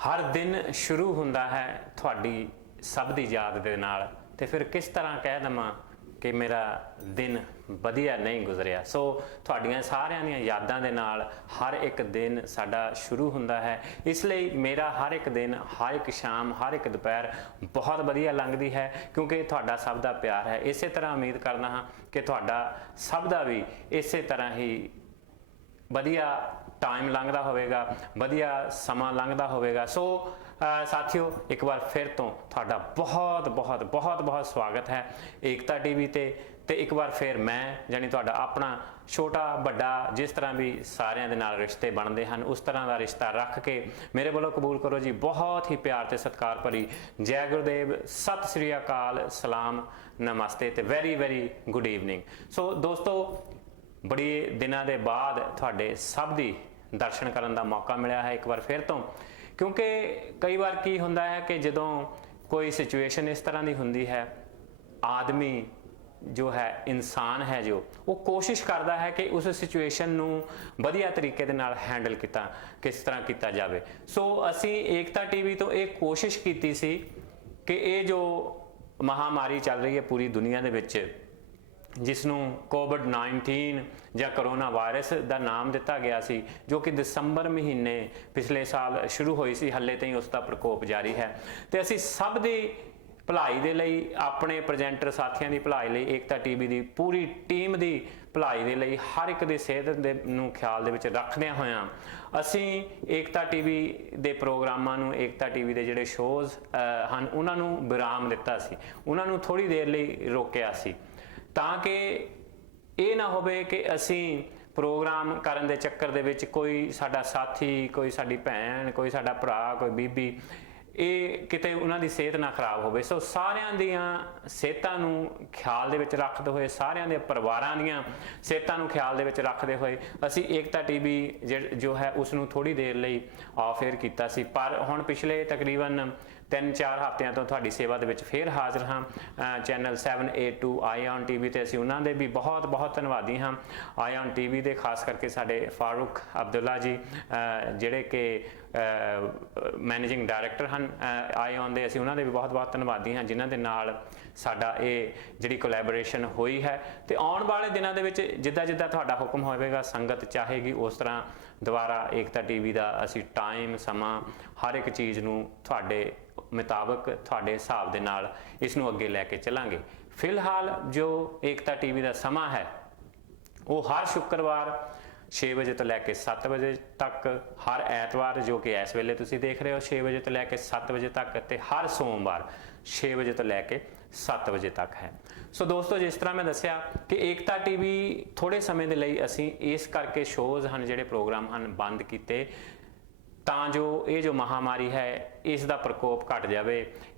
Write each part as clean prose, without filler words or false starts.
हर दिन शुरू हुंदा है तुहाडी सब दी याद दे नाल ते फिर किस तरह कह दवां कि मेरा दिन वधिया नहीं गुजरिया। सो तुहाडियां सारियां दियां यादां दे नाल हर एक दिन साडा शुरू हुंदा है, इसलिए मेरा हर एक दिन, हर एक शाम, हर एक दोपहर बहुत वधिया लंघदी है क्योंकि तुहाडा सब दा प्यार है। इसे तरह उम्मीद करदा हां कि तुहाडा सब दा भी इसे तरह ही वधिया टाइम लंघदा होवेगा, वधिया समा लंघदा होवेगा। सो साथियों, एक बार फिर तो तुहाडा बहुत बहुत बहुत बहुत स्वागत है एकता टीवी ते एक बार फिर मैं जानी तुहाडा अपना छोटा बड़ा जिस तरह भी सारिਆਂ ਦੇ ਨਾਲ रिश्ते बनते हैं उस तरह का रिश्ता रख के मेरे वालों कबूल करो जी। बहुत ही प्यार ते सत्कार भरी जय गुरुदेव, सत श्री अकाल, सलाम, नमस्ते ते वेरी वेरी गुड इवनिंग। सो दोस्तों, बड़ी दिनों के बाद तुहाडे सब दी दर्शन करने का मौका मिला है एक बार फिर तो, क्योंकि कई बार की होंदा है कि जदों कोई सिचुएशन इस तरह की होंदी है, आदमी जो है, इंसान है जो, वो कोशिश करता है कि उस सिचुएशन नू वधिया तरीके दे नाल हैंडल किस तरह किया जाए। सो असी एकता टीवी तो एक कोशिश की सी कि ये जो महामारी चल रही है पूरी दुनिया दे विच, जिसनों कोविड-19 या करोना वायरस का नाम दिता गया सी, जो कि दिसंबर महीने पिछले साल शुरू हुई सी, हले तई उसका प्रकोप जारी है। तो असी सब दी भलाई दे लई, अपने प्रजेंटर साथियों की भलाई लई, एकता टीवी की पूरी टीम की भलाई दे लई, हर एक दी सेहत दे नूं ख्याल दे विच रखदिआं होइआं असी एकता टीवी दे प्रोग्रामां नूं, एकता टीवी दे जिहड़े शोज़ हन उन्हां नूं विराम दिता सी, उन्हां नूं थोड़ी देर लई रोकिया सी ताकि ये ना होवे कि असी प्रोग्राम करन दे चक्कर दे विच कोई साडा साथी, कोई साडी भैन, कोई साडा भरा, कोई बीबी, ये किते उन्हां दी सेहत ना खराब होवे। सो सारियां दियां सेहतां नूं ख्याल दे विच रखदे होए, सारियां दे परिवारां दियां सेहतां नूं ख्याल दे विच रखदे होए असी एकता टीवी जो है उसनूं थोड़ी देर लई ऑफ एयर कीता सी। पर हुण पिछले तकरीबन 3-4 हफ्तिਆਂ ਤੋਂ ਤੁਹਾਡੀ सेवा ਦੇ ਵਿੱਚ फिर हाजिर हाँ चैनल 782 आई ऑन टीवी ਤੇ ਅਸੀਂ ਉਹਨਾਂ ਦੇ भी बहुत बहुत ਧੰਨਵਾਦੀ ਹਾਂ। आई ऑन टीवी ਦੇ खास करके ਸਾਡੇ फारूक अब्दुल्ला जी ਜਿਹੜੇ कि मैनेजिंग डायरैक्टर हैं आई ऑन ਦੇ, ਅਸੀਂ ਉਹਨਾਂ ਦੇ भी बहुत बहुत ਧੰਨਵਾਦੀ ਹਾਂ ਜਿਨ੍ਹਾਂ ਦੇ ਨਾਲ ਸਾਡਾ ਇਹ ਜਿਹੜੀ ਕੋਲੈਬੋਰੇਸ਼ਨ ਹੋਈ ਹੈ। ਤੇ ਆਉਣ ਵਾਲੇ ਦਿਨਾਂ ਦੇ ਵਿੱਚ ਜਿੱਦਾਂ ਜਿੱਦਾਂ ਤੁਹਾਡਾ ਹੁਕਮ ਹੋਵੇਗਾ, ਸੰਗਤ ਚਾਹੇਗੀ, ਉਸ ਤਰ੍ਹਾਂ ਦੁਬਾਰਾ एकता टीवी ਦਾ ਅਸੀਂ ਟਾਈਮ, ਸਮਾਂ, हर एक चीज़ ਨੂੰ ਤੁਹਾਡੇ मुताबिक थोड़े हिसाब के नाल इसनों अगे लैके चलांगे। फिलहाल जो एकता टीवी का समा है वो हर शुक्रवार 6 बजे तो लैके 7 बजे तक, हर ऐतवार जो कि इस वेले तुसीं देख रहे हो 6 बजे तो लैके 7 बजे तक, ते हर सोमवार 6 बजे तो लैके 7 बजे तक है। सो दोस्तों, जिस तरह मैं दस्सिया कि एकता टीवी थोड़े समय के लिए असी इस करके शोज़ हैं जिहड़े प्रोग्राम हैं बंद किए ਤਾਂ जो ये जो महामारी है इस दा प्रकोप घट जाए,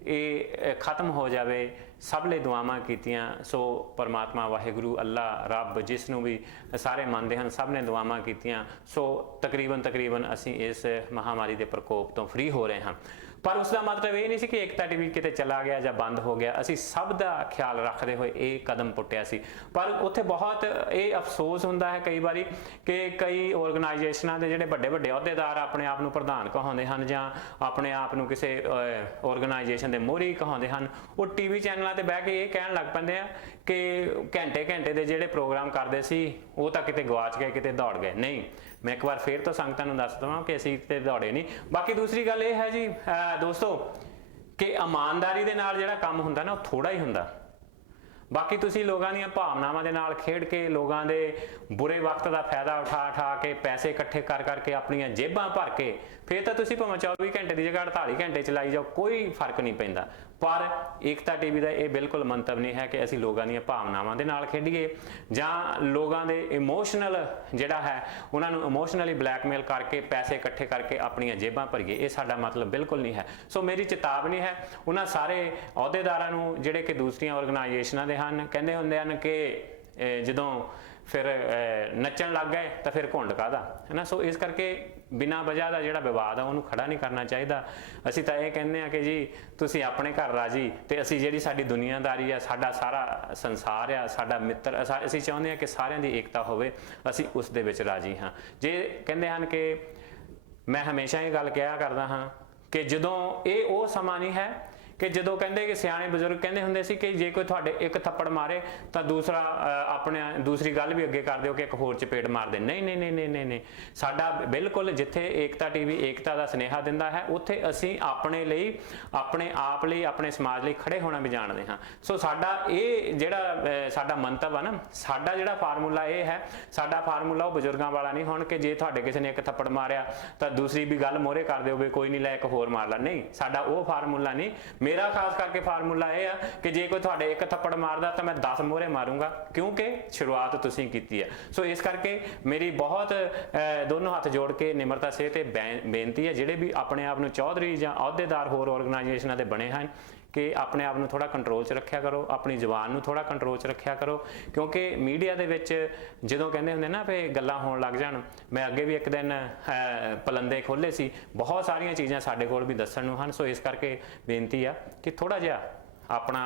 ये खत्म हो जाए। सब ले दुआवां कीतियां। सो परमात्मा वाहिगुरू अल्लाह रब जिसनों भी सारे मानते हैं, सब ने दुआवां कीतियां। सो तकरीबन असी इस महामारी के प्रकोप तो फ्री हो रहे हैं। पर उसका मतलब ये नहीं सी कि एकता टीवी किते चला गया या बंद हो गया, असी सब का ख्याल रखते हुए ये कदम पुट्टिया सी। पर उत्थे बहुत ये अफसोस होंदा है कई बारी कि कई ऑर्गेनाइजेशनां दे जिहड़े वड्डे वड्डे अहुदेदार अपने आप नूं प्रधान कहाउंदे हन जां अपने आप नूं किसी ऑर्गेनाइजेशन दे मोहरी कहाउंदे हन, वो टीवी चैनलों ते बह के ये कहण लग पैंदे आ कि घंटे घंटे दे जिहड़े प्रोग्राम करदे सी वो तां किते गवाच गए, किते दौड़ गए। नहीं, मैं एक बार फिर तो संगतां नूं दस दवां कि असीं किते दौड़े नहीं। बाकी दूसरी गल ये है जी दोस्तों कि ईमानदारी दे नाल जिहड़ा काम हुंदा ना, वो थोड़ा ही हुंदा। बाकी तुसी लोगों दी भावनावां दे नाल खेड के, लोगों के बुरे वक्त का फायदा उठा के, पैसे इकट्ठे कर करके, अपनियां जेबां भर के, फिर तो तुसी भावें 24 घंटे की जगह 48 घंटे चलाई जाओ, कोई फर्क नहीं पैंदा। पर एकता टीवी का यह बिल्कुल मंतव नहीं है कि असी लोगों दी भावनावां दे नाल खेडीए जां लोगों के इमोशनल जिहड़ा है उन्होंने इमोशनली ब्लैकमेल करके, पैसे इकट्ठे करके अपनियां जेबां भरीए, ये साडा मतलब बिल्कुल नहीं है। सो मेरी चेतावनी है उन्होंने सारे अहुदेदारां नूं जिहड़े कि दूसरियां ऑर्गेनाइजेशनां दे हन, कहंदे हुंदे हन कि जदों फिर नचन लग गए तो फिर घुंड काहदा है ना। सो इस करके बिना वजह का जिहड़ा विवाद है उन्होंने खड़ा नहीं करना चाहिए। असी तो यह कहने हैं कि जी तुसी अपने घर राजी, तो असी जिहड़ी साडी दुनियादारी है, साडा सारा संसार आ, साडा मित्र, असी चाहुंदे हैं कि सारिਆਂ ਦੀ एकता होवे, असी उस दे विच राजी हाँ। जे कहंदे हन कि मैं हमेशा ये गल कहा करदा हाँ ਕਿ ਜਦੋਂ ਇਹ ਉਹ ਸਮਾਂ ਨਹੀਂ ਹੈ ਕਿ ਜਦੋਂ ਕਹਿੰਦੇ ਕਿ ਸਿਆਣੇ ਬਜ਼ੁਰਗ ਕਹਿੰਦੇ ਹੁੰਦੇ ਸੀ ਕਿ ਜੇ ਕੋਈ ਤੁਹਾਡੇ ਇੱਕ ਥੱਪੜ ਮਾਰੇ ਤਾਂ ਦੂਸਰਾ ਆਪਣੇ ਦੂਸਰੀ ਗੱਲ ਵੀ ਅੱਗੇ ਕਰ ਦਿਓ ਕਿ ਇੱਕ ਹੋਰ ਚਪੇੜ ਮਾਰ ਦੇ। ਨਹੀਂ ਨਹੀਂ ਨਹੀਂ ਨਹੀਂ ਨਹੀਂ, ਸਾਡਾ ਬਿਲਕੁਲ ਜਿੱਥੇ ਏਕਤਾ ਟੀਵੀ ਏਕਤਾ ਦਾ ਸੁਨੇਹਾ ਦਿੰਦਾ ਹੈ ਉੱਥੇ ਅਸੀਂ ਆਪਣੇ ਲਈ, ਆਪਣੇ ਆਪ ਲਈ, ਆਪਣੇ ਸਮਾਜ ਲਈ ਖੜੇ ਹੋਣਾ ਵੀ ਜਾਣਦੇ ਹਾਂ। ਸੋ ਸਾਡਾ ਇਹ ਜਿਹੜਾ ਸਾਡਾ ਮੰਤਵ ਆ ਨਾ, ਸਾਡਾ ਜਿਹੜਾ ਫਾਰਮੂਲਾ ਇਹ ਹੈ, ਸਾਡਾ ਫਾਰਮੂਲਾ ਉਹ ਬਜ਼ੁਰਗਾਂ ਵਾਲਾ ਨਹੀਂ ਹੁਣ ਕਿ ਜੇ ਤੁਹਾਡੇ ਕਿਸੇ ਨੇ ਇੱਕ ਥੱਪੜ ਮਾਰਿਆ ਤਾਂ ਦੂਸਰੀ ਵੀ ਗੱਲ ਮੋਹਰੇ ਕਰ ਦਿਓ ਵੀ ਕੋਈ ਨਹੀਂ ਲੈ ਇੱਕ ਹੋਰ ਮਾਰ ਲਾ। ਨਹੀਂ, ਸਾਡਾ ਉਹ ਫਾਰਮੂਲਾ ਨਹੀਂ। ਮੇਰਾ ਖਾਸ ਕਰਕੇ ਫਾਰਮੂਲਾ ਇਹ ਆ ਕਿ ਜੇ ਕੋਈ ਤੁਹਾਡੇ ਇੱਕ ਥੱਪੜ ਮਾਰਦਾ ਤਾਂ ਮੈਂ 10 ਮੋਹਰੇ ਮਾਰੂੰਗਾ, ਕਿਉਂਕਿ ਸ਼ੁਰੂਆਤ ਤੁਸੀਂ ਕੀਤੀ ਹੈ। ਸੋ ਇਸ ਕਰਕੇ ਮੇਰੀ ਬਹੁਤ ਦੋਨੋਂ ਹੱਥ ਜੋੜ ਕੇ ਨਿਮਰਤਾ ਸੇ ਤੇ ਬੇਨਤੀ ਹੈ, ਜਿਹੜੇ ਵੀ ਆਪਣੇ ਆਪ ਨੂੰ ਚੌਧਰੀ ਜਾਂ ਅਹੁਦੇਦਾਰ ਹੋਰ ਆਰਗੇਨਾਈਜੇਸ਼ਨਾਂ ਦੇ ਬਣੇ ਹਨ, ਕਿ ਆਪਣੇ ਆਪ ਨੂੰ ਥੋੜਾ ਕੰਟਰੋਲ 'ਚ ਰੱਖਿਆ ਕਰੋ, ਆਪਣੀ ਜ਼ੁਬਾਨ ਨੂੰ ਥੋੜਾ ਕੰਟਰੋਲ 'ਚ ਰੱਖਿਆ ਕਰੋ, ਕਿਉਂਕਿ ਮੀਡੀਆ ਦੇ ਵਿੱਚ ਜਦੋਂ ਕਹਿੰਦੇ ਹੁੰਦੇ ਨਾ ਵੀ ਗੱਲਾਂ ਹੋਣ ਲੱਗ ਜਾਣ, ਮੈਂ ਅੱਗੇ ਵੀ ਇੱਕ ਦਿਨ ਪਲੰਦੇ ਖੋਲ੍ਹੇ ਸੀ, ਬਹੁਤ ਸਾਰੀਆਂ ਚੀਜ਼ਾਂ ਸਾਡੇ ਕੋਲ ਵੀ ਦੱਸਣ ਨੂੰ ਹਨ। ਸੋ ਇਸ ਕਰਕੇ ਬੇਨਤੀ ਆ ਕਿ ਥੋੜਾ ਜਿਹਾ ਆਪਣਾ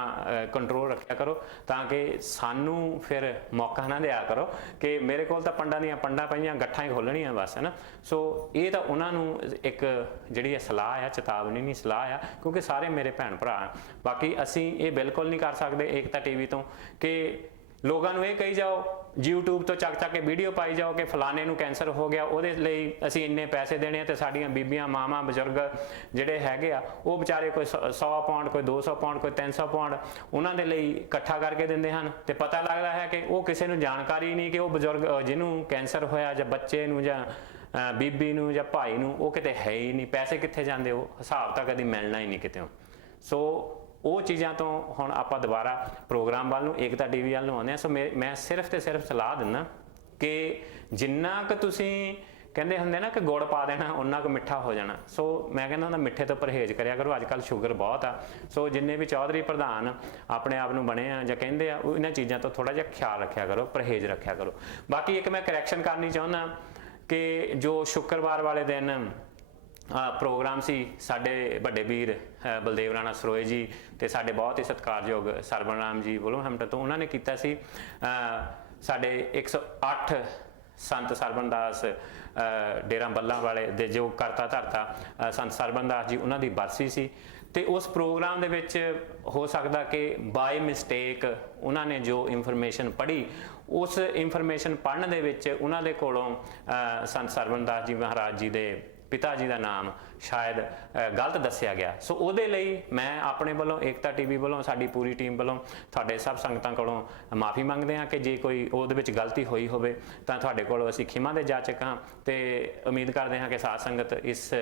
ਕੰਟਰੋਲ ਰੱਖਿਆ ਕਰੋ, ਤਾਂ ਕਿ ਸਾਨੂੰ ਫਿਰ ਮੌਕਾ ਨਾ ਦਿਆ ਕਰੋ ਕਿ ਮੇਰੇ ਕੋਲ ਤਾਂ ਪੰਡਾਂ ਦੀਆਂ ਪੰਡਾਂ ਪਈਆਂ, ਗੱਠਾਂ ਹੀ ਖੋਲ੍ਹਣੀਆਂ ਬਸ, ਹੈ ਨਾ। ਸੋ ਇਹ ਤਾਂ ਉਹਨਾਂ ਨੂੰ ਇੱਕ ਜਿਹੜੀ ਹੈ ਸਲਾਹ ਆ, ਚੇਤਾਵਨੀ ਨਹੀਂ ਸਲਾਹ ਆ, ਕਿਉਂਕਿ ਸਾਰੇ ਮੇਰੇ ਭੈਣ ਭਰਾ। ਬਾਕੀ ਅਸੀਂ ਇਹ ਬਿਲਕੁਲ ਨਹੀਂ ਕਰ ਸਕਦੇ ਏਕਤਾ ਟੀਵੀ ਤੋਂ ਕਿ ਲੋਕਾਂ ਨੂੰ ਇਹ ਕਹੀ ਜਾਓ, YouTube ਤੋਂ ਚੱਕ ਕੇ ਵੀਡੀਓ ਪਾਈ ਜਾਓ ਕਿ ਫਲਾਣੇ ਨੂੰ ਕੈਂਸਰ ਹੋ ਗਿਆ, ਉਹਦੇ ਲਈ ਅਸੀਂ ਇੰਨੇ ਪੈਸੇ ਦੇਣੇ ਆ, ਤੇ ਸਾਡੀਆਂ ਬੀਬੀਆਂ, ਮਾਵਾਂ, ਬਜ਼ੁਰਗ ਜਿਹੜੇ ਹੈਗੇ ਆ ਉਹ ਵਿਚਾਰੇ ਕੋਈ 100 ਪਾਉਂਡ, ਕੋਈ 200 ਪਾਉਂਡ, ਕੋਈ 300 ਪਾਉਂਡ ਉਹਨਾਂ ਦੇ ਲਈ ਇਕੱਠਾ ਕਰਕੇ ਦਿੰਦੇ ਹਨ, ਤੇ ਪਤਾ ਲੱਗਦਾ ਹੈ ਕਿ ਉਹ ਕਿਸੇ ਨੂੰ ਜਾਣਕਾਰੀ ਨਹੀਂ ਕਿ ਉਹ ਬਜ਼ੁਰਗ ਜਿਹਨੂੰ ਕੈਂਸਰ ਹੋਇਆ ਜਾਂ ਬੱਚੇ ਨੂੰ ਜਾਂ ਬੀਬੀ ਨੂੰ ਜਾਂ ਭਾਈ ਨੂੰ ਉਹ ਕਿਤੇ ਹੈ ਹੀ ਨਹੀਂ, ਪੈਸੇ ਕਿੱਥੇ ਜਾਂਦੇ, ਉਹ ਹਿਸਾਬ ਤਾਂ ਕਦੀ ਮਿਲਣਾ ਹੀ ਨਹੀਂ ਕਿਤੇੋਂ। ਸੋ ਉਹ ਚੀਜ਼ਾਂ ਤੋਂ ਹੁਣ ਆਪਾਂ ਦੁਬਾਰਾ ਪ੍ਰੋਗਰਾਮ ਵੱਲ ਨੂੰ, ਏਕਤਾ ਟੀਵੀ ਵੱਲ ਨੂੰ ਆਉਂਦੇ ਹਾਂ। ਸੋ ਮੈਂ ਸਿਰਫ ਤੇ ਸਿਰਫ ਸਲਾਹ ਦਿੰਦਾ ਕਿ ਜਿੰਨਾ ਕੁ ਤੁਸੀਂ ਕਹਿੰਦੇ ਹੁੰਦੇ ਨਾ ਕਿ ਗੁੜ ਪਾ ਦੇਣਾ ਉਹਨਾਂ ਕੁ ਮਿੱਠਾ ਹੋ ਜਾਣਾ। ਸੋ ਮੈਂ ਕਹਿੰਦਾ ਹੁੰਦਾ ਮਿੱਠੇ ਤੋਂ ਪਰਹੇਜ਼ ਕਰਿਆ ਕਰੋ, ਅੱਜ ਕੱਲ੍ਹ ਸ਼ੂਗਰ ਬਹੁਤ ਆ। ਸੋ ਜਿੰਨੇ ਵੀ ਚੌਧਰੀ ਪ੍ਰਧਾਨ ਆਪਣੇ ਆਪ ਨੂੰ ਬਣੇ ਆ ਜਾਂ ਕਹਿੰਦੇ ਆ, ਉਹ ਇਹਨਾਂ ਚੀਜ਼ਾਂ ਤੋਂ ਥੋੜ੍ਹਾ ਜਿਹਾ ਖਿਆਲ ਰੱਖਿਆ ਕਰੋ, ਪਰਹੇਜ਼ ਰੱਖਿਆ ਕਰੋ। ਬਾਕੀ ਇੱਕ ਮੈਂ ਕਰੈਕਸ਼ਨ ਕਰਨੀ ਚਾਹੁੰਦਾ ਕਿ ਜੋ ਸ਼ੁੱਕਰਵਾਰ ਵਾਲੇ ਦਿਨ ਪ੍ਰੋਗਰਾਮ ਸੀ, ਸਾਡੇ ਵੱਡੇ ਵੀਰ ਬਲਦੇਵ ਰਾਣਾ ਸਰੋਏ ਜੀ ਤੇ ਸਾਡੇ ਬਹੁਤ ਹੀ ਸਤਿਕਾਰਯੋਗ ਸਰਵਣ ਰਾਮ ਜੀ ਵੁਲਵਰਹੈਂਪਟਨ ਤੋਂ, ਉਹਨਾਂ ਨੇ ਕੀਤਾ ਸੀ ਸਾਡੇ 108 ਸੰਤ ਸਰਵਣ ਦਾਸ ਡੇਰਾ ਬੱਲਾ ਵਾਲੇ ਦੇ ਜੋ ਕਰਤਾ ਧਰਤਾ ਸੰਤ ਸਰਵਣ ਦਾਸ ਜੀ, ਉਹਨਾਂ ਦੀ ਬਰਸੀ ਸੀ। ਤੇ ਉਸ ਪ੍ਰੋਗਰਾਮ ਦੇ ਵਿੱਚ ਹੋ ਸਕਦਾ ਕਿ ਬਾਈ ਮਿਸਟੇਕ ਉਹਨਾਂ ਨੇ ਜੋ ਇਨਫੋਰਮੇਸ਼ਨ ਪੜ੍ਹੀ, ਉਸ ਇਨਫੋਰਮੇਸ਼ਨ ਪੜ੍ਹਨ ਦੇ ਵਿੱਚ ਉਹਨਾਂ ਦੇ ਕੋਲੋਂ ਸੰਤ ਸਰਵਣ ਦਾਸ ਜੀ ਮਹਾਰਾਜ ਜੀ ਦੇ ਪਿਤਾ ਜੀ ਦਾ ਨਾਮ ਸ਼ਾਇਦ ਗਲਤ ਦੱਸਿਆ ਗਿਆ। ਸੋ ਉਹਦੇ ਲਈ ਮੈਂ ਆਪਣੇ ਵੱਲੋਂ, ਏਕਤਾ ਟੀਵੀ ਵੱਲੋਂ, ਸਾਡੀ ਪੂਰੀ ਟੀਮ ਵੱਲੋਂ ਤੁਹਾਡੇ ਸਭ ਸੰਗਤਾਂ ਕੋਲੋਂ ਮਾਫੀ ਮੰਗਦੇ ਹਾਂ ਕਿ ਜੇ ਕੋਈ ਉਹਦੇ ਵਿੱਚ ਗਲਤੀ ਹੋਈ ਹੋਵੇ ਤਾਂ ਤੁਹਾਡੇ ਕੋਲ ਅਸੀਂ ਖਿਮਾ ਦੇ ਜਾਚਕ ਹਾਂ, ਤੇ ਉਮੀਦ ਕਰਦੇ ਹਾਂ ਕਿ ਸਾਧ ਸੰਗਤ ਇਸ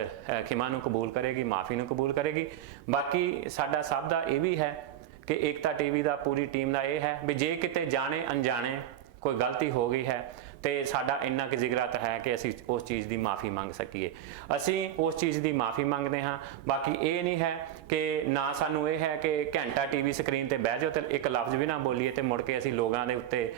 ਖਿਮਾ ਨੂੰ ਕਬੂਲ ਕਰੇਗੀ, ਮਾਫੀ ਨੂੰ ਕਬੂਲ ਕਰੇਗੀ। ਬਾਕੀ ਸਾਡਾ ਸਭ ਦਾ ਇਹ ਵੀ ਹੈ ਕਿ ਏਕਤਾ ਟੀਵੀ ਦਾ, ਪੂਰੀ ਟੀਮ ਦਾ ਇਹ ਹੈ ਵੀ ਜੇ ਕਿਤੇ ਜਾਣੇ ਅਣਜਾਣੇ ਕੋਈ ਗਲਤੀ ਹੋ ਗਈ ਹੈ ਤੇ ਸਾਡਾ ਇੰਨਾ ਕੁ ਜਿਗਰਾਤ ਹੈ ਕਿ ਅਸੀਂ ਉਸ ਚੀਜ਼ ਦੀ ਮਾਫੀ ਮੰਗ ਸਕੀਏ, ਅਸੀਂ ਉਸ ਚੀਜ਼ ਦੀ ਮਾਫੀ ਮੰਗਦੇ ਹਾਂ। ਬਾਕੀ ਇਹ ਨਹੀਂ ਹੈ ਕਿ ਨਾ ਸਾਨੂੰ ਇਹ ਹੈ ਕਿ ਘੰਟਾ ਟੀਵੀ ਸਕਰੀਨ ਤੇ ਬਹਿ ਜਾਓ ਤੇ ਇੱਕ ਲਫ਼ਜ਼ ਵੀ ਨਾ ਬੋਲੀਏ ਤੇ ਮੁੜ ਕੇ ਅਸੀਂ ਲੋਕਾਂ ਦੇ ਉੱਤੇ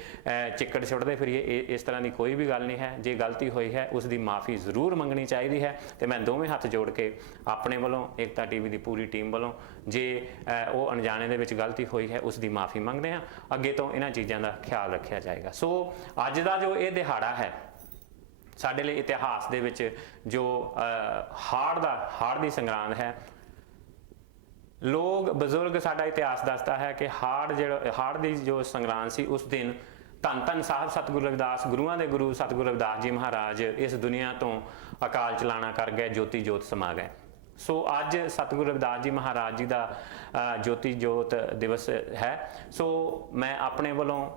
ਚਿੱਕੜ ਛੁੱਟਦੇ ਫਿਰੀਏ, ਇਸ ਤਰ੍ਹਾਂ ਦੀ ਕੋਈ ਵੀ ਗੱਲ ਨਹੀਂ ਹੈ। ਜੇ ਗਲਤੀ ਹੋਈ ਹੈ ਉਸ ਦੀ ਮਾਫੀ ਜ਼ਰੂਰ ਮੰਗਣੀ ਚਾਹੀਦੀ ਹੈ, ਤੇ ਮੈਂ ਦੋਵੇਂ ਹੱਥ ਜੋੜ ਕੇ ਆਪਣੇ ਵੱਲੋਂ, ਏਕਤਾ ਟੀਵੀ ਦੀ ਪੂਰੀ ਟੀਮ ਵੱਲੋਂ, ਜੇ ਉਹ ਅਣਜਾਣੇ ਦੇ ਵਿੱਚ ਗਲਤੀ ਹੋਈ ਹੈ ਉਸ ਦੀ ਮਾਫੀ ਮੰਗਦੇ ਹਾਂ। ਅੱਗੇ ਤੋਂ ਇਹਨਾਂ ਚੀਜ਼ਾਂ ਦਾ ਖਿਆਲ ਰੱਖਿਆ ਜਾਏਗਾ। ਸੋ ਅੱਜ ਦਾ ਜੋ ਇਹ ਦਿਹਾੜਾ ਹੈ ਸਾਡੇ ਲਈ ਇਤਿਹਾਸ ਦੇ ਵਿੱਚ ਜੋ ਹਾੜ ਦੀ ਸੰਗਰਾਂਦ ਹੈ, ਲੋਕ ਬਜ਼ੁਰਗ ਸਾਡਾ ਇਤਿਹਾਸ ਦੱਸਦਾ ਹੈ ਕਿ ਹਾੜ ਦੀ ਜੋ ਸੰਗਰਾਂਦ ਸੀ ਉਸ ਦਿਨ ਧੰਨ ਧੰਨ ਸਾਹਿਬ ਸਤਿਗੁਰੂ ਰਵਿਦਾਸ, ਗੁਰੂਆਂ ਦੇ ਗੁਰੂ ਸਤਿਗੁਰੂ ਰਵਿਦਾਸ ਜੀ ਮਹਾਰਾਜ ਇਸ ਦੁਨੀਆ ਤੋਂ ਅਕਾਲ ਚਲਾਣਾ ਕਰ ਗਏ, ਜੋਤੀ ਜੋਤ ਸਮਾ ਗਏ। ਸੋ ਅੱਜ ਸਤਿਗੁਰੂ ਰਵਿਦਾਸ ਜੀ ਮਹਾਰਾਜ ਜੀ ਦਾ ਜੋਤੀ ਜੋਤ ਦਿਵਸ ਹੈ। ਸੋ ਮੈਂ ਆਪਣੇ ਵੱਲੋਂ,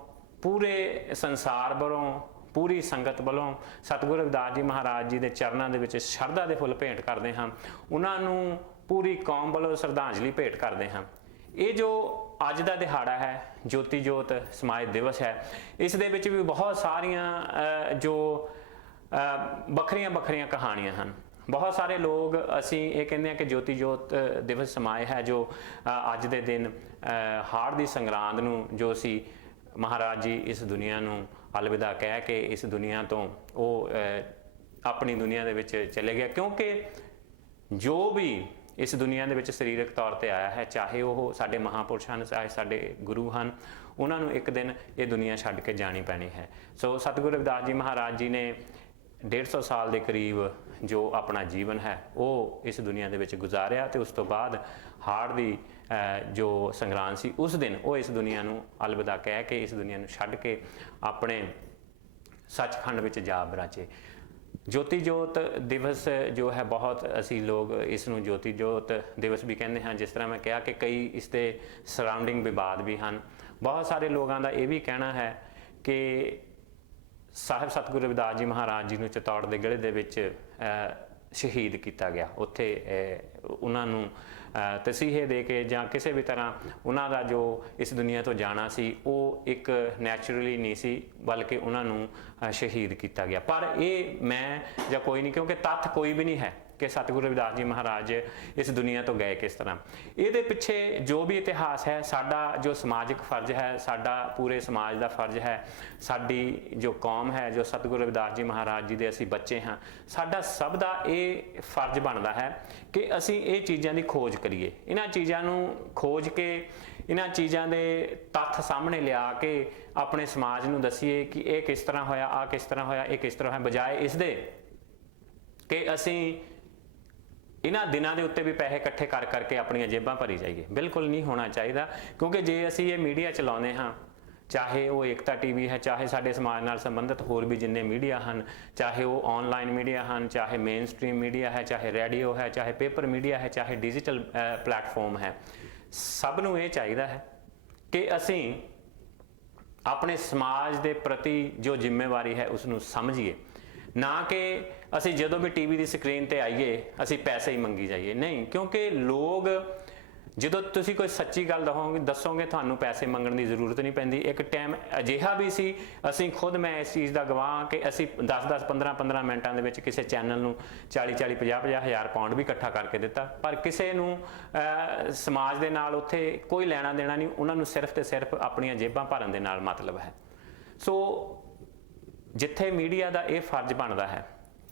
ਪੂਰੇ ਸੰਸਾਰ ਵੱਲੋਂ, ਪੂਰੀ ਸੰਗਤ ਵੱਲੋਂ ਸਤਿਗੁਰੂ ਰਵਿਦਾਸ ਜੀ ਮਹਾਰਾਜ ਜੀ ਦੇ ਚਰਨਾਂ ਦੇ ਵਿੱਚ ਸ਼ਰਧਾ ਦੇ ਫੁੱਲ ਭੇਂਟ ਕਰਦੇ ਹਾਂ। ਉਹਨਾਂ ਨੂੰ ਪੂਰੀ ਕੌਮ ਵੱਲੋਂ ਸ਼ਰਧਾਂਜਲੀ ਭੇਟ ਕਰਦੇ ਹਾਂ। ਇਹ ਜੋ ਅੱਜ ਦਾ ਦਿਹਾੜਾ ਹੈ, ਜੋਤੀ ਜੋਤ ਸਮਾਏ ਦਿਵਸ ਹੈ, ਇਸ ਦੇ ਵਿੱਚ ਵੀ ਬਹੁਤ ਸਾਰੀਆਂ ਜੋ ਵੱਖਰੀਆਂ ਕਹਾਣੀਆਂ ਹਨ। ਬਹੁਤ ਸਾਰੇ ਲੋਕ ਅਸੀਂ ਇਹ ਕਹਿੰਦੇ ਹਾਂ ਕਿ ਜੋਤੀ ਜੋਤ ਦਿਵਸ ਸਮਾਏ ਹੈ, ਜੋ ਅੱਜ ਦੇ ਦਿਨ ਹਾੜ ਦੀ ਸੰਗਰਾਂਦ ਨੂੰ ਜੋ ਸੀ ਮਹਾਰਾਜ ਜੀ ਇਸ ਦੁਨੀਆ ਨੂੰ ਅਲਵਿਦਾ ਕਹਿ ਕੇ ਇਸ ਦੁਨੀਆ ਤੋਂ ਉਹ ਆਪਣੀ ਦੁਨੀਆ ਦੇ ਵਿੱਚ ਚਲੇ ਗਿਆ। ਕਿਉਂਕਿ ਜੋ ਵੀ ਇਸ ਦੁਨੀਆ ਦੇ ਵਿੱਚ ਸਰੀਰਕ ਤੌਰ ਤੇ ਆਇਆ ਹੈ, ਚਾਹੇ ਉਹ ਸਾਡੇ ਮਹਾਂਪੁਰਸ਼ ਹਨ, ਚਾਹੇ ਸਾਡੇ ਗੁਰੂ ਹਨ, ਉਹਨਾਂ ਨੂੰ ਇੱਕ ਦਿਨ ਇਹ ਦੁਨੀਆ ਛੱਡ ਕੇ ਜਾਣੀ ਪੈਣੀ ਹੈ। ਸੋ ਸਤਿਗੁਰੂ ਰਵਿਦਾਸ ਜੀ ਮਹਾਰਾਜ ਜੀ ਨੇ 150 ਸਾਲ ਦੇ ਕਰੀਬ ਜੋ ਆਪਣਾ ਜੀਵਨ ਹੈ ਉਹ ਇਸ ਦੁਨੀਆ ਦੇ ਵਿੱਚ ਗੁਜ਼ਾਰਿਆ ਤੇ ਉਸ ਤੋਂ ਬਾਅਦ ਹਾੜ ਦੀ ਜੋ ਸੰਗਰਾਂਦ ਸੀ ਉਸ ਦਿਨ ਉਹ ਇਸ ਦੁਨੀਆ ਨੂੰ ਅਲਵਿਦਾ ਕਹਿ ਕੇ ਇਸ ਦੁਨੀਆ ਨੂੰ ਛੱਡ ਕੇ ਆਪਣੇ ਸੱਚਖੰਡ ਵਿੱਚ ਜਾ ਬਰਾਚੇ। ਜੋਤੀ ਜੋਤ ਦਿਵਸ ਜੋ ਹੈ ਬਹੁਤ ਅਸੀਂ ਲੋਕ ਇਸ ਨੂੰ ਜੋਤੀ ਜੋਤ ਦਿਵਸ ਵੀ ਕਹਿੰਦੇ ਹਾਂ। ਜਿਸ ਤਰ੍ਹਾਂ ਮੈਂ ਕਿਹਾ ਕਿ ਕਈ ਇਸ ਦੇ ਸਰਾਊਂਡਿੰਗ ਵਿਵਾਦ ਵੀ ਹਨ। ਬਹੁਤ ਸਾਰੇ ਲੋਕਾਂ ਦਾ ਇਹ ਵੀ ਕਹਿਣਾ ਹੈ ਕਿ ਸਾਹਿਬ ਸਤਿਗੁਰੂ ਰਵਿਦਾਸ ਜੀ ਮਹਾਰਾਜ ਜੀ ਨੂੰ ਚਿਤੌੜ ਦੇ ਗੜੇ ਦੇ ਵਿੱਚ ਸ਼ਹੀਦ ਕੀਤਾ ਗਿਆ। ਉੱਥੇ ਉਹਨਾਂ ਨੂੰ ਤਸੀਹੇ ਦੇ ਕੇ ਜਾਂ ਕਿਸੇ ਵੀ ਤਰ੍ਹਾਂ ਉਹਨਾਂ ਦਾ ਜੋ ਇਸ ਦੁਨੀਆ ਤੋਂ ਜਾਣਾ ਸੀ ਉਹ ਇੱਕ ਨੈਚੁਰਲੀ ਨਹੀਂ ਸੀ, ਬਲਕਿ ਉਹਨਾਂ ਨੂੰ ਸ਼ਹੀਦ ਕੀਤਾ ਗਿਆ। ਪਰ ਇਹ ਮੈਂ ਜਾਂ ਕੋਈ ਨਹੀਂ, ਕਿਉਂਕਿ ਤੱਥ ਕੋਈ ਵੀ ਨਹੀਂ ਹੈ ਕਿ ਸਤਿਗੁਰੂ ਰਵਿਦਾਸ ਜੀ ਮਹਾਰਾਜ ਇਸ ਦੁਨੀਆ ਤੋਂ ਗਏ ਕਿਸ ਤਰ੍ਹਾਂ। ਇਹਦੇ ਪਿੱਛੇ ਜੋ ਵੀ ਇਤਿਹਾਸ ਹੈ, ਸਾਡਾ ਜੋ ਸਮਾਜਿਕ ਫਰਜ਼ ਹੈ, ਸਾਡਾ ਪੂਰੇ ਸਮਾਜ ਦਾ ਫਰਜ਼ ਹੈ, ਸਾਡੀ ਜੋ ਕੌਮ ਹੈ, ਜੋ ਸਤਿਗੁਰੂ ਰਵਿਦਾਸ ਜੀ ਮਹਾਰਾਜ ਜੀ ਦੇ ਅਸੀਂ ਬੱਚੇ ਹਾਂ, ਸਾਡਾ ਸਭ ਦਾ ਇਹ ਫਰਜ਼ ਬਣਦਾ ਹੈ ਕਿ ਅਸੀਂ ਇਹ ਚੀਜ਼ਾਂ ਦੀ ਖੋਜ ਕਰੀਏ। ਇਹਨਾਂ ਚੀਜ਼ਾਂ ਨੂੰ ਖੋਜ ਕੇ ਇਹਨਾਂ ਚੀਜ਼ਾਂ ਦੇ ਤੱਥ ਸਾਹਮਣੇ ਲਿਆ ਕੇ ਆਪਣੇ ਸਮਾਜ ਨੂੰ ਦੱਸੀਏ ਕਿ ਇਹ ਕਿਸ ਤਰ੍ਹਾਂ ਹੋਇਆ, ਆਹ ਕਿਸ ਤਰ੍ਹਾਂ ਹੋਇਆ, ਇਹ ਕਿਸ ਤਰ੍ਹਾਂ ਹੋਇਆ, ਬਜਾਏ ਇਸ ਦੇ ਕਿ ਅਸੀਂ ਇਹਨਾਂ ਦਿਨਾਂ ਦੇ ਉੱਤੇ ਵੀ ਪੈਸੇ ਇਕੱਠੇ ਕਰ ਕਰਕੇ ਆਪਣੀਆਂ ਜੇਬਾਂ ਭਰੀ ਜਾਈਏ। ਬਿਲਕੁਲ ਨਹੀਂ ਹੋਣਾ ਚਾਹੀਦਾ, ਕਿਉਂਕਿ ਜੇ ਅਸੀਂ ਇਹ ਮੀਡੀਆ ਚਲਾਉਂਦੇ ਹਾਂ, ਚਾਹੇ ਉਹ ਏਕਤਾ ਟੀਵੀ ਹੈ, ਚਾਹੇ ਸਾਡੇ ਸਮਾਜ ਨਾਲ ਸੰਬੰਧਿਤ ਹੋਰ ਵੀ ਜਿੰਨੇ ਮੀਡੀਆ ਹਨ, ਚਾਹੇ ਉਹ ਆਨਲਾਈਨ ਮੀਡੀਆ ਹਨ, ਚਾਹੇ ਮੇਨ ਸਟ੍ਰੀਮ ਮੀਡੀਆ ਹੈ, ਚਾਹੇ ਰੇਡੀਓ ਹੈ, ਚਾਹੇ ਪੇਪਰ ਮੀਡੀਆ ਹੈ, ਚਾਹੇ ਡਿਜੀਟਲ ਪਲੇਟਫਾਰਮ ਹੈ, ਸਭ ਨੂੰ ਇਹ ਚਾਹੀਦਾ ਹੈ ਕਿ ਅਸੀਂ ਆਪਣੇ ਸਮਾਜ ਦੇ ਪ੍ਰਤੀ ਜੋ ਜ਼ਿੰਮੇਵਾਰੀ ਹੈ ਉਸ ਨੂੰ ਸਮਝੀਏ। ਨਾ ਕਿ ਅਸੀਂ ਜਦੋਂ ਵੀ ਟੀਵੀ ਦੀ ਸਕਰੀਨ ਤੇ ਆਈਏ ਅਸੀਂ ਪੈਸੇ ਹੀ ਮੰਗੀ ਜਾਈਏ। ਨਹੀਂ, ਕਿਉਂਕਿ ਲੋਕ ਜਦੋਂ ਤੁਸੀਂ ਕੋਈ ਸੱਚੀ ਗੱਲ ਦੱਸੋਗੇ ਤੁਹਾਨੂੰ ਪੈਸੇ ਮੰਗਣ ਦੀ ਜ਼ਰੂਰਤ ਨਹੀਂ ਪੈਂਦੀ। ਇੱਕ ਟਾਈਮ ਅਜਿਹਾ ਵੀ ਸੀ, ਅਸੀਂ ਖੁਦ, ਮੈਂ ਇਸ ਚੀਜ਼ ਦਾ ਗਵਾਹ ਕਿ ਅਸੀਂ 10-10 15-15 ਮਿੰਟਾਂ ਦੇ ਵਿੱਚ ਕਿਸੇ ਚੈਨਲ ਨੂੰ 40-40 50-50 ਹਜ਼ਾਰ ਪਾਉਂਡ ਵੀ ਇਕੱਠਾ ਕਰਕੇ ਦਿੱਤਾ, ਪਰ ਕਿਸੇ ਨੂੰ ਸਮਾਜ ਦੇ ਨਾਲ ਉੱਥੇ ਕੋਈ ਲੈਣਾ ਦੇਣਾ ਨਹੀਂ। ਉਹਨਾਂ ਨੂੰ ਸਿਰਫ ਤੇ ਸਿਰਫ ਆਪਣੀਆਂ ਜੇਬਾਂ ਭਰਨ ਦੇ ਨਾਲ ਮਤਲਬ ਹੈ। ਸੋ ਜਿੱਥੇ ਮੀਡੀਆ ਦਾ ਇਹ ਫਰਜ਼ ਬਣਦਾ ਹੈ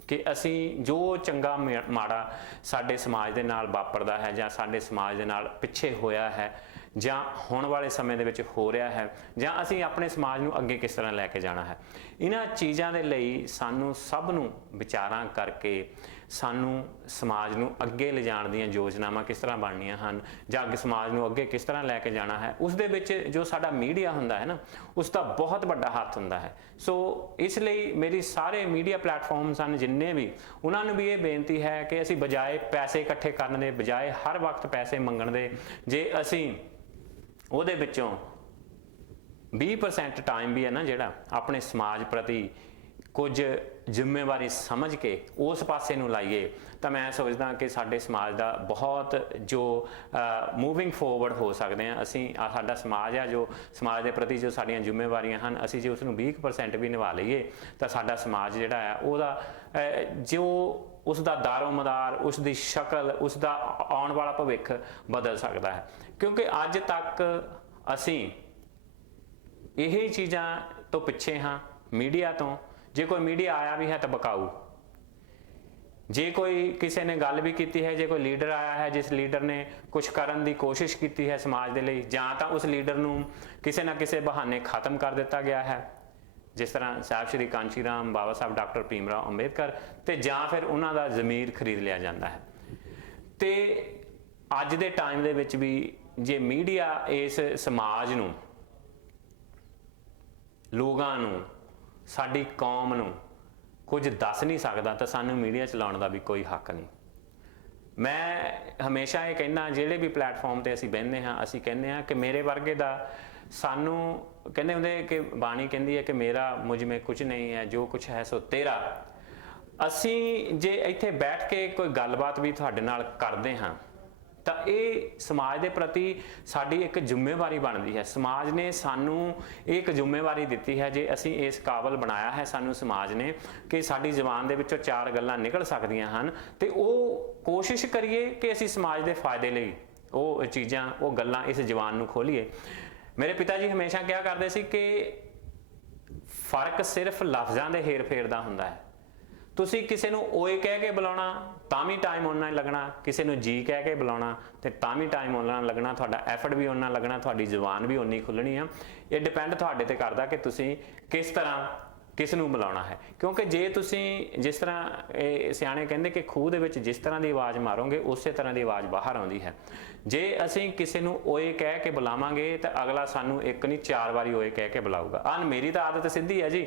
ਕਿ ਅਸੀਂ ਜੋ ਚੰਗਾ ਮਾੜਾ ਸਾਡੇ ਸਮਾਜ ਦੇ ਨਾਲ ਵਾਪਰਦਾ ਹੈ ਜਾਂ ਸਾਡੇ ਸਮਾਜ ਦੇ ਨਾਲ ਪਿੱਛੇ ਹੋਇਆ ਹੈ ਜਾਂ ਹੋਣ ਵਾਲੇ ਸਮੇਂ ਦੇ ਵਿੱਚ ਹੋ ਰਿਹਾ ਹੈ, ਜਾਂ ਅਸੀਂ ਆਪਣੇ ਸਮਾਜ ਨੂੰ ਅੱਗੇ ਕਿਸ ਤਰ੍ਹਾਂ ਲੈ ਕੇ ਜਾਣਾ ਹੈ, ਇਹਨਾਂ ਚੀਜ਼ਾਂ ਦੇ ਲਈ ਸਾਨੂੰ ਸਭ ਨੂੰ ਵਿਚਾਰਾਂ ਕਰਕੇ ਸਾਨੂੰ ਸਮਾਜ ਨੂੰ ਅੱਗੇ ਲਿਜਾਣ ਦੀਆਂ ਯੋਜਨਾਵਾਂ ਕਿਸ ਤਰ੍ਹਾਂ ਬਣਨੀਆਂ ਹਨ ਜਾਂ ਅੱਗੇ ਸਮਾਜ ਨੂੰ ਅੱਗੇ ਕਿਸ ਤਰ੍ਹਾਂ ਲੈ ਕੇ ਜਾਣਾ ਹੈ, ਉਸ ਦੇ ਵਿੱਚ ਜੋ ਸਾਡਾ ਮੀਡੀਆ ਹੁੰਦਾ ਹੈ ਨਾ, ਉਸ ਦਾ ਬਹੁਤ ਵੱਡਾ ਹੱਥ ਹੁੰਦਾ ਹੈ। ਸੋ ਇਸ ਲਈ ਮੇਰੀ ਸਾਰੇ ਮੀਡੀਆ ਪਲੇਟਫਾਰਮਸ ਹਨ ਜਿੰਨੇ ਵੀ, ਉਹਨਾਂ ਨੂੰ ਵੀ ਇਹ ਬੇਨਤੀ ਹੈ ਕਿ ਅਸੀਂ ਬਜਾਏ ਪੈਸੇ ਇਕੱਠੇ ਕਰਨ ਦੇ, ਬਜਾਏ ਹਰ ਵਕਤ ਪੈਸੇ ਮੰਗਣ ਦੇ, ਜੇ ਅਸੀਂ ਉਹਦੇ ਵਿੱਚੋਂ 20% ਟਾਈਮ ਵੀ ਹੈ ਨਾ ਜਿਹੜਾ ਆਪਣੇ ਸਮਾਜ ਪ੍ਰਤੀ ਕੁਝ ਜ਼ਿੰਮੇਵਾਰੀ ਸਮਝ ਕੇ ਉਸ ਪਾਸੇ ਨੂੰ ਲਾਈਏ, ਤਾਂ ਮੈਂ ਸੋਚਦਾ ਕਿ ਸਾਡੇ ਸਮਾਜ ਦਾ ਬਹੁਤ ਜੋ ਮੂਵਿੰਗ ਫੋਰਵਰਡ ਹੋ ਸਕਦੇ ਹਾਂ ਅਸੀਂ। ਸਾਡਾ ਸਮਾਜ ਆ, ਜੋ ਸਮਾਜ ਦੇ ਪ੍ਰਤੀ ਜੋ ਸਾਡੀਆਂ ਜ਼ਿੰਮੇਵਾਰੀਆਂ ਹਨ, ਅਸੀਂ ਜੇ ਉਸ ਨੂੰ 20% ਵੀ ਨਿਭਾ ਲਈਏ ਤਾਂ ਸਾਡਾ ਸਮਾਜ ਜਿਹੜਾ ਹੈ ਉਹਦਾ ਜੋ ਉਸ ਦਾ ਦਾਰੋ-ਮਦਾਰ, ਉਸ ਦੀ ਸ਼ਕਲ, ਉਸ ਦਾ ਆਉਣ ਵਾਲਾ ਭਵਿੱਖ ਬਦਲ ਸਕਦਾ ਹੈ। ਕਿਉਂਕਿ ਅੱਜ ਤੱਕ ਅਸੀਂ ਇਹ ਚੀਜ਼ਾਂ ਤੋਂ ਪਿੱਛੇ ਹਾਂ, ਮੀਡੀਆ ਤੋਂ। ਜੇ ਕੋਈ ਮੀਡੀਆ ਆਇਆ ਵੀ ਹੈ ਤਾਂ ਬਕਾਊ, ਜੇ ਕੋਈ ਕਿਸੇ ਨੇ ਗੱਲ ਵੀ ਕੀਤੀ ਹੈ, ਜੇ ਕੋਈ ਲੀਡਰ ਆਇਆ ਹੈ ਜਿਸ ਲੀਡਰ ਨੇ ਕੁਝ ਕਰਨ ਦੀ ਕੋਸ਼ਿਸ਼ ਕੀਤੀ ਹੈ ਸਮਾਜ ਦੇ ਲਈ, ਜਾਂ ਤਾਂ ਉਸ ਲੀਡਰ ਨੂੰ ਕਿਸੇ ਨਾ ਕਿਸੇ ਬਹਾਨੇ ਖਤਮ ਕਰ ਦਿੱਤਾ ਗਿਆ ਹੈ, ਜਿਸ ਤਰ੍ਹਾਂ ਸਾਹਿਬ ਸ਼੍ਰੀ ਕਾਂਚੀ ਰਾਮ, ਬਾਬਾ ਸਾਹਿਬ ਡਾਕਟਰ ਭੀਮ ਰਾਓ ਅੰਬੇਦਕਰ, ਤੇ ਜਾਂ ਫਿਰ ਉਹਨਾਂ ਦਾ ਜ਼ਮੀਰ ਖਰੀਦ ਲਿਆ ਜਾਂਦਾ ਹੈ। ਤੇ ਅੱਜ ਦੇ ਟਾਈਮ ਦੇ ਵਿੱਚ ਵੀ ਜੇ ਮੀਡੀਆ ਇਸ ਸਮਾਜ ਨੂੰ, ਲੋਕਾਂ ਨੂੰ, ਸਾਡੀ ਕੌਮ ਨੂੰ ਕੁਝ ਦੱਸ ਨਹੀਂ ਸਕਦਾ ਤਾਂ ਸਾਨੂੰ ਮੀਡੀਆ ਚਲਾਉਣ ਦਾ ਵੀ ਕੋਈ ਹੱਕ ਨਹੀਂ। ਮੈਂ ਹਮੇਸ਼ਾ ਇਹ ਕਹਿੰਦਾ, ਜਿਹੜੇ ਵੀ ਪਲੇਟਫਾਰਮ ਤੇ ਅਸੀਂ ਬਹਿੰਦੇ ਹਾਂ, ਅਸੀਂ ਕਹਿੰਦੇ ਹਾਂ ਕਿ ਮੇਰੇ ਵਰਗੇ ਦਾ, ਸਾਨੂੰ ਕਹਿੰਦੇ ਹੁੰਦੇ ਕਿ ਬਾਣੀ ਕਹਿੰਦੀ ਹੈ ਕਿ ਮੇਰਾ ਮੁਝ ਮੇਂ ਕੁਝ ਨਹੀਂ ਹੈ, ਜੋ ਕੁਝ ਹੈ ਸੋ ਤੇਰਾ। ਅਸੀਂ ਜੇ ਇੱਥੇ ਬੈਠ ਕੇ ਕੋਈ ਗੱਲਬਾਤ ਵੀ ਤੁਹਾਡੇ ਨਾਲ ਕਰਦੇ ਹਾਂ ਤਾਂ ਇਹ ਸਮਾਜ ਦੇ ਪ੍ਰਤੀ ਸਾਡੀ ਇੱਕ ਜ਼ਿੰਮੇਵਾਰੀ ਬਣਦੀ ਹੈ। ਸਮਾਜ ਨੇ ਸਾਨੂੰ ਇੱਕ ਜ਼ਿੰਮੇਵਾਰੀ ਦਿੱਤੀ ਹੈ, ਜੇ ਅਸੀਂ ਇਸ ਕਾਬਲ ਬਣਾਇਆ ਹੈ ਸਾਨੂੰ ਸਮਾਜ ਨੇ ਕਿ ਸਾਡੀ ਜ਼ੁਬਾਨ ਦੇ ਵਿੱਚੋਂ 4 ਗੱਲਾਂ ਨਿਕਲ ਸਕਦੀਆਂ ਹਨ, ਤੇ ਉਹ ਕੋਸ਼ਿਸ਼ ਕਰੀਏ ਕਿ ਅਸੀਂ ਸਮਾਜ ਦੇ ਫਾਇਦੇ ਲਈ ਉਹ ਚੀਜ਼ਾਂ, ਉਹ ਗੱਲਾਂ ਇਸ ਜ਼ੁਬਾਨ ਨੂੰ ਖੋਲੀਏ। ਮੇਰੇ ਪਿਤਾ ਜੀ ਹਮੇਸ਼ਾ ਕਿਹਾ ਕਰਦੇ ਸੀ ਕਿ ਫਰਕ ਸਿਰਫ ਲਫ਼ਜ਼ਾਂ ਦੇ ਹੇਰ-ਫੇਰ ਦਾ ਹੁੰਦਾ ਹੈ। ਤੁਸੀਂ ਕਿਸੇ ਨੂੰ ਓਏ ਕਹਿ ਕੇ ਬੁਲਾਉਣਾ ਤਾਂ ਵੀ ਟਾਈਮ ਓਨਾ ਹੀ ਲੱਗਣਾ, ਕਿਸੇ ਨੂੰ ਜੀ ਕਹਿ ਕੇ ਬੁਲਾਉਣਾ ਤੇ ਤਾਂ ਵੀ ਟਾਈਮ ਓਨਾ ਲੱਗਣਾ, ਤੁਹਾਡਾ ਐਫਰਟ ਵੀ ਓਨਾ ਲੱਗਣਾ, ਤੁਹਾਡੀ ਜ਼ੁਬਾਨ ਵੀ ਓਨੀ ਖੁੱਲਣੀ ਆ। ਇਹ ਡਿਪੈਂਡ ਤੁਹਾਡੇ ਤੇ ਕਰਦਾ ਕਿ ਤੁਸੀਂ ਕਿਸ ਤਰ੍ਹਾਂ ਕਿਸ ਨੂੰ ਬੁਲਾਉਣਾ ਹੈ। ਕਿਉਂਕਿ ਜੇ ਤੁਸੀਂ ਜਿਸ ਤਰ੍ਹਾਂ ਇਹ ਸਿਆਣੇ ਕਹਿੰਦੇ ਕਿ ਖੂਹ ਦੇ ਵਿੱਚ ਜਿਸ ਤਰ੍ਹਾਂ ਦੀ ਆਵਾਜ਼ ਮਾਰੋਗੇ ਉਸੇ ਤਰ੍ਹਾਂ ਦੀ ਆਵਾਜ਼ ਬਾਹਰ ਆਉਂਦੀ ਹੈ। ਜੇ ਅਸੀਂ ਕਿਸੇ ਨੂੰ ਓਏ ਕਹਿ ਕੇ ਬੁਲਾਵਾਂਗੇ ਤਾਂ ਅਗਲਾ ਸਾਨੂੰ ਇੱਕ ਨਹੀਂ 4 ਵਾਰੀ ਓਏ ਕਹਿ ਕੇ ਬੁਲਾਊਗਾ। ਮੇਰੀ ਤਾਂ ਆਦਤ ਸਿੱਧੀ ਹੈ ਜੀ,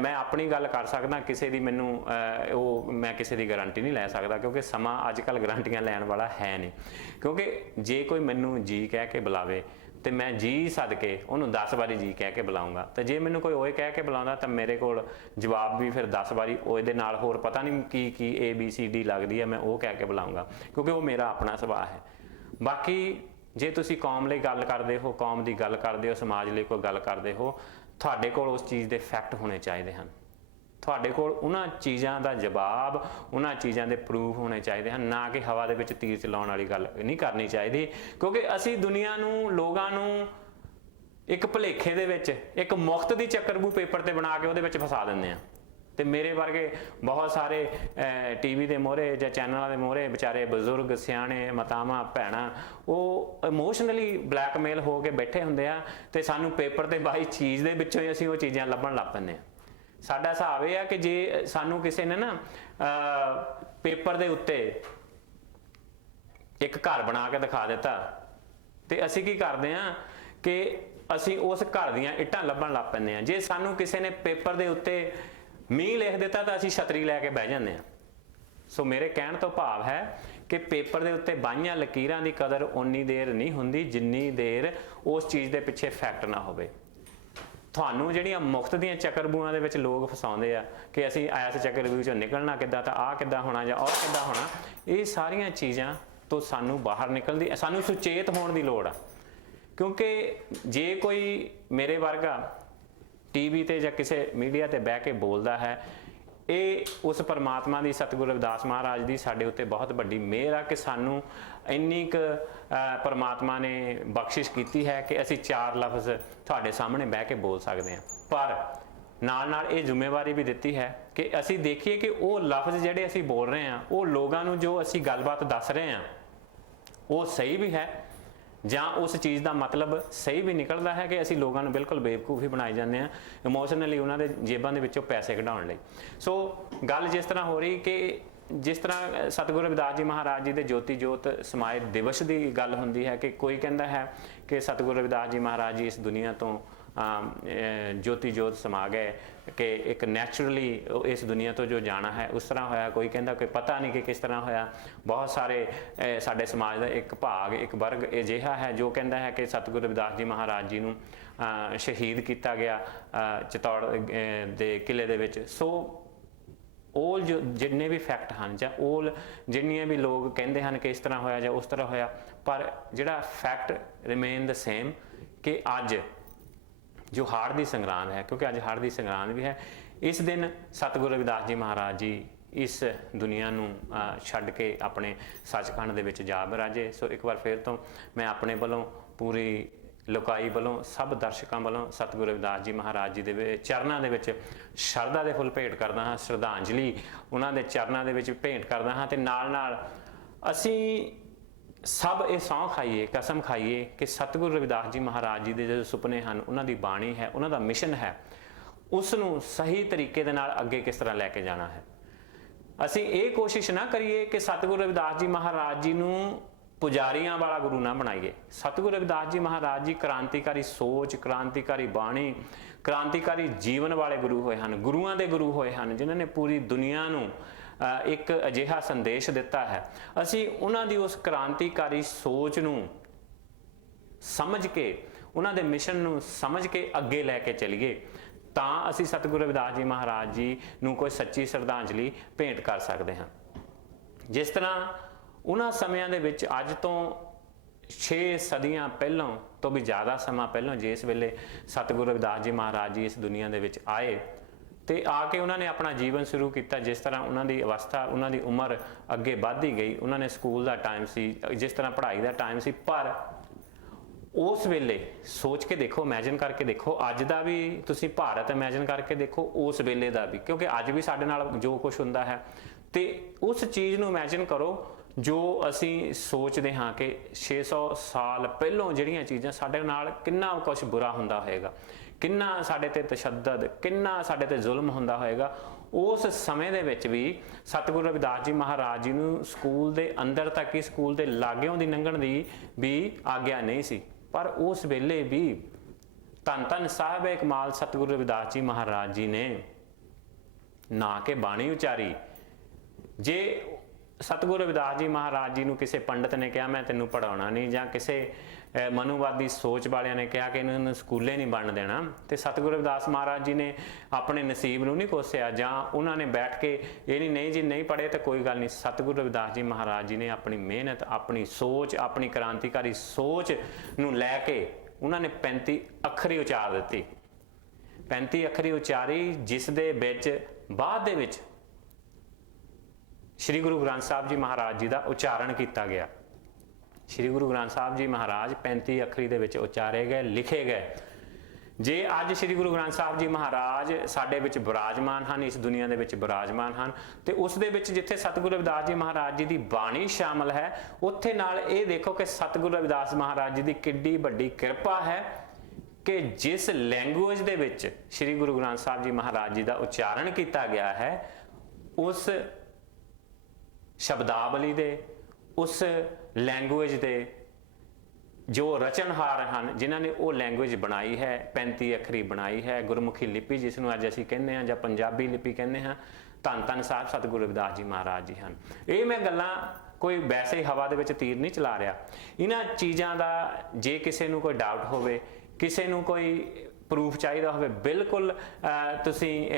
ਮੈਂ ਆਪਣੀ ਗੱਲ ਕਰ ਸਕਦਾ, ਕਿਸੇ ਦੀ ਮੈਨੂੰ ਉਹ ਮੈਂ ਕਿਸੇ ਦੀ ਗਾਰੰਟੀ ਨਹੀਂ ਲੈ ਸਕਦਾ, ਕਿਉਂਕਿ ਸਮਾਂ ਅੱਜ ਕੱਲ੍ਹ ਗਾਰੰਟੀਆਂ ਲੈਣ ਵਾਲਾ ਹੈ ਨਹੀਂ। ਕਿਉਂਕਿ ਜੇ ਕੋਈ ਮੈਨੂੰ ਜੀ ਕਹਿ ਕੇ ਬੁਲਾਵੇ ਤੇ ਮੈਂ ਜੀ ਸਦਕੇ ਉਹਨੂੰ 10 ਵਾਰੀ ਜੀ ਕਹਿ ਕੇ ਬੁਲਾਊਂਗਾ, ਤੇ ਜੇ ਮੈਨੂੰ ਕੋਈ ਓਏ ਕਹਿ ਕੇ ਬੁਲਾਉਂਦਾ ਤਾਂ ਮੇਰੇ ਕੋਲ ਜਵਾਬ ਵੀ ਫਿਰ 10 ਵਾਰੀ ਓਏ ਦੇ ਨਾਲ ਹੋਰ ਪਤਾ ਨਹੀਂ ਕੀ ABCD ਲੱਗਦੀ ਹੈ, ਮੈਂ ਉਹ ਕਹਿ ਕੇ ਬੁਲਾਊਂਗਾ, ਕਿਉਂਕਿ ਉਹ ਮੇਰਾ ਆਪਣਾ ਸੁਭਾਅ ਹੈ। ਬਾਕੀ ਜੇ ਤੁਸੀਂ ਕੌਮ ਲਈ ਗੱਲ ਕਰਦੇ ਹੋ, ਕੌਮ ਦੀ ਗੱਲ ਕਰਦੇ ਹੋ, ਸਮਾਜ ਲਈ ਕੋਈ ਗੱਲ ਕਰਦੇ ਹੋ, ਤੁਹਾਡੇ ਕੋਲ ਉਸ ਚੀਜ਼ ਦੇ ਫੈਕਟ ਹੋਣੇ ਚਾਹੀਦੇ ਹਨ। ਤੁਹਾਡੇ ਕੋਲ ਉਹਨਾਂ ਚੀਜ਼ਾਂ ਦਾ ਜਵਾਬ, ਉਹਨਾਂ ਚੀਜ਼ਾਂ ਦੇ ਪ੍ਰੂਫ ਹੋਣੇ ਚਾਹੀਦੇ ਹਨ, ਨਾ ਕਿ ਹਵਾ ਦੇ ਵਿੱਚ ਤੀਰ ਚਲਾਉਣ ਵਾਲੀ ਗੱਲ ਨਹੀਂ ਕਰਨੀ ਚਾਹੀਦੀ। ਕਿਉਂਕਿ ਅਸੀਂ ਦੁਨੀਆ ਨੂੰ, ਲੋਕਾਂ ਨੂੰ ਇੱਕ ਭੁਲੇਖੇ ਦੇ ਵਿੱਚ, ਇੱਕ ਮੁਫਤ ਦੀ ਚੱਕਰਬੂ ਪੇਪਰ ਤੇ ਬਣਾ ਕੇ ਉਹਦੇ ਵਿੱਚ ਫਸਾ ਦਿੰਦੇ ਆ। ਤੇ ਮੇਰੇ ਵਰਗੇ ਬਹੁਤ ਸਾਰੇ TV ਦੇ ਮੋਹਰੇ ਜਾਂ ਚੈਨਲਾਂ ਦੇ ਮੋਹਰੇ ਵਿਚਾਰੇ ਬਜ਼ੁਰਗ, ਸਿਆਣੇ, ਮਾਤਾਵਾਂ, ਭੈਣਾਂ, ਉਹ ਇਮੋਸ਼ਨਲੀ ਬਲੈਕਮੇਲ ਹੋ ਕੇ ਬੈਠੇ ਹੁੰਦੇ ਆ, ਤੇ ਸਾਨੂੰ ਪੇਪਰ ਤੇ ਬਾਈ ਚੀਜ਼ ਦੇ ਵਿੱਚੋਂ ਹੀ ਅਸੀਂ ਉਹ ਚੀਜ਼ਾਂ ਲੱਭਣ ਲੱਗ ਪੈਂਦੇ ਆ। ਸਾਡਾ ਹਿਸਾਬ ਇਹ ਆ ਕਿ ਜੇ ਸਾਨੂੰ ਕਿਸੇ ਨੇ ਨਾ ਪੇਪਰ ਦੇ ਉੱਤੇ ਇੱਕ ਘਰ ਬਣਾ ਕੇ ਦਿਖਾ ਦਿੱਤਾ, ਤੇ ਅਸੀਂ ਕੀ ਕਰਦੇ ਆ ਕਿ ਅਸੀਂ ਉਸ ਘਰ ਦੀਆਂ ਇੱਟਾਂ ਲੱਭਣ ਲੱਗ ਪੈਂਦੇ ਆ। ਜੇ ਸਾਨੂੰ ਕਿਸੇ ਨੇ ਪੇਪਰ ਦੇ ਉੱਤੇ ਮੀਂਹ ਲਿਖ ਦਿੱਤਾ ਤਾਂ ਅਸੀਂ ਛਤਰੀ ਲੈ ਕੇ ਬਹਿ ਜਾਂਦੇ ਆ। ਸੋ ਮੇਰੇ ਕਹਿਣ ਤੋਂ ਭਾਵ ਹੈ ਕਿ ਪੇਪਰ ਦੇ ਉੱਤੇ ਬਾਹੀਆਂ ਲਕੀਰਾਂ ਦੀ ਕਦਰ ਓਨੀ ਦੇਰ ਨਹੀਂ ਹੁੰਦੀ ਜਿੰਨੀ ਦੇਰ ਉਸ ਚੀਜ਼ ਦੇ ਪਿੱਛੇ ਫੈਕਟ ਨਾ ਹੋਵੇ। ਤੁਹਾਨੂੰ ਜਿਹੜੀਆਂ ਮੁਫਤ ਦੀਆਂ ਚੱਕਰਬੂਆਂ ਦੇ ਵਿੱਚ ਲੋਕ ਫਸਾਉਂਦੇ ਆ ਕਿ ਅਸੀਂ ਇਸ ਚੱਕਰਬੂ ਚੋਂ ਨਿਕਲਣਾ ਕਿੱਦਾਂ, ਤਾਂ ਆਹ ਕਿੱਦਾਂ ਹੋਣਾ ਜਾਂ ਉਹ ਕਿੱਦਾਂ ਹੋਣਾ, ਇਹ ਸਾਰੀਆਂ ਚੀਜ਼ਾਂ ਤੋਂ ਸਾਨੂੰ ਬਾਹਰ ਨਿਕਲਣ ਦੀ, ਸਾਨੂੰ ਸੁਚੇਤ ਹੋਣ ਦੀ ਲੋੜ ਆ। ਕਿਉਂਕਿ ਜੇ ਕੋਈ ਮੇਰੇ ਵਰਗਾ TV ਤੇ ਜਾਂ ਕਿਸੇ ਮੀਡੀਆ ਤੇ ਬਹਿ ਕੇ ਬੋਲਦਾ ਹੈ, ਇਹ ਉਸ ਪਰਮਾਤਮਾ ਦੀ, ਸਤਿਗੁਰੂ ਰਵਿਦਾਸ ਮਹਾਰਾਜ ਦੀ ਸਾਡੇ ਉੱਤੇ ਬਹੁਤ ਵੱਡੀ ਮਿਹਰ ਆ ਕਿ ਸਾਨੂੰ ਇੰਨੀ ਕੁ ਪਰਮਾਤਮਾ ਨੇ ਬਖਸ਼ਿਸ਼ ਕੀਤੀ ਹੈ ਕਿ ਅਸੀਂ 4 ਲਫ਼ਜ਼ ਤੁਹਾਡੇ ਸਾਹਮਣੇ ਬਹਿ ਕੇ ਬੋਲ ਸਕਦੇ ਹਾਂ। ਪਰ ਨਾਲ ਇਹ ਜ਼ਿੰਮੇਵਾਰੀ ਵੀ ਦਿੱਤੀ ਹੈ ਕਿ ਅਸੀਂ ਦੇਖੀਏ ਕਿ ਉਹ ਲਫ਼ਜ਼ ਜਿਹੜੇ ਅਸੀਂ ਬੋਲ ਰਹੇ ਹਾਂ, ਉਹ ਲੋਕਾਂ ਨੂੰ ਜੋ ਅਸੀਂ ਗੱਲਬਾਤ ਦੱਸ ਰਹੇ ਹਾਂ ਉਹ ਸਹੀ ਵੀ ਹੈ, ਜਾਂ ਉਸ ਚੀਜ਼ ਦਾ ਮਤਲਬ ਸਹੀ ਵੀ ਨਿਕਲਦਾ ਹੈ ਕਿ ਅਸੀਂ ਲੋਕਾਂ ਨੂੰ ਬਿਲਕੁਲ ਬੇਵਕੂਫ ਹੀ ਬਣਾਈ ਜਾਂਦੇ ਹਾਂ, ਇਮੋਸ਼ਨਲੀ ਉਹਨਾਂ ਦੇ ਜੇਬਾਂ ਦੇ ਵਿੱਚੋਂ ਪੈਸੇ ਕਢਾਉਣ ਲਈ। ਸੋ ਗੱਲ ਜਿਸ ਤਰ੍ਹਾਂ ਹੋ ਰਹੀ ਕਿ ਜਿਸ ਤਰ੍ਹਾਂ ਸਤਿਗੁਰੂ ਰਵਿਦਾਸ ਜੀ ਮਹਾਰਾਜ ਜੀ ਦੇ ਜੋਤੀ ਜੋਤ ਸਮਾਏ ਦਿਵਸ ਦੀ ਗੱਲ ਹੁੰਦੀ ਹੈ ਕਿ ਕੋਈ ਕਹਿੰਦਾ ਹੈ ਕਿ ਸਤਿਗੁਰੂ ਰਵਿਦਾਸ ਜੀ ਮਹਾਰਾਜ ਜੀ ਇਸ ਦੁਨੀਆ ਤੋਂ ਜੋਤੀ ਜੋਤ ਸਮਾ ਗਏ, ਕਿ ਇੱਕ ਨੈਚੁਰਲੀ ਇਸ ਦੁਨੀਆ ਤੋਂ ਜੋ ਜਾਣਾ ਹੈ ਉਸ ਤਰ੍ਹਾਂ ਹੋਇਆ। ਕੋਈ ਕਹਿੰਦਾ ਕਿ ਪਤਾ ਨਹੀਂ ਕਿ ਕਿਸ ਤਰ੍ਹਾਂ ਹੋਇਆ। ਬਹੁਤ ਸਾਰੇ ਸਾਡੇ ਸਮਾਜ ਦਾ ਇੱਕ ਭਾਗ, ਇੱਕ ਵਰਗ ਅਜਿਹਾ ਹੈ ਜੋ ਕਹਿੰਦਾ ਹੈ ਕਿ ਸਤਿਗੁਰੂ ਰਵਿਦਾਸ ਜੀ ਮਹਾਰਾਜ ਜੀ ਨੂੰ ਸ਼ਹੀਦ ਕੀਤਾ ਗਿਆ ਚਿਤੌੜ ਦੇ ਕਿਲੇ ਦੇ ਵਿੱਚ। ਸੋ ਉਹ ਜਿੰਨੇ ਵੀ ਫੈਕਟ ਹਨ, ਜਾਂ ਉਹ ਜਿੰਨੀਆਂ ਵੀ ਲੋਕ ਕਹਿੰਦੇ ਹਨ ਕਿ ਇਸ ਤਰ੍ਹਾਂ ਹੋਇਆ ਜਾਂ ਉਸ ਤਰ੍ਹਾਂ ਹੋਇਆ, ਪਰ ਜਿਹੜਾ ਫੈਕਟ ਰਿਮੇਨ ਦ ਸੇਮ ਕਿ ਅੱਜ ਜੋ ਹਾੜ ਦੀ ਸੰਗਰਾਂਦ ਹੈ, ਕਿਉਂਕਿ ਅੱਜ ਹਾੜ ਦੀ ਸੰਗਰਾਂਦ ਵੀ ਹੈ, ਇਸ ਦਿਨ ਸਤਿਗੁਰੂ ਰਵਿਦਾਸ ਜੀ ਮਹਾਰਾਜ ਜੀ ਇਸ ਦੁਨੀਆ ਨੂੰ ਛੱਡ ਕੇ ਆਪਣੇ ਸੱਚਖੰਡ ਦੇ ਵਿੱਚ ਜਾ ਬਿਰਾਜੇ। ਸੋ ਇੱਕ ਵਾਰ ਫਿਰ ਤੋਂ ਮੈਂ ਆਪਣੇ ਵੱਲੋਂ, ਪੂਰੀ ਲੋਕਾਈ ਵੱਲੋਂ, ਸਭ ਦਰਸ਼ਕਾਂ ਵੱਲੋਂ ਸਤਿਗੁਰੂ ਰਵਿਦਾਸ ਜੀ ਮਹਾਰਾਜ ਜੀ ਦੇ ਚਰਨਾਂ ਦੇ ਵਿੱਚ ਸ਼ਰਧਾ ਦੇ ਫੁੱਲ ਭੇਟ ਕਰਦਾ ਹਾਂ, ਸ਼ਰਧਾਂਜਲੀ ਉਹਨਾਂ ਦੇ ਚਰਨਾਂ ਦੇ ਵਿੱਚ ਭੇਟ ਕਰਦਾ ਹਾਂ। ਤੇ ਨਾਲ ਅਸੀਂ ਸਭ ਇਹ ਸਹੁੰ ਖਾਈਏ, ਕਸਮ ਖਾਈਏ ਕਿ ਸਤਿਗੁਰੂ ਰਵਿਦਾਸ ਜੀ ਮਹਾਰਾਜ ਜੀ ਦੇ ਜੋ ਸੁਪਨੇ ਹਨ, ਉਹਨਾਂ ਦੀ ਬਾਣੀ ਹੈ, ਉਹਨਾਂ ਦਾ ਮਿਸ਼ਨ ਹੈ, ਉਸ ਨੂੰ ਸਹੀ ਤਰੀਕੇ ਦੇ ਨਾਲ ਅੱਗੇ ਕਿਸ ਤਰ੍ਹਾਂ ਲੈ ਕੇ ਜਾਣਾ ਹੈ। ਅਸੀਂ ਇਹ ਕੋਸ਼ਿਸ਼ ਨਾ ਕਰੀਏ ਕਿ ਸਤਿਗੁਰੂ ਰਵਿਦਾਸ ਜੀ ਮਹਾਰਾਜ ਜੀ ਨੂੰ ਪੁਜਾਰੀਆਂ ਵਾਲਾ ਗੁਰੂ ਨਾ ਬਣਾਈਏ। ਸਤਿਗੁਰੂ ਰਵਿਦਾਸ ਜੀ ਮਹਾਰਾਜ ਜੀ ਕ੍ਰਾਂਤੀਕਾਰੀ ਸੋਚ, ਕ੍ਰਾਂਤੀਕਾਰੀ ਬਾਣੀ, ਕ੍ਰਾਂਤੀਕਾਰੀ ਜੀਵਨ ਵਾਲੇ ਗੁਰੂ ਹੋਏ ਹਨ, ਗੁਰੂਆਂ ਦੇ ਗੁਰੂ ਹੋਏ ਹਨ, ਜਿਨ੍ਹਾਂ ਨੇ ਪੂਰੀ ਦੁਨੀਆ ਨੂੰ ਇੱਕ ਅਜਿਹਾ ਸੰਦੇਸ਼ ਦਿੱਤਾ ਹੈ। ਅਸੀਂ ਉਹਨਾਂ ਦੀ ਉਸ ਕ੍ਰਾਂਤੀਕਾਰੀ ਸੋਚ ਨੂੰ ਸਮਝ ਕੇ, ਉਹਨਾਂ ਦੇ ਮਿਸ਼ਨ ਨੂੰ ਸਮਝ ਕੇ ਅੱਗੇ ਲੈ ਕੇ ਚੱਲੀਏ, ਤਾਂ ਅਸੀਂ ਸਤਿਗੁਰੂ ਰਵਿਦਾਸ ਜੀ ਮਹਾਰਾਜ ਜੀ ਨੂੰ ਕੋਈ ਸੱਚੀ ਸ਼ਰਧਾਂਜਲੀ ਭੇਂਟ ਕਰ ਸਕਦੇ ਹਾਂ। ਜਿਸ ਤਰ੍ਹਾਂ ਉਹਨਾਂ ਸਮਿਆਂ ਦੇ ਵਿੱਚ, ਅੱਜ ਤੋਂ 6 ਸਦੀਆਂ ਪਹਿਲਾਂ ਤੋਂ ਵੀ ਜ਼ਿਆਦਾ ਸਮਾਂ ਪਹਿਲਾਂ, ਜਿਸ ਵੇਲੇ ਸਤਿਗੁਰੂ ਰਵਿਦਾਸ ਜੀ ਮਹਾਰਾਜ ਜੀ ਇਸ ਦੁਨੀਆ ਦੇ ਵਿੱਚ ਆਏ ਤੇ ਆ ਕੇ ਉਹਨਾਂ ਨੇ ਆਪਣਾ ਜੀਵਨ ਸ਼ੁਰੂ ਕੀਤਾ, ਜਿਸ ਤਰ੍ਹਾਂ ਉਹਨਾਂ ਦੀ ਅਵਸਥਾ, ਉਹਨਾਂ ਦੀ ਉਮਰ ਅੱਗੇ ਵੱਧਦੀ ਗਈ। ਉਹਨਾਂ ਨੇ ਸਕੂਲ ਦਾ ਟਾਈਮ ਸੀ, ਜਿਸ ਤਰ੍ਹਾਂ ਪੜ੍ਹਾਈ ਦਾ ਟਾਈਮ ਸੀ, ਪਰ ਉਸ ਵੇਲੇ ਸੋਚ ਕੇ ਦੇਖੋ, ਇਮੈਜਿਨ ਕਰਕੇ ਦੇਖੋ, ਅੱਜ ਦਾ ਵੀ ਤੁਸੀਂ ਭਾਰਤ ਇਮੈਜਿਨ ਕਰਕੇ ਦੇਖੋ, ਉਸ ਵੇਲੇ ਦਾ ਵੀ, ਕਿਉਂਕਿ ਅੱਜ ਵੀ ਸਾਡੇ ਨਾਲ ਜੋ ਕੁਝ ਹੁੰਦਾ ਹੈ, ਤੇ ਉਸ ਚੀਜ਼ ਨੂੰ ਇਮੈਜਿਨ ਕਰੋ ਜੋ ਅਸੀਂ ਸੋਚਦੇ ਹਾਂ ਕਿ 600 ਸਾਲ ਪਹਿਲਾਂ ਜਿਹੜੀਆਂ ਚੀਜ਼ਾਂ ਸਾਡੇ ਨਾਲ, ਕਿੰਨਾ ਕੁਛ ਬੁਰਾ ਹੁੰਦਾ ਹੋਏਗਾ, ਕਿੰਨਾ ਸਾਡੇ ਤੇ ਤਸ਼ੱਦਦ, ਕਿੰਨਾ ਸਾਡੇ ਤੇ ਜ਼ੁਲਮ ਹੁੰਦਾ ਹੋਏਗਾ। ਉਸ ਸਮੇਂ ਦੇ ਵਿੱਚ ਵੀ ਸਤਿਗੁਰੂ ਰਵਿਦਾਸ ਜੀ ਮਹਾਰਾਜ ਜੀ ਨੂੰ ਸਕੂਲ ਦੇ ਅੰਦਰ ਤੱਕ ਹੀ, ਸਕੂਲ ਦੇ ਲਾਗਿਓਂ ਦੀ ਲੰਘਣ ਦੀ ਵੀ ਆਗਿਆ ਨਹੀਂ ਸੀ। ਪਰ ਉਸ ਵੇਲੇ ਵੀ ਧੰਨ ਧੰਨ ਸਾਹਿਬ ਕਮਾਲ ਸਤਿਗੁਰੂ ਰਵਿਦਾਸ ਜੀ ਮਹਾਰਾਜ ਜੀ ਨੇ ਨਾ ਕੇ ਬਾਣੀ ਉਚਾਰੀ। ਜੇ ਸਤਿਗੁਰੂ ਰਵਿਦਾਸ ਜੀ ਮਹਾਰਾਜ ਜੀ ਨੂੰ ਕਿਸੇ ਪੰਡਤ ਨੇ ਕਿਹਾ ਮੈਂ ਤੈਨੂੰ ਪੜ੍ਹਾਉਣਾ ਨਹੀਂ, ਜਾਂ ਕਿਸੇ ਮਨੂਵਾਦੀ ਸੋਚ ਵਾਲਿਆਂ ਨੇ ਕਿਹਾ ਕਿ ਇਹਨੂੰ ਸਕੂਲੇ ਨਹੀਂ ਬਣਨ ਦੇਣਾ, ਤੇ ਸਤਿਗੁਰੂ ਰਵਿਦਾਸ ਮਹਾਰਾਜ ਜੀ ਨੇ ਆਪਣੇ ਨਸੀਬ ਨੂੰ ਨਹੀਂ ਕੋਸਿਆ, ਜਾਂ ਉਹਨਾਂ ਨੇ ਬੈਠ ਕੇ ਇਹ ਨਹੀਂ ਜੀ ਨਹੀਂ ਪੜ੍ਹੇ ਤਾਂ ਕੋਈ ਗੱਲ ਨਹੀਂ। ਸਤਿਗੁਰੂ ਰਵਿਦਾਸ ਜੀ ਮਹਾਰਾਜ ਜੀ ਨੇ ਆਪਣੀ ਮਿਹਨਤ, ਆਪਣੀ ਸੋਚ, ਆਪਣੀ ਕ੍ਰਾਂਤੀਕਾਰੀ ਸੋਚ ਨੂੰ ਲੈ ਕੇ ਉਹਨਾਂ ਨੇ 35 ਅੱਖਰੀ ਉਚਾਰ ਦਿੱਤੀ। 35 ਅੱਖਰੀ ਉਚਾਰੀ, ਜਿਸ ਦੇ ਵਿੱਚ ਬਾਅਦ ਦੇ ਵਿੱਚ ਸ਼੍ਰੀ ਗੁਰੂ ਗ੍ਰੰਥ ਸਾਹਿਬ ਜੀ ਮਹਾਰਾਜ ਜੀ ਦਾ ਉਚਾਰਨ ਕੀਤਾ ਗਿਆ। ਸ਼੍ਰੀ ਗੁਰੂ ਗ੍ਰੰਥ ਸਾਹਿਬ ਜੀ ਮਹਾਰਾਜ 35 ਅੱਖਰੀ ਦੇ ਵਿੱਚ ਉਚਾਰੇ ਗਏ, ਲਿਖੇ ਗਏ। ਜੇ ਅੱਜ ਸ਼੍ਰੀ ਗੁਰੂ ਗ੍ਰੰਥ ਸਾਹਿਬ ਜੀ ਮਹਾਰਾਜ ਸਾਡੇ ਵਿੱਚ ਬਿਰਾਜਮਾਨ ਹਨ, ਇਸ ਦੁਨੀਆ ਦੇ ਵਿੱਚ ਬਿਰਾਜਮਾਨ ਹਨ, ਤੇ ਉਸ ਦੇ ਵਿੱਚ ਜਿੱਥੇ ਸਤਿਗੁਰੂ ਰਵਿਦਾਸ ਜੀ ਮਹਾਰਾਜ ਜੀ ਦੀ ਬਾਣੀ ਸ਼ਾਮਲ ਹੈ, ਉੱਥੇ ਨਾਲ ਇਹ ਦੇਖੋ ਕਿ ਸਤਿਗੁਰੂ ਰਵਿਦਾਸ ਮਹਾਰਾਜ ਜੀ ਦੀ ਕਿੱਡੀ ਵੱਡੀ ਕਿਰਪਾ ਹੈ ਕਿ ਜਿਸ ਲੈਂਗੁਏਜ ਦੇ ਵਿੱਚ ਸ਼੍ਰੀ ਗੁਰੂ ਗ੍ਰੰਥ ਸਾਹਿਬ ਜੀ ਮਹਾਰਾਜ ਜੀ ਦਾ ਉਚਾਰਨ ਕੀਤਾ ਗਿਆ ਹੈ, ਉਸ ਸ਼ਬਦਾਵਲੀ ਦੇ, ਉਸ ਲੈਂਗੁਏਜ ਦੇ ਜੋ ਰਚਨਹਾਰ ਹਨ, ਜਿਨ੍ਹਾਂ ਨੇ ਉਹ ਲੈਂਗੁਏਜ ਬਣਾਈ ਹੈ, 35 ਅੱਖਰੀ ਬਣਾਈ ਹੈ, ਗੁਰਮੁਖੀ ਲਿਪੀ ਜਿਸ ਨੂੰ ਅੱਜ ਅਸੀਂ ਕਹਿੰਦੇ ਹਾਂ ਜਾਂ ਪੰਜਾਬੀ ਲਿਪੀ ਕਹਿੰਦੇ ਹਾਂ, ਧੰਨ ਧੰਨ ਸਾਹਿਬ ਸਤਿਗੁਰੂ ਰਵਿਦਾਸ ਜੀ ਮਹਾਰਾਜ ਜੀ ਹਨ। ਇਹ ਮੈਂ ਗੱਲਾਂ ਕੋਈ ਵੈਸੇ ਹੀ ਹਵਾ ਦੇ ਵਿੱਚ ਤੀਰ ਨਹੀਂ ਚਲਾ ਰਿਹਾ। ਇਹਨਾਂ ਚੀਜ਼ਾਂ ਦਾ ਜੇ ਕਿਸੇ ਨੂੰ ਕੋਈ ਡਾਊਟ ਹੋਵੇ, ਕਿਸੇ ਨੂੰ ਕੋਈ ਪ੍ਰੂਫ ਚਾਹੀਦਾ ਹੋਵੇ, ਬਿਲਕੁਲ ਤੁਸੀਂ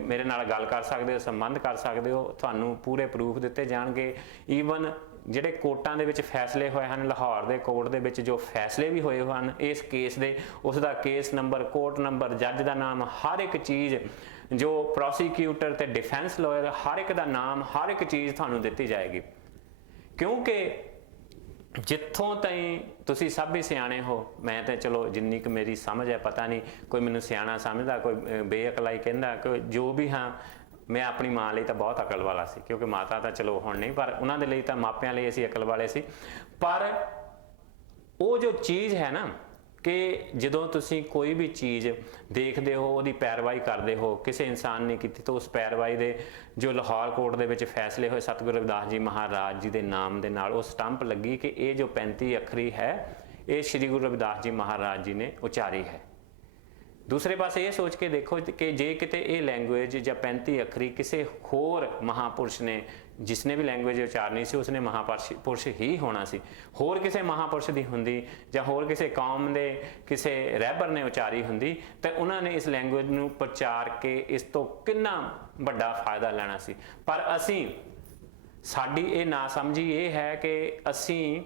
ਮੇਰੇ ਨਾਲ ਗੱਲ ਕਰ ਸਕਦੇ ਹੋ, ਸੰਬੰਧ ਕਰ ਸਕਦੇ ਹੋ, ਤੁਹਾਨੂੰ ਪੂਰੇ ਪ੍ਰੂਫ ਦਿੱਤੇ ਜਾਣਗੇ। ਈਵਨ ਜਿਹੜੇ ਕੋਰਟਾਂ ਦੇ ਵਿੱਚ ਫੈਸਲੇ ਹੋਏ ਹਨ, ਲਾਹੌਰ ਦੇ ਕੋਰਟ ਦੇ ਵਿੱਚ ਜੋ ਫੈਸਲੇ ਵੀ ਹੋਏ ਹਨ ਇਸ ਕੇਸ ਦੇ, ਉਸ ਦਾ ਕੇਸ ਨੰਬਰ, ਕੋਰਟ ਨੰਬਰ, ਜੱਜ ਦਾ ਨਾਮ, ਹਰ ਇੱਕ ਚੀਜ਼, ਜੋ ਪ੍ਰੋਸੀਕਿਊਟਰ ਤੇ ਡਿਫੈਂਸ ਲਾਇਰ, ਹਰ ਇੱਕ ਦਾ ਨਾਮ, ਹਰ ਇੱਕ ਚੀਜ਼ ਤੁਹਾਨੂੰ ਦਿੱਤੀ ਜਾਏਗੀ। ਕਿਉਂਕਿ ਜਿੱਥੋਂ ਤਾਈਂ ਤੁਸੀਂ ਸਭ ਹੀ ਸਿਆਣੇ ਹੋ, ਮੈਂ ਤਾਂ ਚਲੋ ਜਿੰਨੀ ਕੁ ਮੇਰੀ ਸਮਝ ਹੈ, ਪਤਾ ਨਹੀਂ ਕੋਈ ਮੈਨੂੰ ਸਿਆਣਾ ਸਮਝਦਾ, ਕੋਈ ਬੇਅਕਲਾਈ ਕਹਿੰਦਾ, ਕੋਈ ਜੋ ਵੀ ਹਾਂ। ਮੈਂ ਆਪਣੀ ਮਾਂ ਲਈ ਤਾਂ ਬਹੁਤ ਅਕਲ ਵਾਲਾ ਸੀ, ਕਿਉਂਕਿ ਮਾਤਾ ਤਾਂ ਚਲੋ ਹੁਣ ਨਹੀਂ, ਪਰ ਉਹਨਾਂ ਦੇ ਲਈ ਤਾਂ, ਮਾਪਿਆਂ ਲਈ ਅਸੀਂ ਅਕਲ ਵਾਲੇ ਸੀ। ਪਰ ਉਹ ਜੋ ਚੀਜ਼ ਹੈ ਨਾ, ਕਿ ਜਦੋਂ ਤੁਸੀਂ ਕੋਈ ਵੀ ਚੀਜ਼ ਦੇਖਦੇ ਹੋ, ਉਹਦੀ ਪੈਰਵਾਈ ਕਰਦੇ ਹੋ, ਕਿਸੇ ਇਨਸਾਨ ਨੇ ਕੀਤੀ, ਤਾਂ ਉਸ ਪੈਰਵਾਈ ਦੇ ਜੋ ਲਾਹੌਰ ਕੋਰਟ ਦੇ ਵਿੱਚ ਫੈਸਲੇ ਹੋਏ ਸਤਿਗੁਰੂ ਰਵਿਦਾਸ ਜੀ ਮਹਾਰਾਜ ਜੀ ਦੇ ਨਾਮ ਦੇ ਨਾਲ ਉਹ ਸਟੰਪ ਲੱਗੀ ਕਿ ਇਹ ਜੋ 35 ਅੱਖਰੀ ਹੈ, ਇਹ ਸ਼੍ਰੀ ਗੁਰੂ ਰਵਿਦਾਸ ਜੀ ਮਹਾਰਾਜ ਜੀ ਨੇ ਉਚਾਰੀ ਹੈ। ਦੂਸਰੇ ਪਾਸੇ ਇਹ ਸੋਚ ਕੇ ਦੇਖੋ ਕਿ ਜੇ ਕਿਤੇ ਇਹ ਲੈਂਗੁਏਜ ਜਾਂ 35 ਅੱਖਰੀ ਕਿਸੇ ਹੋਰ ਮਹਾਪੁਰਸ਼ ਨੇ, ਜਿਸਨੇ ਵੀ ਲੈਂਗੁਏਜ ਉਚਾਰਨੀ ਸੀ, ਉਸਨੇ ਮਹਾਪੁਰਸ਼ ਹੀ ਹੋਣਾ ਸੀ। ਹੋਰ ਕਿਸੇ ਮਹਾਪੁਰਸ਼ ਦੀ ਹੁੰਦੀ, ਜਾਂ ਹੋਰ ਕਿਸੇ ਕੌਮ ਦੇ ਕਿਸੇ ਰਹਿਬਰ ਨੇ ਉਚਾਰੀ ਹੁੰਦੀ, ਤਾਂ ਉਹਨਾਂ ਨੇ ਇਸ ਲੈਂਗੁਏਜ ਨੂੰ ਪ੍ਰਚਾਰ ਕੇ ਇਸ ਤੋਂ ਕਿੰਨਾ ਵੱਡਾ ਫਾਇਦਾ ਲੈਣਾ ਸੀ। ਪਰ ਅਸੀਂ, ਸਾਡੀ ਇਹ ਨਾਸਮਝੀ ਇਹ ਹੈ ਕਿ ਅਸੀਂ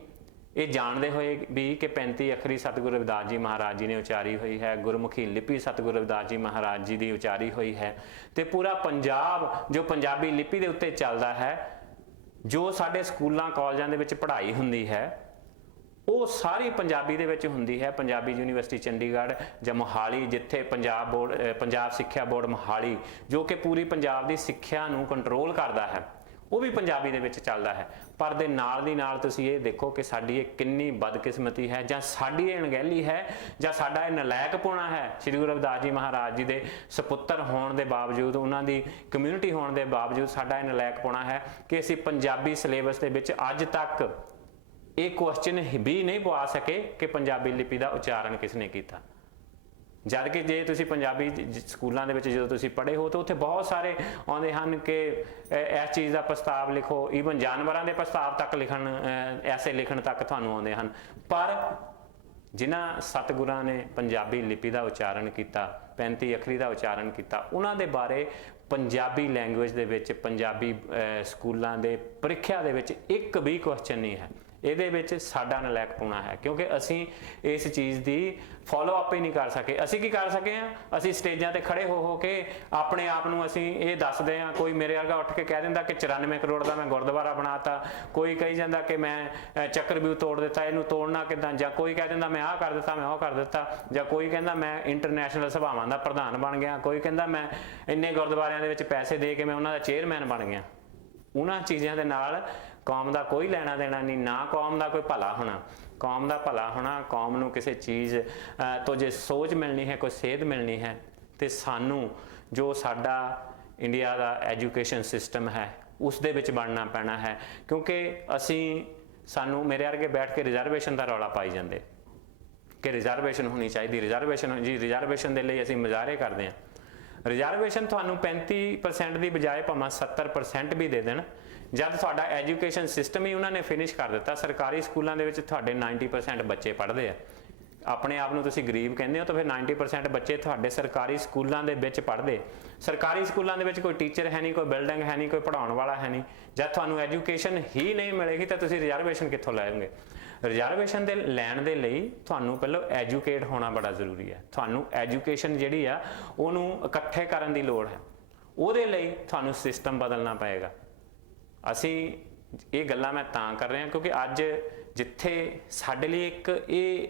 ਇਹ ਜਾਣਦੇ ਹੋਏ ਵੀ ਕਿ 35 ਅੱਖਰੀ ਸਤਿਗੁਰੂ ਰਵਿਦਾਸ ਜੀ ਮਹਾਰਾਜ ਜੀ ਨੇ ਉਚਾਰੀ ਹੋਈ ਹੈ, ਗੁਰਮੁਖੀ ਲਿਪੀ ਸਤਿਗੁਰੂ ਰਵਿਦਾਸ ਜੀ ਮਹਾਰਾਜ ਜੀ ਦੀ ਉਚਾਰੀ ਹੋਈ ਹੈ, ਤੇ ਪੂਰਾ ਪੰਜਾਬ ਜੋ ਪੰਜਾਬੀ ਲਿਪੀ ਦੇ ਉੱਤੇ ਚੱਲਦਾ ਹੈ, ਜੋ ਸਾਡੇ ਸਕੂਲਾਂ ਕਾਲਜਾਂ ਦੇ ਵਿੱਚ ਪੜ੍ਹਾਈ ਹੁੰਦੀ ਹੈ, ਉਹ ਸਾਰੀ ਪੰਜਾਬੀ ਦੇ ਵਿੱਚ ਹੁੰਦੀ ਹੈ। ਪੰਜਾਬੀ ਯੂਨੀਵਰਸਿਟੀ ਚੰਡੀਗੜ੍ਹ ਜਾਂ ਮੋਹਾਲੀ, ਜਿੱਥੇ ਪੰਜਾਬ ਸਿੱਖਿਆ ਬੋਰਡ ਮੋਹਾਲੀ, ਜੋ ਕਿ ਪੂਰੀ ਪੰਜਾਬ ਦੀ ਸਿੱਖਿਆ ਨੂੰ ਕੰਟਰੋਲ ਕਰਦਾ ਹੈ, ਉਹ ਵੀ ਪੰਜਾਬੀ ਦੇ ਵਿੱਚ ਚੱਲਦਾ ਹੈ। ਪਰ ਦੇ ਨਾਲ ਦੀ ਨਾਲ ਤੁਸੀਂ ਇਹ ਦੇਖੋ ਕਿ ਸਾਡੀ ਇਹ ਕਿੰਨੀ ਬਦਕਿਸਮਤੀ ਹੈ, ਜਾਂ ਸਾਡੀ ਇਹ ਅਣਗਹਿਲੀ ਹੈ, ਜਾਂ ਸਾਡਾ ਇਹ ਨਲਾਇਕਪੁਣਾ ਹੈ। ਸ਼੍ਰੀ ਗੁਰੂ ਰਵਿਦਾਸ ਜੀ ਮਹਾਰਾਜ ਜੀ ਦੇ ਸਪੁੱਤਰ ਹੋਣ ਦੇ ਬਾਵਜੂਦ, ਉਹਨਾਂ ਦੀ ਕਮਿਊਨਿਟੀ ਹੋਣ ਦੇ ਬਾਵਜੂਦ ਸਾਡਾ ਇਹ ਨਲਾਇਕਪੁਣਾ ਹੈ ਕਿ ਅਸੀਂ ਪੰਜਾਬੀ ਸਿਲੇਬਸ ਦੇ ਵਿੱਚ ਅੱਜ ਤੱਕ ਇਹ ਕੁਐਸਚਨ ਵੀ ਨਹੀਂ ਪਵਾ ਸਕੇ ਕਿ ਪੰਜਾਬੀ ਲਿਪੀ ਦਾ ਉਚਾਰਨ ਕਿਸ ਨੇ ਕੀਤਾ। ਜਦ ਕਿ ਜੇ ਤੁਸੀਂ ਪੰਜਾਬੀ ਸਕੂਲਾਂ ਦੇ ਵਿੱਚ ਜਦੋਂ ਤੁਸੀਂ ਪੜ੍ਹੇ ਹੋ ਤਾਂ ਉੱਥੇ ਬਹੁਤ ਸਾਰੇ ਆਉਂਦੇ ਹਨ ਕਿ ਇਸ ਚੀਜ਼ ਦਾ ਪ੍ਰਸਤਾਵ ਲਿਖੋ, ਈਵਨ ਜਾਨਵਰਾਂ ਦੇ ਪ੍ਰਸਤਾਵ ਤੱਕ ਲਿਖਣ, ਐਸੇ ਲਿਖਣ ਤੱਕ ਤੁਹਾਨੂੰ ਆਉਂਦੇ ਹਨ। ਪਰ ਜਿਨ੍ਹਾਂ ਸਤਿਗੁਰਾਂ ਨੇ ਪੰਜਾਬੀ ਲਿਪੀ ਦਾ ਉਚਾਰਨ ਕੀਤਾ, 35 ਅੱਖਰੀ ਦਾ ਉਚਾਰਨ ਕੀਤਾ, ਉਹਨਾਂ ਦੇ ਬਾਰੇ ਪੰਜਾਬੀ ਲੈਂਗੁਏਜ ਦੇ ਵਿੱਚ, ਪੰਜਾਬੀ ਸਕੂਲਾਂ ਦੇ ਪ੍ਰੀਖਿਆ ਦੇ ਵਿੱਚ ਇੱਕ ਵੀ ਕੁਐਸਚਨ ਨਹੀਂ ਹੈ। ਇਹਦੇ ਵਿੱਚ ਸਾਡਾ ਨਲਾਇਕਪੁਣਾ ਹੈ, ਕਿਉਂਕਿ ਅਸੀਂ ਇਸ ਚੀਜ਼ ਦੀ ਫੋਲੋ ਅਪ ਹੀ ਨਹੀਂ ਕਰ ਸਕੇ। ਅਸੀਂ ਕੀ ਕਰ ਸਕੇ ਹਾਂ? ਅਸੀਂ ਸਟੇਜਾਂ ਤੇ ਖੜੇ ਹੋ ਕੇ ਆਪਣੇ ਆਪ ਨੂੰ ਅਸੀਂ ਇਹ ਦੱਸਦੇ ਹਾਂ। ਕੋਈ ਮੇਰੇ ਵਰਗਾ ਉੱਠ ਕੇ ਕਹਿ ਦਿੰਦਾ ਕਿ 94 ਕਰੋੜ ਦਾ ਮੈਂ ਗੁਰਦੁਆਰਾ ਬਣਾਤਾ, ਕੋਈ ਕਹੀ ਜਾਂਦਾ ਕਿ ਮੈਂ ਚੱਕਰਵਿਊਹ ਤੋੜ ਦਿੱਤਾ, ਇਹਨੂੰ ਤੋੜਨਾ ਕਿੱਦਾਂ, ਜਾਂ ਕੋਈ ਕਹਿ ਦਿੰਦਾ ਮੈਂ ਆਹ ਕਰ ਦਿੱਤਾ, ਮੈਂ ਉਹ ਕਰ ਦਿੱਤਾ, ਜਾਂ ਕੋਈ ਕਹਿੰਦਾ ਮੈਂ ਇੰਟਰਨੈਸ਼ਨਲ ਸਭਾਵਾਂ ਦਾ ਪ੍ਰਧਾਨ ਬਣ ਗਿਆ, ਕੋਈ ਕਹਿੰਦਾ ਮੈਂ ਇੰਨੇ ਗੁਰਦੁਆਰਿਆਂ ਦੇ ਵਿੱਚ ਪੈਸੇ ਦੇ ਕੇ ਮੈਂ ਉਹਨਾਂ ਦਾ ਚੇਅਰਮੈਨ ਬਣ ਗਿਆ। ਉਹਨਾਂ ਚੀਜ਼ਾਂ ਦੇ ਨਾਲ ਕੌਮ ਦਾ ਕੋਈ ਲੈਣਾ ਦੇਣਾ ਨਹੀਂ, ਨਾ ਕੌਮ ਦਾ ਕੋਈ ਭਲਾ ਹੋਣਾ। ਕੌਮ ਦਾ ਭਲਾ ਹੋਣਾ, ਕੌਮ ਨੂੰ ਕਿਸੇ ਚੀਜ਼ ਤੋਂ ਜੇ ਸੋਚ ਮਿਲਣੀ ਹੈ, ਕੋਈ ਸੇਧ ਮਿਲਣੀ ਹੈ, ਤੇ ਸਾਨੂੰ ਜੋ ਸਾਡਾ ਇੰਡੀਆ ਦਾ ਐਜੂਕੇਸ਼ਨ ਸਿਸਟਮ ਹੈ ਉਸ ਦੇ ਵਿੱਚ ਬਣਨਾ ਪੈਣਾ ਹੈ। ਕਿਉਂਕਿ ਸਾਨੂੰ ਮੇਰੇ ਵਰਗੇ ਬੈਠ ਕੇ ਰਿਜ਼ਰਵੇਸ਼ਨ ਦਾ ਰੌਲਾ ਪਾਈ ਜਾਂਦੇ ਕਿ ਰਿਜ਼ਰਵੇਸ਼ਨ ਹੋਣੀ ਚਾਹੀਦੀ, ਰਿਜ਼ਰਵੇਸ਼ਨ ਦੇ ਲਈ ਅਸੀਂ ਮੁਜ਼ਾਹਰੇ ਕਰਦੇ ਹਾਂ। ਰਿਜ਼ਰਵੇਸ਼ਨ ਤੁਹਾਨੂੰ 35% ਦੀ ਬਜਾਏ ਭਾਵੇਂ 70% ਵੀ ਦੇ ਦੇਣ, ਜਦ ਤੁਹਾਡਾ ਐਜੂਕੇਸ਼ਨ ਸਿਸਟਮ ਹੀ ਉਹਨਾਂ ਨੇ ਫਿਨਿਸ਼ ਕਰ ਦਿੱਤਾ। ਸਰਕਾਰੀ ਸਕੂਲਾਂ ਦੇ ਵਿੱਚ ਤੁਹਾਡੇ 90% ਬੱਚੇ ਪੜ੍ਹਦੇ ਆ। ਆਪਣੇ ਆਪ ਨੂੰ ਤੁਸੀਂ ਗਰੀਬ ਕਹਿੰਦੇ ਹੋ ਤਾਂ ਫਿਰ 90% ਬੱਚੇ ਤੁਹਾਡੇ ਸਰਕਾਰੀ ਸਕੂਲਾਂ ਦੇ ਵਿੱਚ ਪੜ੍ਹਦੇ। ਸਰਕਾਰੀ ਸਕੂਲਾਂ ਦੇ ਵਿੱਚ ਕੋਈ ਟੀਚਰ ਹੈ ਨਹੀਂ, ਕੋਈ ਬਿਲਡਿੰਗ ਹੈ ਨਹੀਂ, ਕੋਈ ਪੜ੍ਹਾਉਣ ਵਾਲਾ ਹੈ ਨਹੀਂ। ਜਦ ਤੁਹਾਨੂੰ ਐਜੂਕੇਸ਼ਨ ਹੀ ਨਹੀਂ ਮਿਲੇਗੀ ਤਾਂ ਤੁਸੀਂ ਰਿਜ਼ਰਵੇਸ਼ਨ ਕਿੱਥੋਂ ਲਾਓਗੇ? ਰਿਜ਼ਰਵੇਸ਼ਨ ਦੇ ਲੈਣ ਦੇ ਲਈ ਤੁਹਾਨੂੰ ਪਹਿਲਾਂ ਐਜੂਕੇਟ ਹੋਣਾ ਬੜਾ ਜ਼ਰੂਰੀ ਹੈ। ਤੁਹਾਨੂੰ ਐਜੂਕੇਸ਼ਨ ਜਿਹੜੀ ਆ ਉਹਨੂੰ ਇਕੱਠੇ ਕਰਨ ਦੀ ਲੋੜ ਹੈ। ਉਹਦੇ ਲਈ ਤੁਹਾਨੂੰ ਸਿਸਟਮ ਬਦਲਣਾ ਪਏਗਾ। ਅਸੀਂ ਇਹ ਗੱਲਾਂ ਮੈਂ ਤਾਂ ਕਰ ਰਿਹਾ ਕਿਉਂਕਿ ਅੱਜ ਜਿੱਥੇ ਸਾਡੇ ਲਈ ਇੱਕ ਇਹ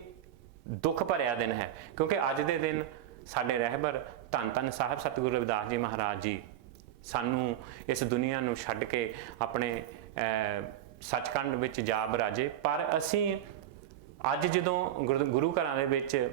ਦੁੱਖ ਭਰਿਆ ਦਿਨ ਹੈ, ਕਿਉਂਕਿ ਅੱਜ ਦੇ ਦਿਨ ਸਾਡੇ ਰਹਿਬਰ ਧੰਨ ਧੰਨ ਸਾਹਿਬ ਸਤਿਗੁਰੂ ਰਵਿਦਾਸ ਜੀ ਮਹਾਰਾਜ ਜੀ ਸਾਨੂੰ ਇਸ ਦੁਨੀਆ ਨੂੰ ਛੱਡ ਕੇ ਆਪਣੇ ਸੱਚਖੰਡ ਵਿੱਚ ਜਾ ਬਰਾਜੇ। ਪਰ ਅਸੀਂ ਅੱਜ ਜਦੋਂ ਗੁਰੂ ਘਰਾਂ ਦੇ ਵਿੱਚ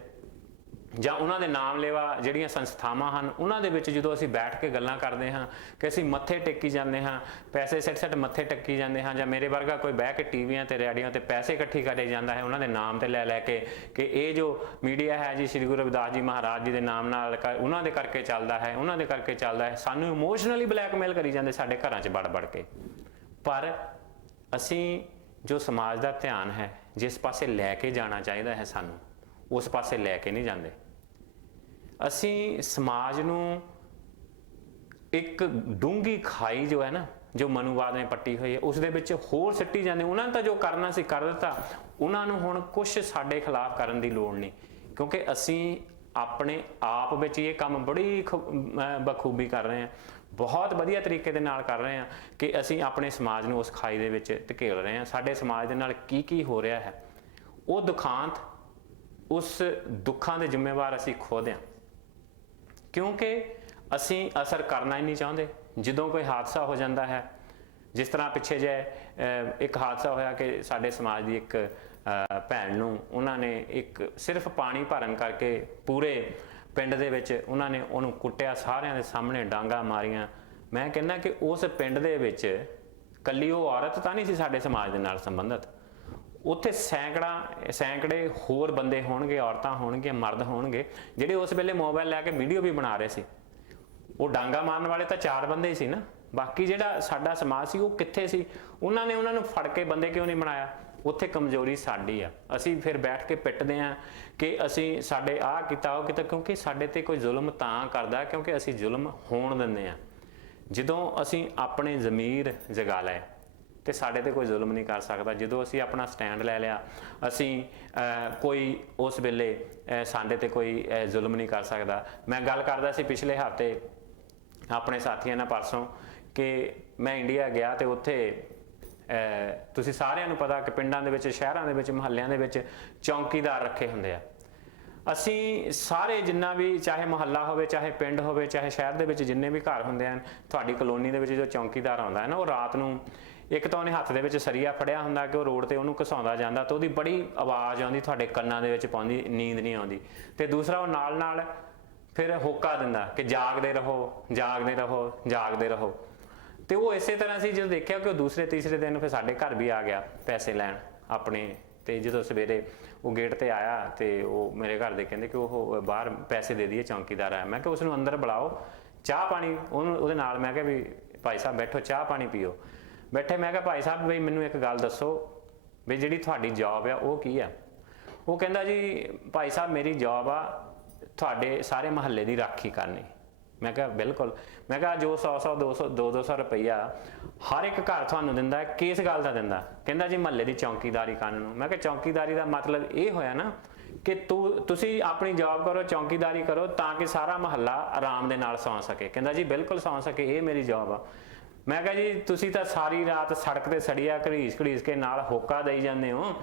ਜਾਂ ਉਹਨਾਂ ਦੇ ਨਾਮ ਲੈਵਾ ਜਿਹੜੀਆਂ ਸੰਸਥਾਵਾਂ ਹਨ ਉਹਨਾਂ ਦੇ ਵਿੱਚ ਜਦੋਂ ਅਸੀਂ ਬੈਠ ਕੇ ਗੱਲਾਂ ਕਰਦੇ ਹਾਂ ਕਿ ਅਸੀਂ ਮੱਥੇ ਟੇਕੀ ਜਾਂਦੇ ਹਾਂ, ਪੈਸੇ ਸਿੱਟ ਮੱਥੇ ਟੇਕੀ ਜਾਂਦੇ ਹਾਂ, ਜਾਂ ਮੇਰੇ ਵਰਗਾ ਕੋਈ ਬਹਿ ਕੇ ਟੀਵੀਆਂ ਤੇ ਰੇਡੀਓ ਤੇ ਪੈਸੇ ਇਕੱਠੀ ਕਰੇ ਜਾਂਦਾ ਹੈ ਉਹਨਾਂ ਦੇ ਨਾਮ ਤੇ ਲੈ ਕੇ ਕਿ ਇਹ ਜੋ ਮੀਡੀਆ ਹੈ ਜੀ ਸ੍ਰੀ ਗੁਰੂ ਰਵਿਦਾਸ ਜੀ ਮਹਾਰਾਜ ਜੀ ਦੇ ਨਾਮ ਨਾਲ ਉਹਨਾਂ ਦੇ ਕਰਕੇ ਚੱਲਦਾ ਹੈ, ਉਹਨਾਂ ਦੇ ਕਰਕੇ ਚੱਲਦਾ ਹੈ। ਸਾਨੂੰ ਇਮੋਸ਼ਨਲੀ ਬਲੈਕਮੇਲ ਕਰੀ ਜਾਂਦੇ ਸਾਡੇ ਘਰਾਂ 'ਚ ਵੜ ਕੇ। ਪਰ ਅਸੀਂ ਜੋ ਸਮਾਜ ਦਾ ਧਿਆਨ ਹੈ, ਜਿਸ ਪਾਸੇ ਲੈ ਕੇ ਜਾਣਾ ਚਾਹੀਦਾ ਹੈ, ਸਾਨੂੰ ਉਸ ਪਾਸੇ ਲੈ ਕੇ ਨਹੀਂ ਜਾਂਦੇ। ਅਸੀਂ ਸਮਾਜ ਨੂੰ ਇੱਕ ਡੂੰਘੀ ਖਾਈ ਜੋ ਹੈ ਨਾ, ਜੋ ਮਨੂਵਾਦ ਨੇ ਪੱਟੀ ਹੋਈ ਹੈ, ਉਸ ਦੇ ਵਿੱਚ ਹੋਰ ਸਿੱਟੀ ਜਾਂਦੇ। ਉਹਨਾਂ ਨੇ ਤਾਂ ਜੋ ਕਰਨਾ ਸੀ ਕਰ ਦਿੱਤਾ, ਉਹਨਾਂ ਨੂੰ ਹੁਣ ਕੁਛ ਸਾਡੇ ਖਿਲਾਫ ਕਰਨ ਦੀ ਲੋੜ ਨਹੀਂ, ਕਿਉਂਕਿ ਅਸੀਂ ਆਪਣੇ ਆਪ ਵਿੱਚ ਇਹ ਕੰਮ ਬੜੀ ਬਖੂਬੀ ਕਰ ਰਹੇ ਹਾਂ, ਬਹੁਤ ਵਧੀਆ ਤਰੀਕੇ ਦੇ ਨਾਲ ਕਰ ਰਹੇ ਹਾਂ ਕਿ ਅਸੀਂ ਆਪਣੇ ਸਮਾਜ ਨੂੰ ਉਸ ਖਾਈ ਦੇ ਵਿੱਚ ਧਕੇਲ ਰਹੇ ਹਾਂ। ਸਾਡੇ ਸਮਾਜ ਦੇ ਨਾਲ ਕੀ ਹੋ ਰਿਹਾ ਹੈ, ਉਹ ਦੁਖਾਂਤ, ਉਸ ਦੁੱਖਾਂ ਦੇ ਜ਼ਿੰਮੇਵਾਰ ਅਸੀਂ ਖੁਦ ਹਾਂ, ਕਿਉਂਕਿ ਅਸੀਂ ਅਸਰ ਕਰਨਾ ਹੀ ਨਹੀਂ ਚਾਹੁੰਦੇ। ਜਦੋਂ ਕੋਈ ਹਾਦਸਾ ਹੋ ਜਾਂਦਾ ਹੈ, ਜਿਸ ਤਰ੍ਹਾਂ ਪਿੱਛੇ ਜੇ ਇੱਕ ਹਾਦਸਾ ਹੋਇਆ ਕਿ ਸਾਡੇ ਸਮਾਜ ਦੀ ਇੱਕ ਭੈਣ ਨੂੰ ਉਹਨਾਂ ਨੇ ਇੱਕ ਸਿਰਫ ਪਾਣੀ ਭਰਨ ਕਰਕੇ ਪੂਰੇ ਪਿੰਡ ਦੇ ਵਿੱਚ ਉਹਨਾਂ ਨੇ ਉਹਨੂੰ ਕੁੱਟਿਆ, ਸਾਰਿਆਂ ਦੇ ਸਾਹਮਣੇ ਡਾਂਗਾ ਮਾਰੀਆਂ। ਮੈਂ ਕਹਿੰਦਾ ਕਿ ਉਸ ਪਿੰਡ ਦੇ ਵਿੱਚ ਇਕੱਲੀ ਉਹ ਔਰਤ ਤਾਂ ਨਹੀਂ ਸੀ ਸਾਡੇ ਸਮਾਜ ਦੇ ਨਾਲ ਸੰਬੰਧਿਤ, ਉੱਥੇ ਸੈਂਕੜੇ ਹੋਰ ਬੰਦੇ ਹੋਣਗੇ, ਔਰਤਾਂ ਹੋਣਗੀਆਂ, ਮਰਦ ਹੋਣਗੇ, ਜਿਹੜੇ ਉਸ ਵੇਲੇ ਮੋਬਾਈਲ ਲੈ ਕੇ ਵੀਡੀਓ ਵੀ ਬਣਾ ਰਹੇ ਸੀ। ਉਹ ਡਾਂਗਾ ਮਾਰਨ ਵਾਲੇ ਤਾਂ 4 ਬੰਦੇ ਹੀ ਸੀ ਨਾ, ਬਾਕੀ ਜਿਹੜਾ ਸਾਡਾ ਸਮਾਜ ਸੀ ਉਹ ਕਿੱਥੇ ਸੀ? ਉਹਨਾਂ ਨੇ ਉਹਨਾਂ ਨੂੰ ਫੜ ਕੇ ਬੰਦੇ ਕਿਉਂ ਨਹੀਂ ਬਣਾਇਆ? ਉੱਥੇ ਕਮਜ਼ੋਰੀ ਸਾਡੀ ਆ। ਅਸੀਂ ਫਿਰ ਬੈਠ ਕੇ ਪਿੱਟਦੇ ਹਾਂ ਕਿ ਅਸੀਂ ਸਾਡੇ ਆਹ ਕੀਤਾ ਉਹ ਕੀਤਾ, ਕਿਉਂਕਿ ਸਾਡੇ ਤੇ ਕੋਈ ਜ਼ੁਲਮ ਤਾਂ ਕਰਦਾ ਕਿਉਂਕਿ ਅਸੀਂ ਜ਼ੁਲਮ ਹੋਣ ਦਿੰਦੇ ਹਾਂ। ਜਦੋਂ ਅਸੀਂ ਆਪਣੇ ਜ਼ਮੀਰ ਜਗਾ ਲਏ ਤੇ ਸਾਡੇ ਤੇ ਕੋਈ ਜ਼ੁਲਮ ਨਹੀਂ ਕਰ ਸਕਦਾ। ਜਦੋਂ ਅਸੀਂ ਆਪਣਾ ਸਟੈਂਡ ਲੈ ਲਿਆ, ਅਸੀਂ ਕੋਈ ਉਸ ਵੇਲੇ ਸਾਡੇ ਤੇ ਕੋਈ ਜ਼ੁਲਮ ਨਹੀਂ ਕਰ ਸਕਦਾ। ਮੈਂ ਗੱਲ ਕਰਦਾ ਸੀ ਪਿਛਲੇ ਹਫ਼ਤੇ ਆਪਣੇ ਸਾਥੀਆਂ ਨਾਲ ਪਰਸੋਂ ਕਿ ਮੈਂ ਇੰਡੀਆ ਗਿਆ ਤੇ ਉੱਥੇ ਤੁਸੀਂ ਸਾਰਿਆਂ ਨੂੰ ਪਤਾ ਕਿ ਪਿੰਡਾਂ ਦੇ ਵਿੱਚ, ਸ਼ਹਿਰਾਂ ਦੇ ਵਿੱਚ, ਮੁਹੱਲਿਆਂ ਦੇ ਵਿੱਚ ਚੌਂਕੀਦਾਰ ਰੱਖੇ ਹੁੰਦੇ ਆ। ਅਸੀਂ ਸਾਰੇ ਜਿੰਨਾ ਵੀ, ਚਾਹੇ ਮੁਹੱਲਾ ਹੋਵੇ, ਚਾਹੇ ਪਿੰਡ ਹੋਵੇ, ਚਾਹੇ ਸ਼ਹਿਰ ਦੇ ਵਿੱਚ ਜਿੰਨੇ ਵੀ ਘਰ ਹੁੰਦੇ ਹਨ, ਤੁਹਾਡੀ ਕਲੋਨੀ ਦੇ ਵਿੱਚ ਜੋ ਚੌਂਕੀਦਾਰ ਆਉਂਦਾ ਹੈ ਨਾ, ਉਹ ਰਾਤ ਨੂੰ ਇੱਕ ਤਾਂ ਉਹਨੇ ਹੱਥ ਦੇ ਵਿੱਚ ਸਰੀਆ ਫੜਿਆ ਹੁੰਦਾ ਕਿ ਉਹ ਰੋਡ ਤੇ ਉਹਨੂੰ ਘਸਾਉਂਦਾ ਜਾਂਦਾ, ਤਾਂ ਉਹਦੀ ਬੜੀ ਆਵਾਜ਼ ਆਉਂਦੀ, ਤੁਹਾਡੇ ਕੰਨਾਂ ਦੇ ਵਿੱਚ ਪਾਉਂਦੀ, ਨੀਂਦ ਨਹੀਂ ਆਉਂਦੀ। ਤੇ ਦੂਸਰਾ ਉਹ ਨਾਲ ਫਿਰ ਹੋਕਾ ਦਿੰਦਾ ਕਿ ਜਾਗਦੇ ਰਹੋ, ਜਾਗਦੇ ਰਹੋ, ਜਾਗਦੇ ਰਹੋ। ਤੇ ਉਹ ਇਸੇ ਤਰ੍ਹਾਂ ਸੀ। ਜਦੋਂ ਦੇਖਿਆ ਕਿ ਉਹ ਦੂਸਰੇ ਤੀਸਰੇ ਦਿਨ ਫਿਰ ਸਾਡੇ ਘਰ ਵੀ ਆ ਗਿਆ ਪੈਸੇ ਲੈਣ ਆਪਣੇ, ਤੇ ਜਦੋਂ ਸਵੇਰੇ ਉਹ ਗੇਟ ਤੇ ਆਇਆ ਤੇ ਉਹ ਮੇਰੇ ਘਰ ਦੇ ਕਹਿੰਦੇ ਕਿ ਉਹ ਬਾਹਰ ਪੈਸੇ ਦੇ ਦਈਏ, ਚੌਂਕੀਦਾਰ ਆਇਆ। ਮੈਂ ਕਿਹਾ ਉਸ ਨੂੰ ਅੰਦਰ ਬੁਲਾਓ, ਚਾਹ ਪਾਣੀ ਉਹਦੇ ਨਾਲ, ਮੈਂ ਕਿਹਾ ਵੀ ਭਾਈ ਸਾਹਿਬ ਬੈਠੋ, ਚਾਹ ਪਾਣੀ ਪੀਓ। ਬੈਠੇ, ਮੈਂ ਕਿਹਾ ਭਾਈ ਸਾਹਿਬ ਬਈ ਮੈਨੂੰ ਇੱਕ ਗੱਲ ਦੱਸੋ ਵੀ ਜਿਹੜੀ ਤੁਹਾਡੀ ਜੌਬ ਆ ਉਹ ਕੀ ਆ? ਉਹ ਕਹਿੰਦਾ ਜੀ ਭਾਈ ਸਾਹਿਬ ਮੇਰੀ ਜੌਬ ਆ ਤੁਹਾਡੇ ਸਾਰੇ ਮੁਹੱਲੇ ਦੀ ਰਾਖੀ ਕਰਨੀ। ਮੈਂ ਕਿਹਾ ਬਿਲਕੁਲ। ਮੈਂ ਕਿਹਾ ਜੋ 100 200 ਰੁਪਈਆ ਹਰ ਇੱਕ ਘਰ ਤੁਹਾਨੂੰ ਦਿੰਦਾ, ਕਿਸ ਗੱਲ ਦਾ ਦਿੰਦਾ? ਕਹਿੰਦਾ ਜੀ ਮੁਹੱਲੇ ਦੀ ਚੌਂਕੀਦਾਰੀ ਕਰਨ ਨੂੰ। ਮੈਂ ਕਿਹਾ ਚੌਂਕੀਦਾਰੀ ਦਾ ਮਤਲਬ ਇਹ ਹੋਇਆ ਨਾ ਕਿ ਤੁਸੀਂ ਆਪਣੀ ਜੌਬ ਕਰੋ, ਚੌਂਕੀਦਾਰੀ ਕਰੋ ਤਾਂ ਕਿ ਸਾਰਾ ਮੁਹੱਲਾ ਆਰਾਮ ਦੇ ਨਾਲ ਸੌਂ ਸਕੇ। ਕਹਿੰਦਾ ਜੀ ਬਿਲਕੁਲ ਸੌਂ ਸਕੇ, ਇਹ ਮੇਰੀ ਜੌਬ ਆ। ਮੈਂ ਕਿਹਾ ਜੀ ਤੁਸੀਂ ਤਾਂ ਸਾਰੀ ਰਾਤ ਸੜਕ ਤੇ ਸੜੀਆ ਘੜੀਸ ਕੇ ਨਾਲ ਹੋਕਾ ਦੇਈ ਜਾਂਦੇ ਹੋ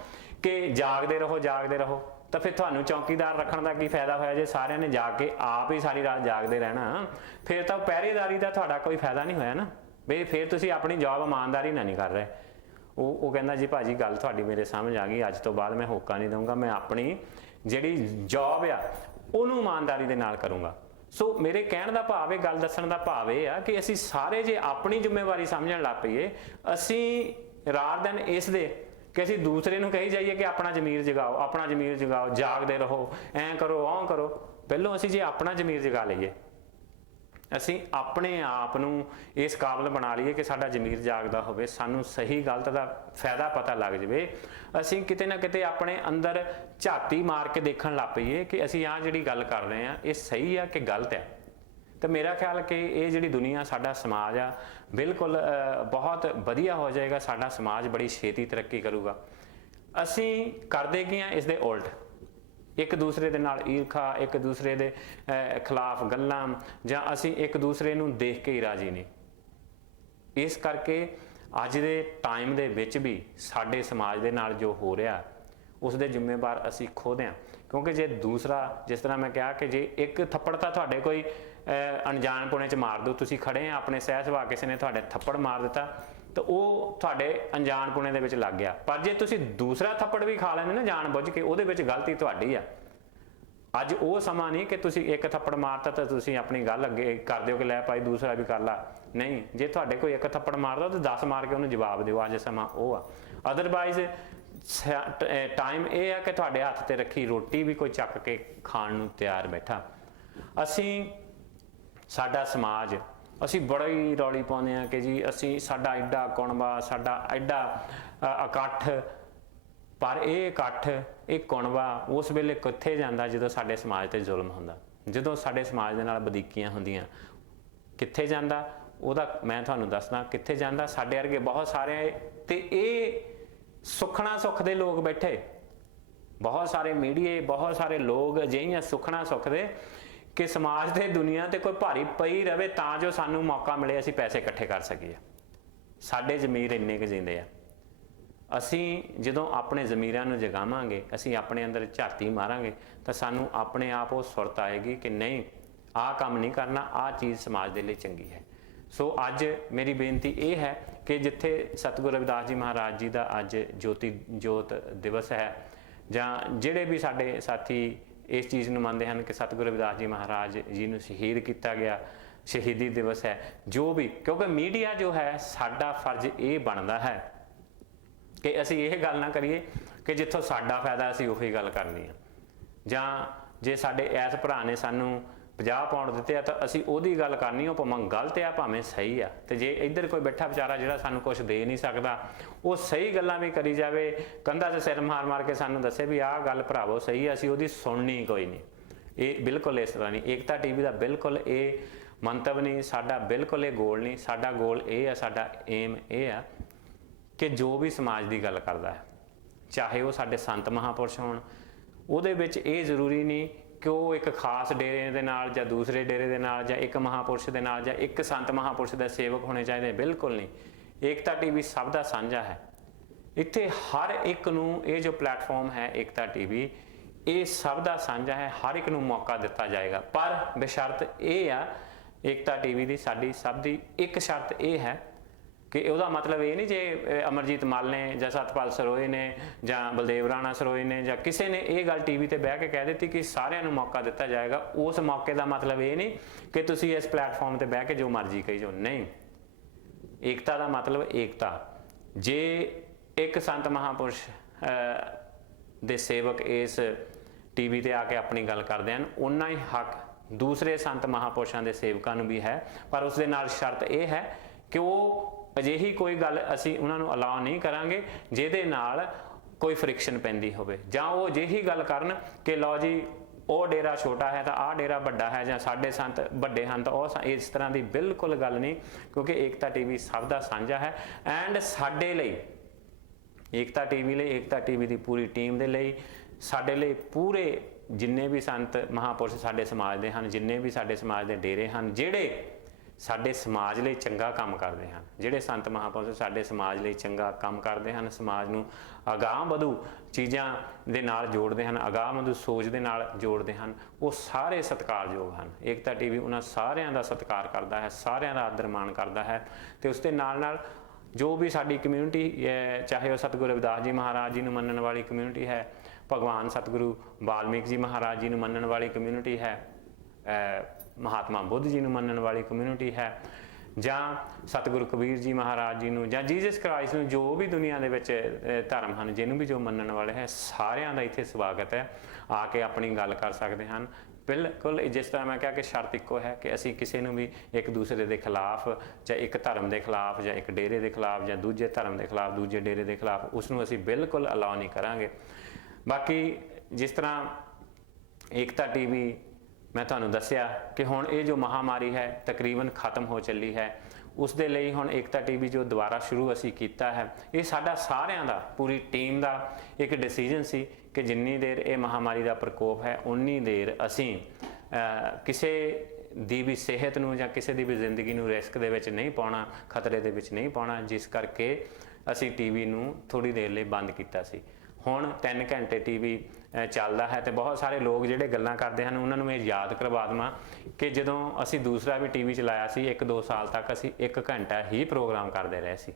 ਕਿ ਜਾਗਦੇ ਰਹੋ, ਜਾਗਦੇ ਰਹੋ, ਤਾਂ ਫਿਰ ਤੁਹਾਨੂੰ ਚੌਂਕੀਦਾਰ ਰੱਖਣ ਦਾ ਕੀ ਫਾਇਦਾ ਹੋਇਆ ਜੇ ਸਾਰਿਆਂ ਨੇ ਜਾਗ ਕੇ ਆਪ ਹੀ ਸਾਰੀ ਰਾਤ ਜਾਗਦੇ ਰਹਿਣਾ? ਫਿਰ ਤਾਂ ਪਹਿਰੇਦਾਰੀ ਦਾ ਤੁਹਾਡਾ ਕੋਈ ਫਾਇਦਾ ਨਹੀਂ ਹੋਇਆ ਨਾ, ਵੀ ਫਿਰ ਤੁਸੀਂ ਆਪਣੀ ਜੌਬ ਇਮਾਨਦਾਰੀ ਨਾਲ ਨਹੀਂ ਕਰ ਰਹੇ। ਉਹ ਕਹਿੰਦਾ ਜੀ ਭਾਜੀ ਗੱਲ ਤੁਹਾਡੀ ਮੇਰੇ ਸਮਝ ਆ ਗਈ, ਅੱਜ ਤੋਂ ਬਾਅਦ ਮੈਂ ਹੋਕਾ ਨਹੀਂ ਦਊਂਗਾ, ਮੈਂ ਆਪਣੀ ਜਿਹੜੀ ਜੌਬ ਆ ਉਹਨੂੰ ਇਮਾਨਦਾਰੀ ਦੇ ਨਾਲ ਕਰੂੰਗਾ। ਸੋ ਮੇਰੇ ਕਹਿਣ ਦਾ ਭਾਵ, ਇਹ ਗੱਲ ਦੱਸਣ ਦਾ ਭਾਵ ਇਹ ਆ ਕਿ ਅਸੀਂ ਸਾਰੇ ਜੇ ਆਪਣੀ ਜ਼ਿੰਮੇਵਾਰੀ ਸਮਝਣ ਲੱਗ ਪਈਏ, ਅਸੀਂ ਰਾਤ ਦਿਨ ਇਸ ਦੇ ਕਿ ਅਸੀਂ ਦੂਸਰੇ ਨੂੰ ਕਹੀ ਜਾਈਏ ਕਿ ਆਪਣਾ ਜ਼ਮੀਰ ਜਗਾਓ, ਆਪਣਾ ਜ਼ਮੀਰ ਜਗਾਓ, ਜਾਗਦੇ ਰਹੋ, ਐਂ ਕਰੋ, ਉਹ ਕਰੋ। ਪਹਿਲੋਂ ਅਸੀਂ ਜੇ ਆਪਣਾ ਜ਼ਮੀਰ ਜਗਾ ਲਈਏ, ਅਸੀਂ ਆਪਣੇ ਆਪ ਨੂੰ ਇਸ ਕਾਬਲ ਬਣਾ ਲਈਏ ਕਿ ਸਾਡਾ ਜ਼ਮੀਰ ਜਾਗਦਾ ਹੋਵੇ, ਸਾਨੂੰ ਸਹੀ ਗਲਤ ਦਾ ਫਾਇਦਾ ਪਤਾ ਲੱਗ ਜਾਵੇ, ਅਸੀਂ ਕਿਤੇ ਨਾ ਕਿਤੇ ਆਪਣੇ ਅੰਦਰ ਝਾਤੀ ਮਾਰ ਕੇ ਦੇਖਣ ਲੱਗ ਪਈਏ ਕਿ ਅਸੀਂ ਆਹ ਜਿਹੜੀ ਗੱਲ ਕਰ ਰਹੇ ਹਾਂ ਇਹ ਸਹੀ ਆ ਕਿ ਗਲਤ ਹੈ। ਤਾਂ ਮੇਰਾ ਖਿਆਲ ਕਿ ਇਹ ਜਿਹੜੀ ਦੁਨੀਆ, ਸਾਡਾ ਸਮਾਜ ਆ, ਬਿਲਕੁਲ ਬਹੁਤ ਵਧੀਆ ਹੋ ਜਾਏਗਾ। ਸਾਡਾ ਸਮਾਜ ਬੜੀ ਛੇਤੀ ਤਰੱਕੀ ਕਰੂਗਾ। ਅਸੀਂ ਕਰਦੇ ਕੀ ਹਾਂ ਇਸ ਦੇ ਉਲਟ, ਇੱਕ ਦੂਸਰੇ ਦੇ ਨਾਲ ਈਰਖਾ, ਇੱਕ ਦੂਸਰੇ ਦੇ ਖਿਲਾਫ ਗੱਲਾਂ, ਜਾਂ ਅਸੀਂ ਇੱਕ ਦੂਸਰੇ ਨੂੰ ਦੇਖ ਕੇ ਹੀ ਰਾਜੀ ਨਹੀਂ। ਇਸ ਕਰਕੇ ਅੱਜ ਦੇ ਟਾਈਮ ਦੇ ਵਿੱਚ ਵੀ ਸਾਡੇ ਸਮਾਜ ਦੇ ਨਾਲ ਜੋ ਹੋ ਰਿਹਾ ਉਸ ਦੇ ਜ਼ਿੰਮੇਵਾਰ ਅਸੀਂ ਖੁਦ ਹਾਂ। ਕਿਉਂਕਿ ਜੇ ਦੂਸਰਾ, ਜਿਸ ਤਰ੍ਹਾਂ ਮੈਂ ਕਿਹਾ ਕਿ ਜੇ ਇੱਕ ਥੱਪੜ ਤਾਂ ਤੁਹਾਡੇ ਕੋਈ ਅਣਜਾਣਪੁਣੇ 'ਚ ਮਾਰ ਦਿਓ, ਤੁਸੀਂ ਖੜੇ ਆ ਆਪਣੇ ਸਹਿ ਸੁਭਾਅ, ਕਿਸੇ ਨੇ ਤੁਹਾਡੇ ਥੱਪੜ ਮਾਰ ਦਿੱਤਾ ਤਾਂ ਉਹ ਤੁਹਾਡੇ ਅਣਜਾਣਪੁਣੇ ਦੇ ਵਿੱਚ ਲੱਗ ਗਿਆ। ਪਰ ਜੇ ਤੁਸੀਂ ਦੂਸਰਾ ਥੱਪੜ ਵੀ ਖਾ ਲੈਂਦੇ ਨਾ ਜਾਣ ਬੁੱਝ ਕੇ, ਉਹਦੇ ਵਿੱਚ ਗਲਤੀ ਤੁਹਾਡੀ ਆ। ਅੱਜ ਉਹ ਸਮਾਂ ਨਹੀਂ ਕਿ ਤੁਸੀਂ ਇੱਕ ਥੱਪੜ ਮਾਰਤਾ ਤਾਂ ਤੁਸੀਂ ਆਪਣੀ ਗੱਲ ਅੱਗੇ ਕਰ ਦਿਓ ਕਿ ਲੈ ਭਾਈ ਦੂਸਰਾ ਵੀ ਕਰ ਲਾ। ਨਹੀਂ, ਜੇ ਤੁਹਾਡੇ ਕੋਈ ਇੱਕ ਥੱਪੜ ਮਾਰਦਾ ਤਾਂ 10 ਮਾਰ ਕੇ ਉਹਨੂੰ ਜਵਾਬ ਦਿਓ। ਅੱਜ ਸਮਾਂ ਉਹ ਆ। ਅਦਰਵਾਈਜ਼ ਟਾਈਮ ਇਹ ਆ ਕਿ ਤੁਹਾਡੇ ਹੱਥ ਤੇ ਰੱਖੀ ਰੋਟੀ ਵੀ ਕੋਈ ਚੱਕ ਕੇ ਖਾਣ ਨੂੰ ਤਿਆਰ ਬੈਠਾ। ਸਾਡਾ ਸਮਾਜ, ਅਸੀਂ ਬੜਾ ਹੀ ਰੌਲੀ ਪਾਉਂਦੇ ਹਾਂ ਕਿ ਜੀ ਸਾਡਾ ਐਡਾ ਕੁਣਬਾ, ਸਾਡਾ ਐਡਾ ਇਕੱਠ। ਪਰ ਇਹ ਇਕੱਠ, ਇਹ ਕੁਣਬਾ ਉਸ ਵੇਲੇ ਕਿੱਥੇ ਜਾਂਦਾ ਜਦੋਂ ਸਾਡੇ ਸਮਾਜ ਤੇ ਜ਼ੁਲਮ ਹੁੰਦਾ, ਜਦੋਂ ਸਾਡੇ ਸਮਾਜ ਦੇ ਨਾਲ ਵਧੀਕੀਆਂ ਹੁੰਦੀਆਂ। ਕਿੱਥੇ ਜਾਂਦਾ ਉਹਦਾ ਮੈਂ ਤੁਹਾਨੂੰ ਦੱਸਦਾ ਕਿੱਥੇ ਜਾਂਦਾ। ਸਾਡੇ ਵਰਗੇ ਬਹੁਤ ਸਾਰੇ, ਤੇ ਇਹ ਸੁਖਣਾ ਸੁੱਖ ਦੇ ਲੋਕ ਬੈਠੇ, ਬਹੁਤ ਸਾਰੇ ਮੀਡੀਏ, ਬਹੁਤ ਸਾਰੇ ਲੋਕ ਅਜਿਹੀਆਂ ਸੁਖਣਾ ਸੁੱਖ ਦੇ ਕਿ ਸਮਾਜ ਤੇ ਦੁਨੀਆ ਤੇ ਕੋਈ ਭਾਰੀ ਪਈ ਰਵੇ ਤਾਂ ਜੋ ਸਾਨੂੰ ਮੌਕਾ ਮਿਲੇ ਅਸੀਂ ਪੈਸੇ ਇਕੱਠੇ ਕਰ ਸਕੀਏ। ਸਾਡੇ ਜ਼ਮੀਰ ਇੰਨੇ ਕੁ ਜਿੰਦੇ ਆ। ਅਸੀਂ ਜਦੋਂ ਆਪਣੇ ਜ਼ਮੀਰਾਂ ਨੂੰ ਜਗਾਵਾਂਗੇ, ਅਸੀਂ ਆਪਣੇ ਅੰਦਰ ਝਾਤੀ ਮਾਰਾਂਗੇ ਤਾਂ ਸਾਨੂੰ ਆਪਣੇ ਆਪ ਉਹ ਸੁਰਤ ਆਏਗੀ ਕਿ ਨਹੀਂ, ਆਹ ਕੰਮ ਨਹੀਂ ਕਰਨਾ, ਆਹ ਚੀਜ਼ ਸਮਾਜ ਦੇ ਲਈ ਚੰਗੀ ਹੈ। ਸੋ ਅੱਜ ਮੇਰੀ ਬੇਨਤੀ ਇਹ ਹੈ ਕਿ ਜਿੱਥੇ ਸਤਿਗੁਰੂ ਰਵਿਦਾਸ ਜੀ ਮਹਾਰਾਜ ਜੀ ਦਾ ਅੱਜ ਜੋਤ ਦਿਵਸ ਹੈ, ਜਾਂ ਜਿਹੜੇ ਵੀ ਸਾਡੇ ਸਾਥੀ ਇਸ ਚੀਜ਼ ਨੂੰ ਮੰਨਦੇ ਹਨ ਕਿ ਸਤਿਗੁਰੂ ਰਵਿਦਾਸ ਜੀ ਮਹਾਰਾਜ ਜੀ ਨੂੰ ਸ਼ਹੀਦ ਕੀਤਾ ਗਿਆ, ਸ਼ਹੀਦੀ ਦਿਵਸ ਹੈ, ਜੋ ਵੀ, ਕਿਉਂਕਿ ਮੀਡੀਆ ਜੋ ਹੈ, ਸਾਡਾ ਫਰਜ਼ ਇਹ ਬਣਦਾ ਹੈ ਕਿ ਅਸੀਂ ਇਹ ਗੱਲ ਨਾ ਕਰੀਏ ਕਿ ਜਿੱਥੋਂ ਸਾਡਾ ਫਾਇਦਾ ਅਸੀਂ ਉਹੀ ਗੱਲ ਕਰਨੀ ਆ, ਜਾਂ ਜੇ ਸਾਡੇ ਐਸ ਭਰਾ ਨੇ ਸਾਨੂੰ 50 ਪਾਉਂਡ ਦਿੱਤੇ ਆ ਤਾਂ ਅਸੀਂ ਉਹਦੀ ਗੱਲ ਕਰਨੀ, ਉਹ ਭਾਵੇਂ ਗਲਤ ਆ ਭਾਵੇਂ ਸਹੀ ਆ। ਤੇ ਜੇ ਇੱਧਰ ਕੋਈ ਬੈਠਾ ਵਿਚਾਰਾ ਜਿਹੜਾ ਸਾਨੂੰ ਕੁਝ ਦੇ ਨਹੀਂ ਸਕਦਾ, ਉਹ ਸਹੀ ਗੱਲਾਂ ਵੀ ਕਰੀ ਜਾਵੇ, ਕੰਧਾਂ 'ਚ ਸਿਰ ਮਾਰ ਮਾਰ ਕੇ ਸਾਨੂੰ ਦੱਸੇ ਵੀ ਆਹ ਗੱਲ ਭਰਾਵੋ ਸਹੀ ਆ, ਅਸੀਂ ਉਹਦੀ ਸੁਣਨੀ ਕੋਈ ਨਹੀਂ। ਇਹ ਬਿਲਕੁਲ ਇਸ ਤਰ੍ਹਾਂ ਨਹੀਂ। ਏਕਤਾ ਟੀਵੀ ਦਾ ਬਿਲਕੁਲ ਇਹ ਮੰਤਵ ਨਹੀਂ, ਸਾਡਾ ਬਿਲਕੁਲ ਇਹ ਗੋਲ ਨਹੀਂ। ਸਾਡਾ ਗੋਲ ਇਹ ਆ, ਸਾਡਾ ਏਮ ਇਹ ਆ ਕਿ ਜੋ ਵੀ ਸਮਾਜ ਦੀ ਗੱਲ ਕਰਦਾ ਹੈ, ਚਾਹੇ ਉਹ ਸਾਡੇ ਸੰਤ ਮਹਾਂਪੁਰਸ਼ ਹੋਣ, ਉਹਦੇ ਵਿੱਚ ਇਹ ਜ਼ਰੂਰੀ ਨਹੀਂ ਕਿ ਉਹ ਇੱਕ ਖਾਸ ਡੇਰੇ ਦੇ ਨਾਲ ਜਾਂ ਦੂਸਰੇ ਡੇਰੇ ਦੇ ਨਾਲ ਜਾਂ ਇੱਕ ਮਹਾਂਪੁਰਸ਼ ਦੇ ਨਾਲ ਜਾਂ ਇੱਕ ਸੰਤ ਮਹਾਂਪੁਰਸ਼ ਦਾ ਸੇਵਕ ਹੋਣੇ ਚਾਹੀਦੇ, ਬਿਲਕੁਲ ਨਹੀਂ। ਏਕਤਾ ਟੀਵੀ ਸਭ ਦਾ ਸਾਂਝਾ ਹੈ। ਇੱਥੇ ਹਰ ਇੱਕ ਨੂੰ ਇਹ ਜੋ ਪਲੇਟਫਾਰਮ ਹੈ ਏਕਤਾ ਟੀਵੀ, ਇਹ ਸਭ ਦਾ ਸਾਂਝਾ ਹੈ, ਹਰ ਇੱਕ ਨੂੰ ਮੌਕਾ ਦਿੱਤਾ ਜਾਏਗਾ। ਪਰ ਬਸ਼ਰਤ ਇਹ ਆ, ਏਕਤਾ ਟੀਵੀ ਦੀ ਸਾਡੀ ਸਭ ਦੀ ਇੱਕ ਸ਼ਰਤ ਇਹ ਹੈ ਕਿ ਉਹਦਾ ਮਤਲਬ ਇਹ ਨਹੀਂ ਜੇ ਅਮਰਜੀਤ ਮੱਲ ਨੇ ਜਾਂ ਸਤਪਾਲ ਸਰੋਏ ਨੇ ਜਾਂ ਬਲਦੇਵ ਰਾਣਾ ਸਰੋਏ ਨੇ ਜਾਂ ਕਿਸੇ ਨੇ ਇਹ ਗੱਲ ਟੀਵੀ ਤੇ ਬਹਿ ਕੇ ਕਹਿ ਦਿੱਤੀ ਕਿ ਸਾਰਿਆਂ ਨੂੰ ਮੌਕਾ ਦਿੱਤਾ ਜਾਏਗਾ, ਉਸ ਮੌਕੇ ਦਾ ਮਤਲਬ ਇਹ ਨਹੀਂ ਕਿ ਤੁਸੀਂ ਇਸ ਪਲੇਟਫਾਰਮ ਤੇ ਬਹਿ ਕੇ ਜੋ ਮਰਜ਼ੀ ਕਹੀ ਜਾਓ। ਨਹੀਂ, ਏਕਤਾ ਦਾ ਮਤਲਬ ਏਕਤਾ। ਜੇ ਇੱਕ ਸੰਤ ਮਹਾਂਪੁਰਸ਼ ਦੇ ਸੇਵਕ ਇਸ ਟੀਵੀ ਤੇ ਆ ਕੇ ਆਪਣੀ ਗੱਲ ਕਰਦੇ ਹਨ, ਉਨਾ ਹੀ ਹੱਕ ਦੂਸਰੇ ਸੰਤ ਮਹਾਂਪੁਰਸ਼ਾਂ ਦੇ ਸੇਵਕਾਂ ਨੂੰ ਵੀ ਹੈ। ਪਰ ਉਸ ਦੇ ਨਾਲ ਸ਼ਰਤ ਇਹ ਹੈ ਕਿ ਉਹ ਅਜਿਹੀ ਕੋਈ ਗੱਲ ਅਸੀਂ ਉਹਨਾਂ ਨੂੰ ਅਲਾਉ ਨਹੀਂ ਕਰਾਂਗੇ ਜਿਹਦੇ ਨਾਲ ਕੋਈ ਫ੍ਰਿਕਸ਼ਨ ਪੈਂਦੀ ਹੋਵੇ, ਜਾਂ ਉਹ ਅਜਿਹੀ ਗੱਲ ਕਰਨ ਕਿ ਲਓ ਜੀ ਉਹ ਡੇਰਾ ਛੋਟਾ ਹੈ ਤਾਂ ਆਹ ਡੇਰਾ ਵੱਡਾ ਹੈ, ਜਾਂ ਸਾਡੇ ਸੰਤ ਵੱਡੇ ਹਨ ਤਾਂ ਉਹ, ਇਸ ਤਰ੍ਹਾਂ ਦੀ ਬਿਲਕੁਲ ਗੱਲ ਨਹੀਂ। ਕਿਉਂਕਿ ਏਕਤਾ ਟੀਵੀ ਸਭ ਦਾ ਸਾਂਝਾ ਹੈ। ਐਂਡ ਸਾਡੇ ਲਈ ਏਕਤਾ ਟੀਵੀ ਲਈ, ਏਕਤਾ ਟੀਵੀ ਦੀ ਪੂਰੀ ਟੀਮ ਦੇ ਲਈ, ਸਾਡੇ ਲਈ ਪੂਰੇ ਜਿੰਨੇ ਵੀ ਸੰਤ ਮਹਾਂਪੁਰਸ਼ ਸਾਡੇ ਸਮਾਜ ਦੇ ਹਨ, ਜਿੰਨੇ ਵੀ ਸਾਡੇ ਸਮਾਜ ਦੇ ਡੇਰੇ ਹਨ, ਜਿਹੜੇ ਸਾਡੇ ਸਮਾਜ ਲਈ ਚੰਗਾ ਕੰਮ ਕਰਦੇ ਹਨ, ਜਿਹੜੇ ਸੰਤ ਮਹਾਂਪੁਰਸ਼ ਸਾਡੇ ਸਮਾਜ ਲਈ ਚੰਗਾ ਕੰਮ ਕਰਦੇ ਹਨ, ਸਮਾਜ ਨੂੰ ਅਗਾਂਹ ਵਧੂ ਚੀਜ਼ਾਂ ਦੇ ਨਾਲ ਜੋੜਦੇ ਹਨ, ਅਗਾਂਹ ਵਧੂ ਸੋਚ ਦੇ ਨਾਲ ਜੋੜਦੇ ਹਨ, ਉਹ ਸਾਰੇ ਸਤਿਕਾਰਯੋਗ ਹਨ। ਏਕਤਾ ਟੀਵੀ ਉਹਨਾਂ ਸਾਰਿਆਂ ਦਾ ਸਤਿਕਾਰ ਕਰਦਾ ਹੈ, ਸਾਰਿਆਂ ਦਾ ਆਦਰ ਮਾਣ ਕਰਦਾ ਹੈ। ਤੇ ਉਸ ਦੇ ਨਾਲ ਨਾਲ जो भी साडी कम्यूनिटी चाहे वो सतगुरु रविदास जी महाराज जी नूं मनण वाली कम्यूनिटी है, भगवान सतगुरु वाल्मीकि जी महाराज जी नूं मनण वाली कम्यूनिटी है, महात्मा बुद्ध जी नूं मनण वाली कम्यूनिटी है, जां सतगुरु कबीर जी महाराज जी नूं, जां जीसस क्राइस्ट नूं, जो भी दुनिया दे विच धर्म हैं जिन्हों भी जो मनण वाले है, सारियां दा इत्थे स्वागत है। आके अपनी गल कर सकते हैं। बिल्कुल जिस तरह मैं कहा कि शर्त इक्को है कि असी किसी नूं भी एक दूसरे के खिलाफ, चाहे एक धर्म के खिलाफ, या एक डेरे के खिलाफ, या दूजे धर्म के खिलाफ, दूजे डेरे के खिलाफ, उसनूं असी बिल्कुल अलाउ नहीं करांगे। बाकी जिस तरह एकता टीवी मैं तुहानूं दस्सिया कि हुण ये जो महामारी है तकरीबन खत्म हो चली है, उस दे लई हुण एकता टीवी जो दोबारा शुरू असी कीता है, ये साडा सारिआं दा, पूरी टीम का एक डिसीजन सी कि जिन्नी देर ये महामारी का प्रकोप है उन्नी देर असी किसी दी भी सेहत नूं जां किसी दी भी जिंदगी नूं रिस्क दे विच नहीं पाउणा, खतरे दे विच नहीं पाउणा, जिस करके असी टीवी नूं थोड़ी देर लई बंद कीता सी। हुण 3 घंटे टीवी चलदा है, तो बहुत सारे लोग जिहड़े गल्लां करदे हन उन्हां नूं मैं याद करवा देवां कि जदों असी दूसरा भी टीवी चलाया सी 1-2 साल तक असी 1 घंटा ही प्रोग्राम करते रहे सी,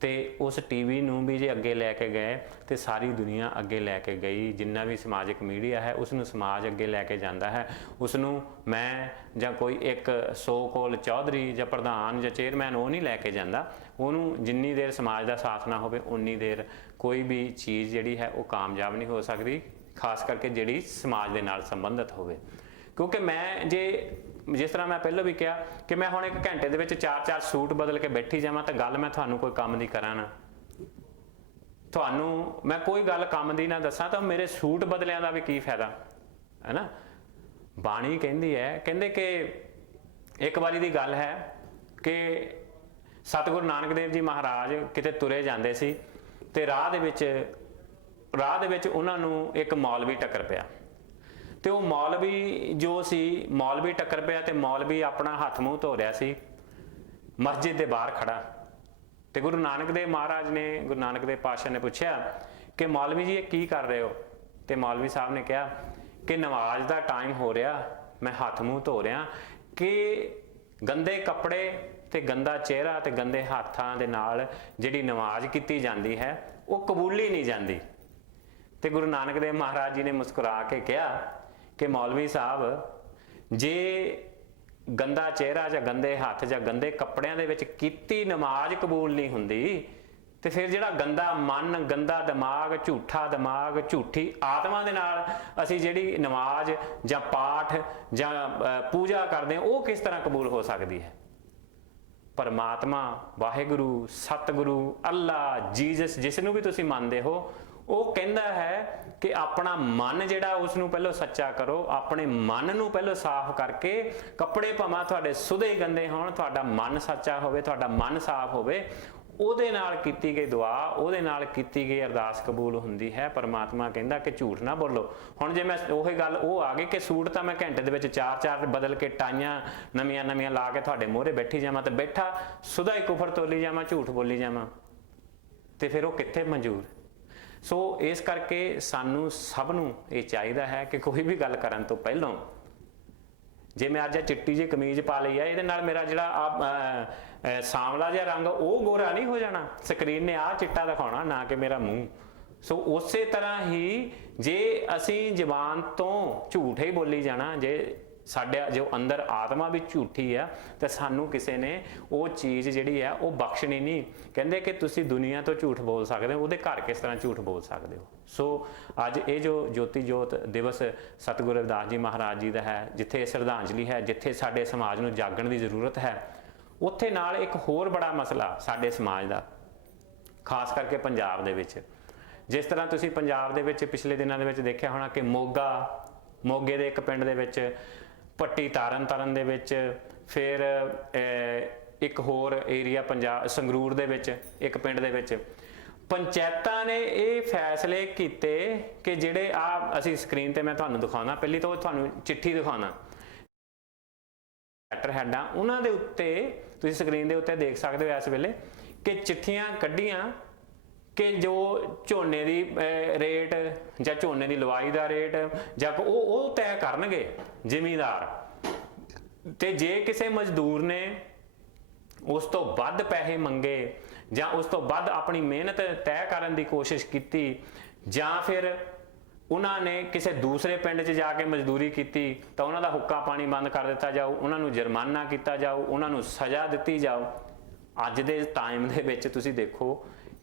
ते उस टीवी नूं भी जे अगे लैके गए तो सारी दुनिया अगे लैके गई। जिन्ना भी समाजिक मीडिया है उसनूं समाज अगे लैके जाता है, उसनूं मैं जां कोई एक सो कोल चौधरी जां प्रधान जां चेयरमैन वो नहीं लैके जाता, उन्होंने जिन्नी देर समाज का साथ ना होवे उन्नी देर कोई भी चीज़ जिहड़ी है वो कामयाब नहीं हो सकती, खास करके जिहड़ी समाज दे नाल संबंधित होवे। क्योंकि मैं जे जिस तरह मैं पहले भी कहा कि मैं हुण 1 घंटे दे विच 4-4 सूट बदल के बैठी जावां तो गल मैं तुहानूं कोई काम दी करां ना, तुहानूं मैं कोई गल काम दी ना दसां तो मेरे सूट बदलियां दा भी की फायदा है ना। बाणी कहंदी है, कहंदे कि एक बारी दी गल है कि सतगुरु नानक देव जी महाराज किते तुरे जांदे सी ते राह दे विच उन्हां नूं एक मौलवी टक्कर पिया, तो वो मौलवी जो सी मौलवी टक्कर पिया तो मौलवी अपना हथ मूँह धो रहा सी मस्जिद के बाहर खड़ा, तो गुरु नानक देव महाराज ने, गुरु नानक देव पातशाह ने पूछा कि मौलवी जी ये की कर रहे हो, तो मौलवी साहब ने कहा कि नमाज का टाइम हो रहा, मैं हथ मूँह धो रहा कि गंदे कपड़े ते गंदा चेहरा ते गंदे हाथां दे नाल जिहड़ी नमाज कीती जाती है वो कबूली नहीं जाती। तो गुरु नानक देव महाराज जी ने मुस्कुरा के कहा कि मौलवी साहब जे गंदा चेहरा जां गंदे हथ जां गंदे कपड़िਆਂ ਦੇ ਵਿੱਚ कीती नमाज कबूल नहीं हुंदी तो फिर जिहड़ा गंदा मन, गंदा दिमाग, झूठा दिमाग, झूठी आत्मा दे नाल असीं जिहड़ी नमाज जां पाठ जां पूजा करदे वो किस तरह कबूल हो सकती है। परमात्मा, वाहिगुरु, सतगुरु, अल्लाह, जीसस जिसनूं भी तुसीं मनदे हो, वो कहता है कि अपना मन जिहड़ा उसनूं पहलों सच्चा करो, अपने मन नूं पहलों साफ करके, कपड़े भावें तुहाडे सुधे ही गंदे होण, तुहाडा मन सच्चा होवे, तुहाडा मन साफ होवे, ਉਹਦੇ ਨਾਲ ਕੀਤੀ ਗਈ ਦੁਆ, ਉਹਦੇ ਨਾਲ ਕੀਤੀ ਗਈ ਅਰਦਾਸ ਕਬੂਲ ਹੁੰਦੀ ਹੈ। ਪਰਮਾਤਮਾ ਕਹਿੰਦਾ ਕਿ ਝੂਠ ਨਾ ਬੋਲੋ। ਹੁਣ ਜੇ ਮੈਂ ਉਹੀ ਗੱਲ ਉਹ ਆ ਗਈ ਕਿ ਸੂਟ ਤਾਂ ਮੈਂ ਘੰਟੇ ਦੇ ਵਿੱਚ 4-4 ਬਦਲ ਕੇ ਟਾਈਆਂ ਨਵੀਆਂ ਲਾ ਕੇ ਤੁਹਾਡੇ ਮੂਹਰੇ ਬੈਠੀ ਜਾਵਾਂ ਤੇ ਬੈਠਾ ਸੁਦਾ ਹੀ ਕੁਫਰ ਤੋਲੀ ਜਾਵਾਂ, ਝੂਠ ਬੋਲੀ ਜਾਵਾਂ, ਤੇ ਫਿਰ ਉਹ ਕਿੱਥੇ ਮਨਜ਼ੂਰ। ਸੋ ਇਸ ਕਰਕੇ ਸਾਨੂੰ ਸਭ ਨੂੰ ਇਹ ਚਾਹੀਦਾ ਹੈ ਕਿ ਕੋਈ ਵੀ ਗੱਲ ਕਰਨ ਤੋਂ ਪਹਿਲਾਂ ਜੇ ਮੈਂ ਅੱਜ चिट्टी जी कमीज पा ਲਈ है, ये मेरा ਜਿਹੜਾ सांवला जिहा रंग वो गोरा नहीं हो जाना, स्क्रीन ने आ चिट्टा दिखाना ना कि मेरा मूँह। सो उस तरह ही जे असी जबान तो झूठ ही बोली जाना, जे साडे जो अंदर आत्मा भी झूठी है तो सानू किसी ने वो चीज़ जिहड़ी है वो बख्शनी नहीं। कहते कि तुसी दुनिया तो झूठ बोल सकते हो, उहदे घर किस तरह झूठ बोल सकते हो। सो अज ये जो ज्योति जोत दिवस सतगुरु रविदास जी महाराज जी का है, जिथे श्रद्धांजलि है, जिथे साडे समाज नूं जागण की जरूरत है, उत्थे नाल एक होर बड़ा मसला साडे समाज का, खास करके पंजाब दे विच। जिस तरह तुसी पंजाब दे विच पिछले दिनों दे विच देखिया होना कि मोगे दे एक पिंड दे विच, पट्टी तारन दे विच, फिर एक होर एरिया पंजाब संगरूर दे विच एक पिंड दे विच पंचायतां ने ये फैसले कीते कि जिहड़े आ असीं स्क्रीन ते मैं तुहानूं दिखाउणा, पहली तो तुहानूं चिट्ठी दिखाउणा, लैटर हैडां उन्हां दे उत्ते तुसीं स्क्रीन दे उत्ते देख सकदे हो इस वेले कि चिट्ठियां कड्ढियां कि जो झोने की रेट जां झोने की लवाई का रेट जां वो तय करनगे जिमीदार, ते जे किसी मजदूर ने उस तो वध पैसे मंगे ਜਾਂ ਉਸ ਤੋਂ ਵੱਧ ਆਪਣੀ ਮਿਹਨਤ ਤੈਅ ਕਰਨ ਦੀ ਕੋਸ਼ਿਸ਼ ਕੀਤੀ, ਜਾਂ ਫਿਰ ਉਹਨਾਂ ਨੇ ਕਿਸੇ ਦੂਸਰੇ ਪਿੰਡ 'ਚ ਜਾ ਕੇ ਮਜ਼ਦੂਰੀ ਕੀਤੀ ਤਾਂ ਉਹਨਾਂ ਦਾ ਹੁੱਕਾ ਪਾਣੀ ਬੰਦ ਕਰ ਦਿੱਤਾ ਜਾਊ, ਉਹਨਾਂ ਨੂੰ ਜੁਰਮਾਨਾ ਕੀਤਾ ਜਾਊ, ਉਹਨਾਂ ਨੂੰ ਸਜ਼ਾ ਦਿੱਤੀ ਜਾਊ। ਅੱਜ ਦੇ ਟਾਈਮ ਦੇ ਵਿੱਚ ਤੁਸੀਂ ਦੇਖੋ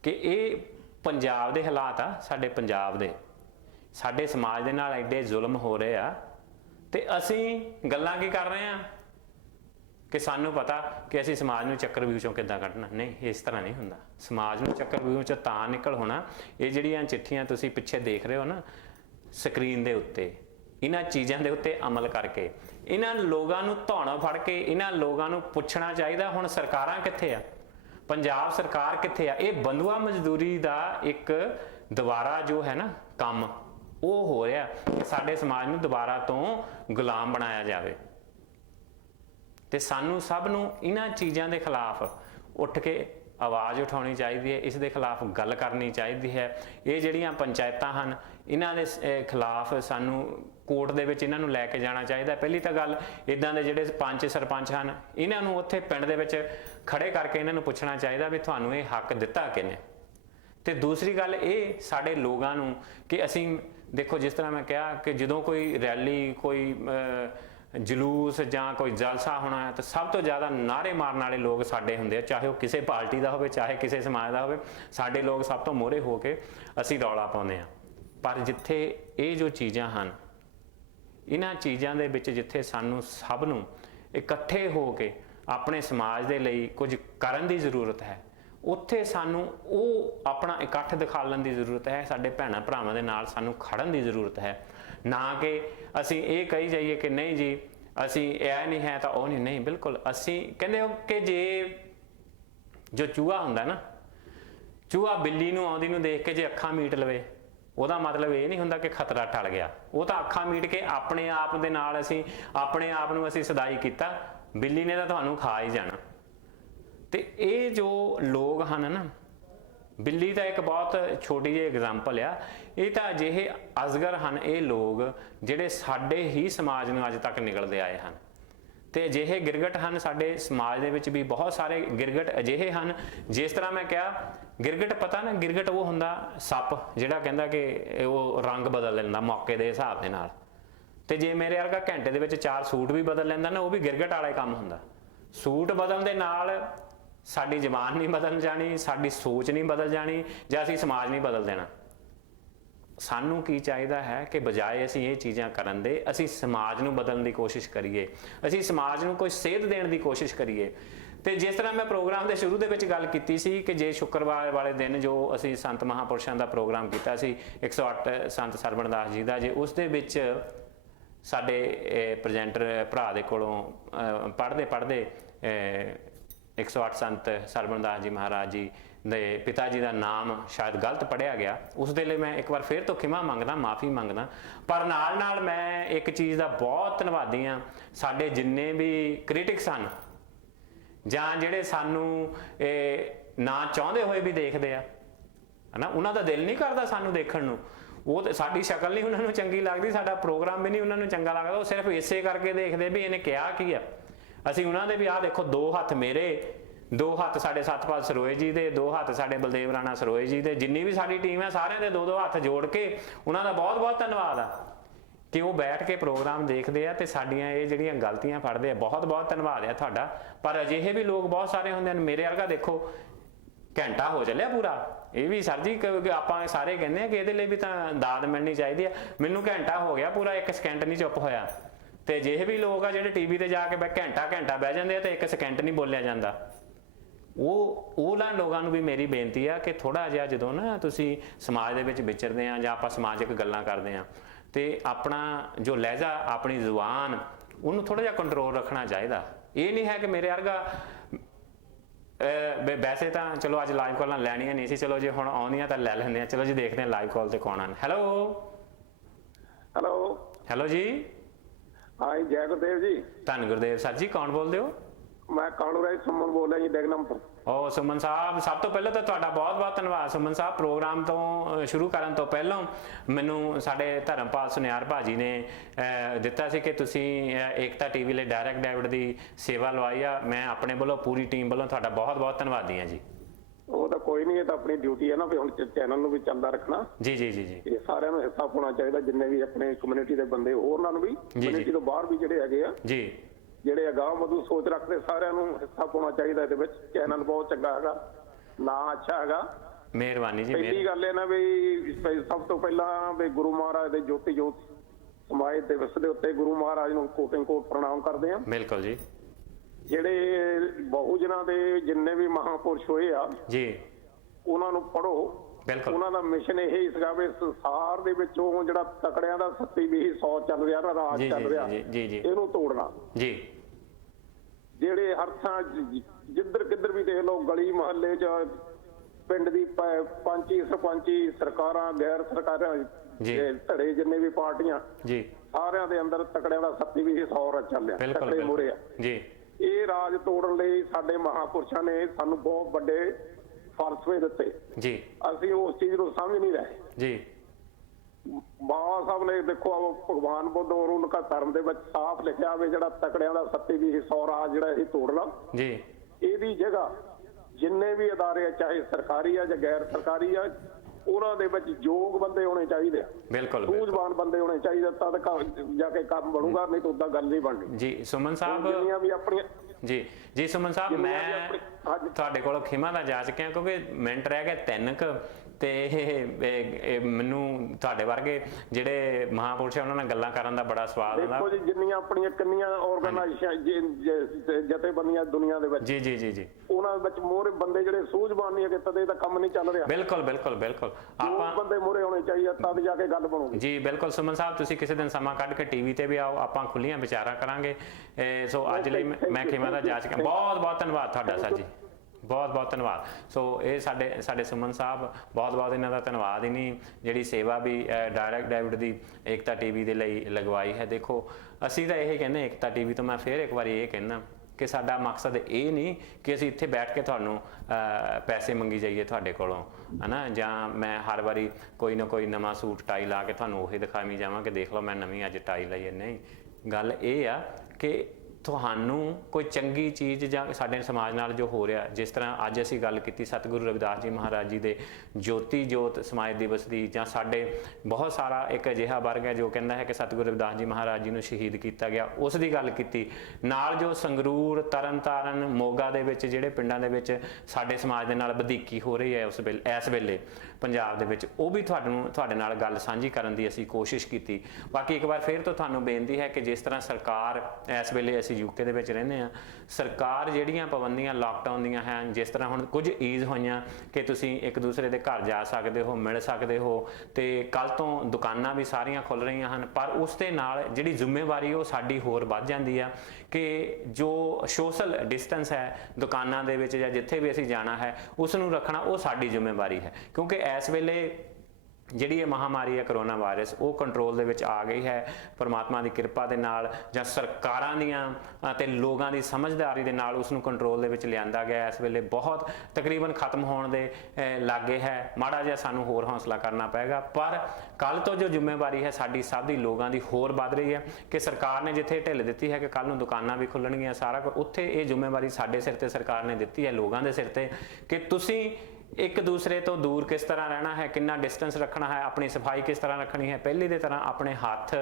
ਕਿ ਇਹ ਪੰਜਾਬ ਦੇ ਹਾਲਾਤ ਆ, ਸਾਡੇ ਪੰਜਾਬ ਦੇ, ਸਾਡੇ ਸਮਾਜ ਦੇ ਨਾਲ ਐਡੇ ਜ਼ੁਲਮ ਹੋ ਰਹੇ ਆ, ਤੇ ਅਸੀਂ ਗੱਲਾਂ ਕੀ ਕਰ ਰਹੇ ਆ ਕਿ ਸਾਨੂੰ ਪਤਾ ਕਿ ਅਸੀਂ ਸਮਾਜ ਨੂੰ ਚੱਕਰਵਿਊਹ ਚੋਂ ਕਿੱਦਾਂ ਕੱਢਣਾ। ਨਹੀਂ, ਇਸ ਤਰ੍ਹਾਂ ਨਹੀਂ ਹੁੰਦਾ। ਸਮਾਜ ਨੂੰ ਚੱਕਰਵਿਊਹ ਚੋਂ ਤਾਂ ਨਿਕਲ ਹੋਣਾ, ਇਹ ਜਿਹੜੀਆਂ ਚਿੱਠੀਆਂ ਤੁਸੀਂ ਪਿੱਛੇ ਦੇਖ ਰਹੇ ਹੋ ਨਾ ਸਕਰੀਨ ਦੇ ਉੱਤੇ, ਇਹਨਾਂ ਚੀਜ਼ਾਂ ਦੇ ਉੱਤੇ ਅਮਲ ਕਰਕੇ, ਇਹਨਾਂ ਲੋਕਾਂ ਨੂੰ ਧੌਣਾ ਫੜ ਕੇ ਇਹਨਾਂ ਲੋਕਾਂ ਨੂੰ ਪੁੱਛਣਾ ਚਾਹੀਦਾ ਹੁਣ ਸਰਕਾਰਾਂ ਕਿੱਥੇ ਆ, ਪੰਜਾਬ ਸਰਕਾਰ ਕਿੱਥੇ ਆ। ਇਹ ਬੰਧੂਆ ਮਜ਼ਦੂਰੀ ਦਾ ਇੱਕ ਦੁਬਾਰਾ ਜੋ ਹੈ ਨਾ ਕੰਮ ਉਹ ਹੋ ਰਿਹਾ ਕਿ ਸਾਡੇ ਸਮਾਜ ਨੂੰ ਦੁਬਾਰਾ ਤੋਂ ਗੁਲਾਮ ਬਣਾਇਆ ਜਾਵੇ। ਤੇ ਸਾਨੂੰ ਸਭ ਨੂੰ ਇਹਨਾਂ ਚੀਜ਼ਾਂ ਦੇ ਖਿਲਾਫ ਉੱਠ ਕੇ ਆਵਾਜ਼ ਉਠਾਉਣੀ ਚਾਹੀਦੀ ਹੈ, ਇਸ ਦੇ ਖਿਲਾਫ ਗੱਲ ਕਰਨੀ ਚਾਹੀਦੀ ਹੈ। ਇਹ ਜਿਹੜੀਆਂ ਪੰਚਾਇਤਾਂ ਹਨ ਇਹਨਾਂ ਦੇ ਖਿਲਾਫ ਸਾਨੂੰ ਕੋਰਟ ਦੇ ਵਿੱਚ ਇਹਨਾਂ ਨੂੰ ਲੈ ਕੇ ਜਾਣਾ ਚਾਹੀਦਾ। ਪਹਿਲੀ ਤਾਂ ਗੱਲ, ਇੱਦਾਂ ਦੇ ਜਿਹੜੇ ਪੰਚ ਸਰਪੰਚ ਹਨ ਇਹਨਾਂ ਨੂੰ ਉੱਥੇ ਪਿੰਡ ਦੇ ਵਿੱਚ ਖੜੇ ਕਰਕੇ ਇਹਨਾਂ ਨੂੰ ਪੁੱਛਣਾ ਚਾਹੀਦਾ ਵੀ ਤੁਹਾਨੂੰ ਇਹ ਹੱਕ ਦਿੱਤਾ ਕਿਹਨੇ। ਤੇ ਦੂਸਰੀ ਗੱਲ ਇਹ ਸਾਡੇ ਲੋਕਾਂ ਨੂੰ ਕਿ ਅਸੀਂ ਦੇਖੋ, ਜਿਸ ਤਰ੍ਹਾਂ ਮੈਂ ਕਿਹਾ ਕਿ ਜਦੋਂ ਕੋਈ ਰੈਲੀ, ਕੋਈ ਜਲੂਸ ਜਾਂ ਕੋਈ ਜਲਸਾ ਹੋਣਾ ਹੈ ਤਾਂ ਸਭ ਤੋਂ ਜ਼ਿਆਦਾ ਨਾਅਰੇ ਮਾਰਨ ਵਾਲੇ ਲੋਕ ਸਾਡੇ ਹੁੰਦੇ ਆ, ਚਾਹੇ ਉਹ ਕਿਸੇ ਪਾਰਟੀ ਦਾ ਹੋਵੇ, ਚਾਹੇ ਕਿਸੇ ਸਮਾਜ ਦਾ ਹੋਵੇ। ਸਾਡੇ ਲੋਕ ਸਭ ਤੋਂ ਮੋਹਰੇ ਹੋ ਕੇ ਅਸੀਂ ਰੌਲਾ ਪਾਉਂਦੇ ਹਾਂ। ਪਰ ਜਿੱਥੇ ਇਹ ਜੋ ਚੀਜ਼ਾਂ ਹਨ, ਇਹਨਾਂ ਚੀਜ਼ਾਂ ਦੇ ਵਿੱਚ ਜਿੱਥੇ ਸਾਨੂੰ ਸਭ ਨੂੰ ਇਕੱਠੇ ਹੋ ਕੇ ਆਪਣੇ ਸਮਾਜ ਦੇ ਲਈ ਕੁਝ ਕਰਨ ਦੀ ਜ਼ਰੂਰਤ ਹੈ, ਉੱਥੇ ਸਾਨੂੰ ਉਹ ਆਪਣਾ ਇਕੱਠ ਦਿਖਾਉਣ ਦੀ ਜ਼ਰੂਰਤ ਹੈ। ਸਾਡੇ ਭੈਣਾਂ ਭਰਾਵਾਂ ਦੇ ਨਾਲ ਸਾਨੂੰ ਖੜਨ ਦੀ ਜ਼ਰੂਰਤ ਹੈ, ਨਾ ਕਿ ਅਸੀਂ ਇਹ ਕਹੀ ਜਾਈਏ ਕਿ ਨਹੀਂ ਜੀ ਅਸੀਂ ਇਹ ਨਹੀਂ ਹੈ ਤਾਂ ਉਹ ਨਹੀਂ। ਨਹੀਂ, ਬਿਲਕੁਲ ਅਸੀਂ ਕਹਿੰਦੇ ਹੋ ਕਿ ਜੇ ਜੋ ਚੂਹਾ ਹੁੰਦਾ ਨਾ, ਚੂਹਾ ਬਿੱਲੀ ਨੂੰ ਆਉਂਦੀ ਨੂੰ ਦੇਖ ਕੇ ਜੇ ਅੱਖਾਂ ਮੀਟ ਲਵੇ, ਉਹਦਾ ਮਤਲਬ ਇਹ ਨਹੀਂ ਹੁੰਦਾ ਕਿ ਖਤਰਾ ਟਲ ਗਿਆ। ਉਹ ਤਾਂ ਅੱਖਾਂ ਮੀਟ ਕੇ ਆਪਣੇ ਆਪ ਦੇ ਨਾਲ ਅਸੀਂ ਆਪਣੇ ਆਪ ਨੂੰ ਅਸੀਂ ਸਦਾਈ ਕੀਤਾ, ਬਿੱਲੀ ਨੇ ਤਾਂ ਤੁਹਾਨੂੰ ਖਾ ਹੀ ਜਾਣਾ। ਤੇ ਇਹ ਜੋ ਲੋਕ ਹਨ ਨਾ, ਬਿੱਲੀ ਦਾ ਇੱਕ ਬਹੁਤ ਛੋਟੀ ਜਿਹੀ ਐਗਜ਼ਾਮਪਲ ਆ, ਇਹ ਤਾਂ ਅਜਿਹੇ ਅਜਗਰ ਹਨ ਇਹ ਲੋਕ ਜਿਹੜੇ ਸਾਡੇ ਹੀ ਸਮਾਜ ਨੂੰ ਅੱਜ ਤੱਕ ਨਿਕਲਦੇ ਆਏ ਹਨ। ਤੇ ਅਜਿਹੇ ਗਿਰਗਟ ਹਨ ਸਾਡੇ ਸਮਾਜ ਦੇ ਵਿੱਚ ਵੀ, ਬਹੁਤ ਸਾਰੇ ਗਿਰਗਟ ਅਜਿਹੇ ਹਨ। ਜਿਸ ਤਰ੍ਹਾਂ ਮੈਂ ਕਿਹਾ ਗਿਰਗਟ, ਪਤਾ ਨਾ ਗਿਰਗਟ ਉਹ ਹੁੰਦਾ ਸੱਪ ਜਿਹੜਾ ਕਹਿੰਦਾ ਕਿ ਉਹ ਰੰਗ ਬਦਲ ਲੈਂਦਾ ਮੌਕੇ ਦੇ ਹਿਸਾਬ ਦੇ ਨਾਲ। ਤੇ ਜੇ ਮੇਰੇ ਵਰਗਾ ਘੰਟੇ ਦੇ ਵਿੱਚ 4 ਸੂਟ ਵੀ ਬਦਲ ਲੈਂਦਾ ਨਾ, ਉਹ ਵੀ ਗਿਰਗਟ ਵਾਲਾ ਹੀ ਕੰਮ ਹੁੰਦਾ। ਸੂਟ ਬਦਲਣ ਦੇ ਨਾਲ ਸਾਡੀ ਜ਼ਬਾਨ ਨਹੀਂ ਬਦਲ ਜਾਣੀ, ਸਾਡੀ ਸੋਚ ਨਹੀਂ ਬਦਲ ਜਾਣੀ, ਜਾਂ ਅਸੀਂ ਸਮਾਜ ਨਹੀਂ ਬਦਲ ਦੇਣਾ। ਸਾਨੂੰ ਕੀ ਚਾਹੀਦਾ ਹੈ ਕਿ ਬਜਾਏ ਅਸੀਂ ਇਹ ਚੀਜ਼ਾਂ ਕਰਨ ਦੇ, ਅਸੀਂ ਸਮਾਜ ਨੂੰ ਬਦਲਣ ਦੀ ਕੋਸ਼ਿਸ਼ ਕਰੀਏ, ਅਸੀਂ ਸਮਾਜ ਨੂੰ ਕੋਈ ਸੇਧ ਦੇਣ ਦੀ ਕੋਸ਼ਿਸ਼ ਕਰੀਏ। ਤੇ ਜਿਸ ਤਰ੍ਹਾਂ ਮੈਂ ਪ੍ਰੋਗਰਾਮ ਦੇ ਸ਼ੁਰੂ ਦੇ ਵਿੱਚ ਗੱਲ ਕੀਤੀ ਸੀ ਕਿ ਜੇ ਸ਼ੁੱਕਰਵਾਰ ਵਾਲੇ ਦਿਨ ਜੋ ਅਸੀਂ ਸੰਤ ਮਹਾਂਪੁਰਸ਼ਾਂ ਦਾ ਪ੍ਰੋਗਰਾਮ ਕੀਤਾ ਸੀ 108 ਸੰਤ ਸਰਵਣ ਦਾਸ ਜੀ ਦਾ, ਜੇ ਉਸ ਦੇ ਵਿੱਚ ਸਾਡੇ ਪ੍ਰੈਜੈਂਟਰ ਭਰਾ ਦੇ ਕੋਲੋਂ ਪੜ੍ਹਦੇ 108 ਸੰਤ ਸਰਵਣ ਦਾਸ ਜੀ ਮਹਾਰਾਜ ਜੀ ਦੇ ਪਿਤਾ ਜੀ ਦਾ ਨਾਮ ਸ਼ਾਇਦ ਗਲਤ ਪੜ੍ਹਿਆ ਗਿਆ, ਉਸ ਦੇ ਲਈ ਮੈਂ ਇੱਕ ਵਾਰ ਫਿਰ ਤੋਂ ਖਿਮਾ ਮੰਗਦਾ, ਮਾਫੀ ਮੰਗਦਾ। ਪਰ ਨਾਲ ਨਾਲ ਮੈਂ ਇੱਕ ਚੀਜ਼ ਦਾ ਬਹੁਤ ਧੰਨਵਾਦੀ ਹਾਂ, ਸਾਡੇ ਜਿੰਨੇ ਵੀ ਕ੍ਰਿਟਿਕਸ ਹਨ ਜਾਂ ਜਿਹੜੇ ਸਾਨੂੰ ਨਾ ਚਾਹੁੰਦੇ ਹੋਏ ਵੀ ਦੇਖਦੇ ਆ ਹਨਾ, ਉਹਨਾਂ ਦਾ ਦਿਲ ਨਹੀਂ ਕਰਦਾ ਸਾਨੂੰ ਦੇਖਣ ਨੂੰ, ਉਹ ਤੇ ਸਾਡੀ ਸ਼ਕਲ ਨਹੀਂ ਉਹਨਾਂ ਨੂੰ ਚੰਗੀ ਲੱਗਦੀ, ਸਾਡਾ ਪ੍ਰੋਗਰਾਮ ਵੀ ਨਹੀਂ ਉਹਨਾਂ ਨੂੰ ਚੰਗਾ ਲੱਗਦਾ, ਉਹ ਸਿਰਫ ਇਸੇ ਕਰਕੇ ਦੇਖਦੇ ਵੀ ਇਹਨੇ ਕਿਹਾ ਕੀ ਆ। ਅਸੀਂ ਉਹਨਾਂ ਦੇ ਵੀ ਆਹ ਦੇਖੋ, 2 ਹੱਥ ਮੇਰੇ, 2 ਹੱਥ ਸਾਡੇ ਸਤਪਾਲ ਸਰੋਏ ਜੀ ਦੇ, 2 ਹੱਥ ਸਾਡੇ ਬਲਦੇਵ ਰਾਣਾ ਸਰੋਏ ਜੀ ਦੇ, ਜਿੰਨੀ ਵੀ ਸਾਡੀ ਟੀਮ ਹੈ ਸਾਰਿਆਂ ਦੇ 2-2 ਹੱਥ ਜੋੜ ਕੇ ਉਹਨਾਂ ਦਾ ਬਹੁਤ ਬਹੁਤ ਧੰਨਵਾਦ ਆ ਕਿ ਉਹ ਬੈਠ ਕੇ ਪ੍ਰੋਗਰਾਮ ਦੇਖਦੇ ਆ ਤੇ ਸਾਡੀਆਂ ਇਹ ਜਿਹੜੀਆਂ ਗਲਤੀਆਂ ਫੜਦੇ ਆ। ਬਹੁਤ ਬਹੁਤ ਧੰਨਵਾਦ ਆ ਤੁਹਾਡਾ। ਪਰ ਅਜਿਹੇ ਵੀ ਲੋਕ ਬਹੁਤ ਸਾਰੇ ਹੁੰਦੇ ਹਨ, ਮੇਰੇ ਵਰਗਾ ਦੇਖੋ ਘੰਟਾ ਹੋ ਚੱਲਿਆ ਪੂਰਾ, ਇਹ ਵੀ ਸਰ ਜੀ ਆਪਾਂ ਸਾਰੇ ਕਹਿੰਦੇ ਆ ਕਿ ਇਹਦੇ ਲਈ ਵੀ ਤਾਂ ਦਾਦ ਮਿਲਣੀ ਚਾਹੀਦੀ ਆ, ਮੈਨੂੰ ਘੰਟਾ ਹੋ ਗਿਆ ਪੂਰਾ, 1 ਸਕਿੰਟ ਨਹੀਂ ਚੁੱਪ ਹੋਇਆ। ਤੇ ਅਜਿਹੇ ਵੀ ਲੋਕ ਆ ਜਿਹੜੇ ਟੀਵੀ ਤੇ ਜਾ ਕੇ ਘੰਟਾ ਬਹਿ ਜਾਂਦੇ ਆ ਤੇ 1 ਸਕਿੰਟ ਨਹੀਂ ਬੋਲਿਆ ਜਾਂਦਾ। ਉਹਨਾਂ ਲੋਕਾਂ ਨੂੰ ਵੀ ਮੇਰੀ ਬੇਨਤੀ ਆ ਕਿ ਥੋੜਾ ਜਿਹਾ ਜਦੋਂ ਨਾ ਤੁਸੀਂ ਸਮਾਜ ਦੇ ਵਿੱਚ ਵਿਚਰਦੇ ਆ ਜਾਂ ਆਪਾਂ ਸਮਾਜਿਕ ਗੱਲਾਂ ਕਰਦੇ ਆ ਤੇ ਆਪਣਾ ਜੋ ਲਹਿਜਾ, ਆਪਣੀ ਜ਼ੁਬਾਨ, ਉਹਨੂੰ ਥੋੜਾ ਜਿਹਾ ਕੰਟਰੋਲ ਰੱਖਣਾ ਚਾਹੀਦਾ। ਇਹ ਨਹੀਂ ਹੈ ਕਿ ਮੇਰੇ ਵਰਗਾ ਵੈਸੇ ਤਾਂ ਚਲੋ ਅੱਜ ਲਾਈਵ ਕਾਲਾਂ ਲੈਣੀਆਂ ਨਹੀਂ ਸੀ, ਚਲੋ ਜੇ ਹੁਣ ਆਉਂਦੀਆਂ ਤਾਂ ਲੈ ਲੈਂਦੇ ਆ। ਚਲੋ ਜੀ ਦੇਖਦੇ ਆ ਲਾਈਵ ਕਾਲ ਤੇ ਕੌਣ ਹਨ। ਹੈਲੋ ਜੀ। ਹਾਂ ਜੀ, ਜੈ ਗੁਰਦੇਵ ਜੀ। ਧੰਨ ਗੁਰਦੇਵ ਸਰ ਜੀ, ਕੌਣ ਬੋਲਦੇ ਹੋ? ਮੈਂ ਕਾਨੂੰਗੋ ਸੁਮਨ ਬੋਲ ਰਿਹਾ ਜੀ, ਡੈਗਨਮ ਤੋਂ। ਓ ਸੁਮਨ ਸਾਹਿਬ, ਸਭ ਤੋਂ ਪਹਿਲਾਂ ਤਾਂ ਤੁਹਾਡਾ ਬਹੁਤ ਬਹੁਤ ਧੰਨਵਾਦ ਸੁਮਨ ਸਾਹਿਬ। ਪ੍ਰੋਗਰਾਮ ਤੋਂ ਸ਼ੁਰੂ ਕਰਨ ਤੋਂ ਪਹਿਲਾਂ ਮੈਨੂੰ ਸਾਡੇ ਧਰਮਪਾਲ ਸੁਨਿਆਰ ਭਾਜੀ ਨੇ ਦਿੱਤਾ ਸੀ ਕਿ ਤੁਸੀਂ ਏਕਤਾ ਟੀਵੀ ਲਈ ਡਾਇਰੈਕਟ ਡੈਬਿਟ ਦੀ ਸੇਵਾ ਲਵਾਈ ਆ। ਮੈਂ ਆਪਣੇ ਵੱਲੋਂ, ਪੂਰੀ ਟੀਮ ਵੱਲੋਂ ਤੁਹਾਡਾ ਬਹੁਤ ਬਹੁਤ ਧੰਨਵਾਦੀ ਹਾਂ ਜੀ। ਉਹ ਤਾਂ ਕੋਈ ਨਹੀਂ, ਇਹ ਤਾਂ ਆਪਣੀ ਡਿਊਟੀ ਹੈ ਨਾ ਵੀ ਹੁਣ ਚੈਨਲ ਨੂੰ ਵੀ ਚੱਲਦਾ ਰੱਖਣਾ। ਜੀ ਜੀ ਜੀ ਜੀ ਇਹ ਸਾਰਿਆਂ ਨੂੰ ਹਿੱਸਾ ਪਾਉਣਾ ਚਾਹੀਦਾ, ਜਿੰਨੇ ਵੀ ਆਪਣੇ ਕਮਿਊਨਿਟੀ ਦੇ ਬੰਦੇ ਹੋਰਨਾਂ ਨੂੰ ਵੀ, ਕਮਿਊਨਿਟੀ ਤੋਂ ਬਾਹਰ ਵੀ ਜਿਹੜੇ ਹੈਗੇ ਆ, ਜੀ ਜਿਹੜੇ ਅਗਾਂਹ ਵਧੂ ਸੋਚ ਰੱਖਦੇ, ਸਾਰਿਆਂ ਨੂੰ ਹਿੱਸਾ ਪਾਉਣਾ ਚਾਹੀਦਾ ਇਹਦੇ ਵਿੱਚ। ਚੈਨਲ ਬਹੁਤ ਚੰਗਾ ਹੈਗਾ, ਨਾਂ ਅੱਛਾ ਹੈਗਾ। ਮਿਹਰਬਾਨੀ ਜੀ। ਪਹਿਲੀ ਗੱਲ ਇਹ ਨਾ ਵੀ ਸਭ ਤੋਂ ਪਹਿਲਾਂ ਵੀ ਗੁਰੂ ਮਹਾਰਾਜ ਦੇ ਜੋਤੀ ਜੋਤ ਸਮਾਜ ਦਿਵਸ ਦੇ ਉੱਤੇ ਗੁਰੂ ਮਹਾਰਾਜ ਨੂੰ ਕੋਟਿੰਗ ਕੋਟ ਪ੍ਰਣਾਮ ਕਰਦੇ ਆ। ਬਿਲਕੁਲ ਜੀ। ਜਿਹੜੇ ਬਹੁਜਨਾਂ ਦੇ ਜਿੰਨੇ ਵੀ ਮਹਾਂਪੁਰਸ਼ ਹੋਏ ਆ ਜੀ, ਉਹਨਾਂ ਨੂੰ ਪੜ੍ਹੋ। ਬਿਲਕੁਲ। ਉਹਨਾਂ ਦਾ ਮਿਸ਼ਨ ਇਹ ਹੀ ਸੀਗਾ ਵੀ ਸੰਸਾਰ ਦੇ ਵਿੱਚੋਂ ਜਿਹੜਾ ਤਕੜਿਆਂ ਦਾ 27-20 ਚੱਲ ਰਿਹਾ ਨਾ, ਰਾਜ ਜੀ ਚੱਲ ਰਿਹਾ, ਜੀ ਜੀ ਜੀ ਇਹਨੂੰ ਤੋੜਨਾ। ਜੀ ਜਿਹੜੇ ਹਰ ਥਾਂ ਜਿੱਧਰ ਕਿੱਧਰ ਵੀ ਦੇਖ ਲਓ, ਗਲੀ ਮੁਹੱਲੇ 'ਚ, ਪਿੰਡ ਦੀ ਪੰਚੀ ਸਰਪੰਚੀ, ਸਰਕਾਰਾਂ ਗੈਰ ਸਰਕਾਰਾਂ ਜੀ, ਧੜੇ ਜਿੰਨੇ ਵੀ ਪਾਰਟੀਆਂ, ਜੀ ਸਾਰਿਆਂ ਦੇ ਅੰਦਰ ਤਕੜਿਆਂ ਦਾ 27-20 ਚੱਲ ਰਿਹਾ, ਬਿਲਕੁਲ ਤਕੜੇ ਮੂਹਰੇ ਆ। ਜੀ। ਇਹ ਰਾਜ ਤੋੜਨ ਲਈ ਸਾਡੇ ਮਹਾਂਪੁਰਸ਼ਾਂ ਨੇ ਸਾਨੂੰ ਬਹੁਤ ਵੱਡੇ ਫਲਸਫੇ ਦਿੱਤੇ। ਜੀ ਅਸੀਂ ਉਸ ਚੀਜ਼ ਨੂੰ ਸਮਝ ਨਹੀਂ ਰਹੇ। ਜੀ ਬਾਬਾ ਸਾਹਿਬ ਨੇ ਦੇਖੋ ਭਗਵਾਨ ਬੁੱਧ ਔਰ ਉਹਨਾਂ ਦਾ ਧਰਮ ਦੇ ਵਿੱਚ ਸਾਫ਼ ਲਿਖਿਆ ਵੀ ਜਿਹੜਾ ਤਕੜਿਆਂ ਦਾ 27-20 ਰਾਜ ਜਿਹੜਾ ਇਹ ਤੋੜਨਾ। ਜੀ ਇਹਦੀ ਜਗ੍ਹਾ ਜਿੰਨੇ ਵੀ ਅਦਾਰੇ ਆ, ਚਾਹੇ ਸਰਕਾਰੀ ਆ ਜਾਂ ਗੈਰ ਸਰਕਾਰੀ ਆ, ਉਹਨਾਂ ਦੇ ਵਿੱਚ ਯੋਗ ਬੰਦੇ ਹੋਣੇ ਚਾਹੀਦੇ ਆ, ਬਿਲਕੁਲ ਸੂਝਵਾਨ ਬੰਦੇ ਹੋਣੇ ਚਾਹੀਦੇ, ਤਦ ਜਾ ਕੇ ਕੰਮ ਬਣੂਗਾ, ਨਹੀਂ ਤਾਂ ਉਦਾਂ ਗੱਲ ਨਹੀਂ ਬਣਨੀ। ਜੀ ਸੁਮਨ ਸਾਹਿਬ, ਜਿੰਨੀਆਂ ਵੀ ਆਪਣੀਆਂ ਜੀ ਜੀ ਸੁਮਨ ਸਾਹਿਬ, ਮੈਂ ਤੁਹਾਡੇ ਕੋਲੋਂ ਖਿਮਾ ਦਾ ਜਾ ਚੁੱਕਿਆ ਕਿਉਂਕਿ ਮਿੰਟ ਰਹਿ ਗਏ 3 ਕੁ, ਤੇ ਇਹ ਮੈਨੂੰ ਤੁਹਾਡੇ ਵਰਗੇ ਜਿਹੜੇ ਮਹਾਂਪੁਰਸ਼ ਆ ਉਹਨਾਂ ਨਾਲ ਗੱਲਾਂ ਕਰਨ ਦਾ ਬੜਾ ਸਵਾਦ ਆਉਂਦਾ। ਦੇਖੋ ਜੀ, ਜਿੰਨੀਆਂ ਆਪਣੀਆਂ ਕਿੰਨੀਆਂ ਆਰਗੇਨਾਈਜੇਸ਼ਨ ਜਥੇਬੰਦੀਆਂ ਦੁਨੀਆ ਦੇ ਵਿੱਚ, ਜੀ ਜੀ ਜੀ ਜੀ, ਉਹਨਾਂ ਵਿੱਚ ਮੋਹਰੇ ਬੰਦੇ ਜਿਹੜੇ ਸੂਝਵਾਨ ਨਹੀਂ ਹੈਗੇ, ਤਦੇ ਤਾਂ ਕੰਮ ਨਹੀਂ ਚੱਲ ਰਿਹਾ। ਬਿਲਕੁਲ ਬਿਲਕੁਲ ਬਿਲਕੁਲ। ਆਪਾਂ ਬੰਦੇ ਮੋਹਰੇ ਹੋਣੇ ਚਾਹੀਦੇ, ਤਦ ਜਾ ਕੇ ਗੱਲ ਬਣੂਗੀ। ਜੀ ਬਿਲਕੁਲ ਸੁਮਨ ਸਾਹਿਬ, ਤੁਸੀਂ ਕਿਸੇ ਦਿਨ ਸਮਾਂ ਕੱਢ ਕੇ ਟੀਵੀ ਤੇ ਵੀ ਆਓ, ਆਪਾਂ ਖੁੱਲੀਆਂ ਵਿਚਾਰਾਂ ਕਰਾਂਗੇ। ਸੋ ਅੱਜ ਲਈ ਮੈਂ ਖਿਮਾ ਦਾ ਜਾ ਚੁੱਕਿਆ। ਬਹੁਤ ਬਹੁਤ ਧੰਨਵਾਦ ਤੁਹਾਡਾ ਸਰ ਜੀ, ਬਹੁਤ ਬਹੁਤ ਧੰਨਵਾਦ। ਸੋ ਇਹ ਸਾਡੇ ਸੁਮਨ ਸਾਹਿਬ, ਬਹੁਤ ਬਹੁਤ ਇਹਨਾਂ ਦਾ ਧੰਨਵਾਦ ਹੀ ਨਹੀਂ, ਜਿਹੜੀ ਸੇਵਾ ਵੀ ਡਾਇਰੈਕਟ ਡੈਬਿਟ ਦੀ ਏਕਤਾ ਟੀਵੀ ਦੇ ਲਈ ਲਗਵਾਈ ਹੈ। ਦੇਖੋ ਅਸੀਂ ਤਾਂ ਇਹ ਕਹਿੰਦੇ ਏਕਤਾ ਟੀਵੀ ਤੋਂ, ਮੈਂ ਫਿਰ ਇੱਕ ਵਾਰੀ ਇਹ ਕਹਿੰਦਾ ਕਿ ਸਾਡਾ ਮਕਸਦ ਇਹ ਨਹੀਂ ਕਿ ਅਸੀਂ ਇੱਥੇ ਬੈਠ ਕੇ ਤੁਹਾਨੂੰ ਪੈਸੇ ਮੰਗੀ ਜਾਈਏ ਤੁਹਾਡੇ ਕੋਲੋਂ, ਹੈ ਨਾ, ਜਾਂ ਮੈਂ ਹਰ ਵਾਰੀ ਕੋਈ ਨਾ ਕੋਈ ਨਵਾਂ ਸੂਟ ਟਾਈ ਲਾ ਕੇ ਤੁਹਾਨੂੰ ਉਹੀ ਦਿਖਾਵੀਂ ਜਾਵਾਂ ਕਿ ਦੇਖ ਲਓ ਮੈਂ ਨਵੀਂ ਅੱਜ ਟਾਈ ਲਈ ਹੈ। ਨਹੀਂ, ਗੱਲ ਇਹ ਆ ਕਿ ਤੁਹਾਨੂੰ ਕੋਈ ਚੰਗੀ ਚੀਜ਼ ਜਾਂ ਸਾਡੇ ਸਮਾਜ ਨਾਲ ਜੋ ਹੋ ਰਿਹਾ, ਜਿਸ ਤਰ੍ਹਾਂ ਅੱਜ ਅਸੀਂ ਗੱਲ ਕੀਤੀ ਸਤਿਗੁਰੂ ਰਵਿਦਾਸ ਜੀ ਮਹਾਰਾਜ ਜੀ ਦੇ ਜੋਤੀ ਜੋਤ ਸਮਾਜ ਦਿਵਸ ਦੀ, ਜਾਂ ਸਾਡੇ ਬਹੁਤ ਸਾਰਾ ਇੱਕ ਅਜਿਹਾ ਵਰਗ ਹੈ ਜੋ ਕਹਿੰਦਾ ਹੈ ਕਿ ਸਤਿਗੁਰੂ ਰਵਿਦਾਸ ਜੀ ਮਹਾਰਾਜ ਜੀ ਨੂੰ ਸ਼ਹੀਦ ਕੀਤਾ ਗਿਆ, ਉਸ ਦੀ ਗੱਲ ਕੀਤੀ। ਨਾਲ ਜੋ ਸੰਗਰੂਰ, ਤਰਨਤਾਰਨ, ਮੋਗਾ ਦੇ ਵਿੱਚ ਜਿਹੜੇ ਪਿੰਡਾਂ ਦੇ ਵਿੱਚ ਸਾਡੇ ਸਮਾਜ ਦੇ ਨਾਲ ਵਧੀਕੀ ਹੋ ਰਹੀ ਹੈ ਇਸ ਵੇਲੇ ਪੰਜਾਬ ਦੇ ਵਿੱਚ, ਉਹ ਵੀ ਤੁਹਾਡੇ ਨਾਲ ਗੱਲ ਸਾਂਝੀ ਕਰਨ ਦੀ ਅਸੀਂ ਕੋਸ਼ਿਸ਼ ਕੀਤੀ। ਬਾਕੀ ਇੱਕ ਵਾਰ ਫਿਰ ਤੋਂ ਤੁਹਾਨੂੰ ਬੇਨਤੀ ਹੈ ਕਿ ਜਿਸ ਤਰ੍ਹਾਂ ਸਰਕਾਰ ਇਸ ਵੇਲੇ, ਅਸੀਂ ਯੂਕੇ ਦੇ ਵਿੱਚ ਰਹਿੰਦੇ ਹਾਂ, ਸਰਕਾਰ ਜਿਹੜੀਆਂ ਪਾਬੰਦੀਆਂ ਲਾਕਡਾਊਨ ਦੀਆਂ ਹਨ, ਜਿਸ ਤਰ੍ਹਾਂ ਹੁਣ ਕੁਝ ਈਜ਼ ਹੋਈਆਂ ਕਿ ਤੁਸੀਂ ਇੱਕ ਦੂਸਰੇ ਦੇ ਘਰ ਜਾ ਸਕਦੇ ਹੋ, ਮਿਲ ਸਕਦੇ ਹੋ, ਤੇ ਕੱਲ ਤੋਂ ਦੁਕਾਨਾਂ ਵੀ ਸਾਰੀਆਂ ਖੁੱਲ ਰਹੀਆਂ ਹਨ, ਪਰ ਉਸ ਦੇ ਨਾਲ ਜਿਹੜੀ ਜ਼ਿੰਮੇਵਾਰੀ ਉਹ ਸਾਡੀ ਹੋਰ ਵੱਧ ਜਾਂਦੀ ਆ ਕਿ ਜੋ ਸੋਸ਼ਲ ਡਿਸਟੈਂਸ ਹੈ ਦੁਕਾਨਾਂ ਦੇ ਵਿੱਚ ਜਾਂ ਜਿੱਥੇ ਵੀ ਅਸੀਂ ਜਾਣਾ ਹੈ, ਉਸ ਨੂੰ ਰੱਖਣਾ ਉਹ ਸਾਡੀ ਜ਼ਿੰਮੇਵਾਰੀ ਹੈ। ਕਿਉਂਕਿ ਇਸ ਵੇਲੇ ਜਿਹੜੀ ਇਹ ਮਹਾਮਾਰੀ ਹੈ ਕਰੋਨਾ ਵਾਇਰਸ, ਉਹ ਕੰਟਰੋਲ ਦੇ ਵਿੱਚ ਆ ਗਈ ਹੈ ਪਰਮਾਤਮਾ ਦੀ ਕਿਰਪਾ ਦੇ ਨਾਲ, ਜਾਂ ਸਰਕਾਰਾਂ ਦੀਆਂ ਤੇ ਲੋਕਾਂ ਦੀ ਸਮਝਦਾਰੀ ਦੇ ਨਾਲ ਉਸ ਨੂੰ ਕੰਟਰੋਲ ਦੇ ਵਿੱਚ ਲਿਆਂਦਾ ਗਿਆ। ਇਸ ਵੇਲੇ ਬਹੁਤ ਤਕਰੀਬਨ ਖਤਮ ਹੋਣ ਦੇ ਲਾਗੇ ਹੈ, ਮਾੜਾ ਜਿਹਾ ਸਾਨੂੰ ਹੋਰ ਹੌਸਲਾ ਕਰਨਾ ਪਏਗਾ। ਪਰ ਕੱਲ ਤੋਂ ਜੋ ਜ਼ਿੰਮੇਵਾਰੀ ਹੈ ਸਾਡੀ ਸਭ ਦੀ, ਲੋਕਾਂ ਦੀ ਹੋਰ ਵੱਧ ਰਹੀ ਹੈ ਕਿ ਸਰਕਾਰ ਨੇ ਜਿੱਥੇ ਢਿੱਲ ਦਿੱਤੀ ਹੈ ਕਿ ਕੱਲ ਨੂੰ ਦੁਕਾਨਾਂ ਵੀ ਖੁੱਲਣਗੀਆਂ, ਸਾਰਾ ਕੁਝ, ਉੱਥੇ ਇਹ ਜ਼ਿੰਮੇਵਾਰੀ ਸਾਡੇ ਸਿਰ ਤੇ ਸਰਕਾਰ ਨੇ ਦਿੱਤੀ ਹੈ, ਲੋਕਾਂ ਦੇ ਸਿਰ ਤੇ, ਕਿ ਤੁਸੀਂ ਇੱਕ ਦੂਸਰੇ ਤੋਂ ਦੂਰ ਕਿਸ ਤਰ੍ਹਾਂ ਰਹਿਣਾ ਹੈ, ਕਿੰਨਾ ਡਿਸਟੈਂਸ ਰੱਖਣਾ ਹੈ, ਆਪਣੀ ਸਫਾਈ ਕਿਸ ਤਰ੍ਹਾਂ ਰੱਖਣੀ ਹੈ। ਪਹਿਲੀ ਦੀ ਤਰ੍ਹਾਂ ਆਪਣੇ ਹੱਥ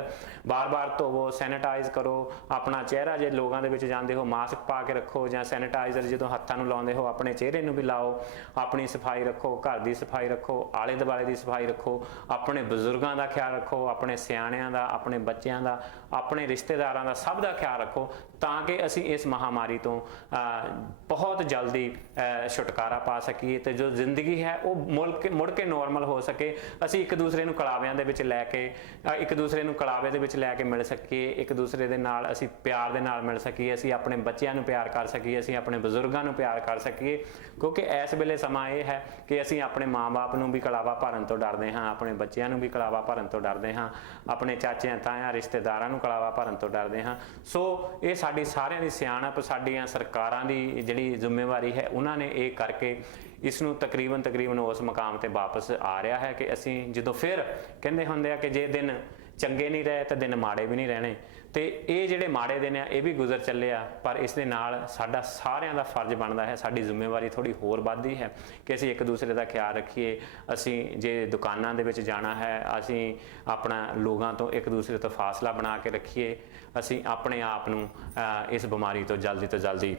ਬਾਰ-ਬਾਰ ਧੋਵੋ, ਸੈਨੀਟਾਈਜ਼ ਕਰੋ ਆਪਣਾ ਚਿਹਰਾ, ਜੇ ਲੋਕਾਂ ਦੇ ਵਿੱਚ ਜਾਂਦੇ ਹੋ ਮਾਸਕ ਪਾ ਕੇ ਰੱਖੋ, ਜਾਂ ਸੈਨੀਟਾਈਜ਼ਰ ਜਦੋਂ ਹੱਥਾਂ ਨੂੰ ਲਾਉਂਦੇ ਹੋ ਆਪਣੇ ਚਿਹਰੇ ਨੂੰ ਵੀ ਲਾਓ, ਆਪਣੀ ਸਫਾਈ ਰੱਖੋ, ਘਰ ਦੀ ਸਫਾਈ ਰੱਖੋ, ਆਲੇ ਦੁਆਲੇ ਦੀ ਸਫਾਈ ਰੱਖੋ, ਆਪਣੇ ਬਜ਼ੁਰਗਾਂ ਦਾ ਖਿਆਲ ਰੱਖੋ, ਆਪਣੇ ਸਿਆਣਿਆਂ ਦਾ, ਆਪਣੇ ਬੱਚਿਆਂ ਦਾ, ਆਪਣੇ ਰਿਸ਼ਤੇਦਾਰਾਂ ਦਾ, ਸਭ ਦਾ ਖਿਆਲ ਰੱਖੋ, ਤਾਂ ਕਿ ਅਸੀਂ ਇਸ ਮਹਾਮਾਰੀ ਤੋਂ ਬਹੁਤ ਜਲਦੀ ਛੁਟਕਾਰਾ ਪਾ ਸਕੀਏ, ਤੇ ਜੋ ਜ਼ਿੰਦਗੀ ਹੈ ਉਹ ਮੁੜ ਕੇ ਨੋਰਮਲ ਹੋ ਸਕੇ। ਅਸੀਂ ਇੱਕ ਦੂਸਰੇ ਨੂੰ ਕਲਾਵਿਆਂ ਦੇ ਵਿੱਚ ਲੈ ਕੇ, ਇੱਕ ਦੂਸਰੇ ਨੂੰ ਕਲਾਵੇ ਦੇ ਵਿੱਚ ਲੈ ਕੇ ਮਿਲ ਸਕੀਏ, ਇੱਕ ਦੂਸਰੇ ਦੇ ਨਾਲ ਅਸੀਂ ਪਿਆਰ ਦੇ ਨਾਲ ਮਿਲ ਸਕੀਏ, ਅਸੀਂ ਆਪਣੇ ਬੱਚਿਆਂ ਨੂੰ ਪਿਆਰ ਕਰ ਸਕੀਏ, ਅਸੀਂ ਆਪਣੇ ਬਜ਼ੁਰਗਾਂ ਨੂੰ ਪਿਆਰ ਕਰ ਸਕੀਏ। ਕਿਉਂਕਿ ਇਸ ਵੇਲੇ ਸਮਾਂ ਇਹ ਹੈ ਕਿ ਅਸੀਂ ਆਪਣੇ ਮਾਂ-ਬਾਪ ਨੂੰ ਵੀ ਕਲਾਵਾ ਭਰਨ ਤੋਂ ਡਰਦੇ ਹਾਂ, ਆਪਣੇ ਬੱਚਿਆਂ ਨੂੰ ਵੀ ਕਲਾਵਾ ਭਰਨ ਤੋਂ ਡਰਦੇ ਹਾਂ, ਆਪਣੇ ਚਾਚਿਆਂ ਤਾਇਆਂ ਰਿਸ਼ਤੇਦਾਰਾਂ ਨੂੰ ਕਲਾਵਾ ਭਰਨ ਤੋਂ ਡਰਦੇ ਹਾਂ। ਸੋ ਇਹ ਸਾਡੀ ਸਾਰਿਆਂ ਦੀ ਸਿਆਣਪ, ਸਾਡੀਆਂ ਸਰਕਾਰਾਂ ਦੀ ਜਿਹੜੀ ਜ਼ਿੰਮੇਵਾਰੀ ਹੈ, ਉਹਨਾਂ ਨੇ ਇਹ ਕਰਕੇ ਇਸ ਨੂੰ ਤਕਰੀਬਨ ਉਸ ਮਕਾਮ ਤੇ ਵਾਪਸ ਆ ਰਿਹਾ ਹੈ ਕਿ ਅਸੀਂ ਜਦੋਂ ਫਿਰ ਕਹਿੰਦੇ ਹੁੰਦੇ ਆ ਕਿ ਚੰਗੇ ਨਹੀਂ ਰਹੇ ਤਾਂ ਦਿਨ ਮਾੜੇ ਵੀ ਨਹੀਂ ਰਹਿਣੇ, ਤੇ ਇਹ ਜਿਹੜੇ ਮਾੜੇ ਦਿਨ ਆ ਇਹ ਵੀ ਗੁਜ਼ਰ ਚੱਲੇ ਆ, ਪਰ ਇਸ ਦੇ ਨਾਲ ਸਾਡਾ ਸਾਰਿਆਂ ਦਾ ਫਰਜ਼ ਬਣਦਾ ਹੈ, ਸਾਡੀ ਜ਼ਿੰਮੇਵਾਰੀ ਥੋੜੀ ਹੋਰ ਵੱਧਦੀ ਹੈ ਕਿ ਅਸੀਂ ਇੱਕ ਦੂਸਰੇ ਦਾ ਖਿਆਲ ਰੱਖੀਏ। ਅਸੀਂ ਜੇ ਦੁਕਾਨਾਂ ਦੇ ਵਿੱਚ ਜਾਣਾ ਹੈ, ਅਸੀਂ ਆਪਣਾ ਲੋਕਾਂ ਤੋਂ ਇੱਕ ਦੂਸਰੇ ਤੋਂ ਫਾਸਲਾ ਬਣਾ ਕੇ ਰੱਖੀਏ, ਅਸੀਂ ਆਪਣੇ ਆਪ ਨੂੰ ਇਸ ਬਿਮਾਰੀ ਤੋਂ ਜਲਦੀ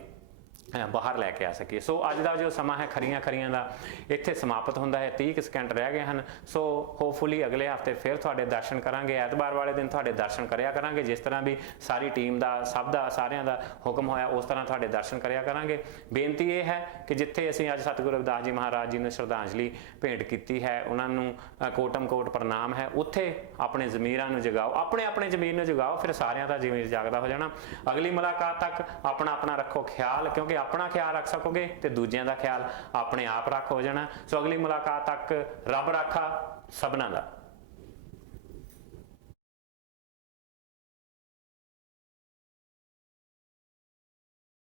ਬਾਹਰ ਲੈ ਕੇ ਆ ਸਕੀਏ। ਸੋ ਅੱਜ ਦਾ ਜੋ ਸਮਾਂ ਹੈ ਖਰੀਆਂ ਦਾ ਇੱਥੇ ਸਮਾਪਤ ਹੁੰਦਾ ਹੈ, 30 ਕੁ ਸਕਿੰਟ ਰਹਿ ਗਏ ਹਨ। ਸੋ ਹੋਪਫੁਲੀ ਅਗਲੇ ਹਫਤੇ ਫਿਰ ਤੁਹਾਡੇ ਦਰਸ਼ਨ ਕਰਾਂਗੇ, ਐਤਵਾਰ ਵਾਲੇ ਦਿਨ ਤੁਹਾਡੇ ਦਰਸ਼ਨ ਕਰਿਆ ਕਰਾਂਗੇ, ਜਿਸ ਤਰ੍ਹਾਂ ਵੀ ਸਾਰੀ ਟੀਮ ਦਾ ਸਾਰਿਆਂ ਦਾ ਹੁਕਮ ਹੋਇਆ ਉਸ ਤਰ੍ਹਾਂ ਤੁਹਾਡੇ ਦਰਸ਼ਨ ਕਰਿਆ ਕਰਾਂਗੇ। ਬੇਨਤੀ ਇਹ ਹੈ ਕਿ ਜਿੱਥੇ ਅਸੀਂ ਅੱਜ ਸਤਿਗੁਰੂ ਰਵਿਦਾਸ ਜੀ ਮਹਾਰਾਜ ਜੀ ਨੂੰ ਸ਼ਰਧਾਂਜਲੀ ਭੇਂਟ ਕੀਤੀ ਹੈ, ਉਹਨਾਂ ਨੂੰ ਕੋਟਮ ਕੋਟ ਪ੍ਰਣਾਮ ਹੈ, ਉੱਥੇ ਆਪਣੇ ਜ਼ਮੀਰਾਂ ਨੂੰ ਜਗਾਓ, ਆਪਣੇ ਜ਼ਮੀਰ ਨੂੰ ਜਗਾਓ, ਫਿਰ ਸਾਰਿਆਂ ਦਾ ਜ਼ਮੀਰ ਜਾਗਦਾ ਹੋ ਜਾਣਾ। ਅਗਲੀ ਮੁਲਾਕਾਤ ਤੱਕ ਆਪਣਾ ਰੱਖੋ ਖਿਆਲ, ਕਿਉਂਕਿ ਆਪਣਾ ਖਿਆਲ ਰੱਖ ਸਕੋਗੇ ਤੇ ਦੂਜਿਆਂ ਦਾ ਖਿਆਲ ਆਪਣੇ ਆਪ ਰੱਖ ਹੋ ਜਾਣਾ। ਸੋ ਅਗਲੀ ਮੁਲਾਕਾਤ ਤੱਕ ਰੱਬ ਰਾਖਾ ਸਭਨਾਂ ਦਾ।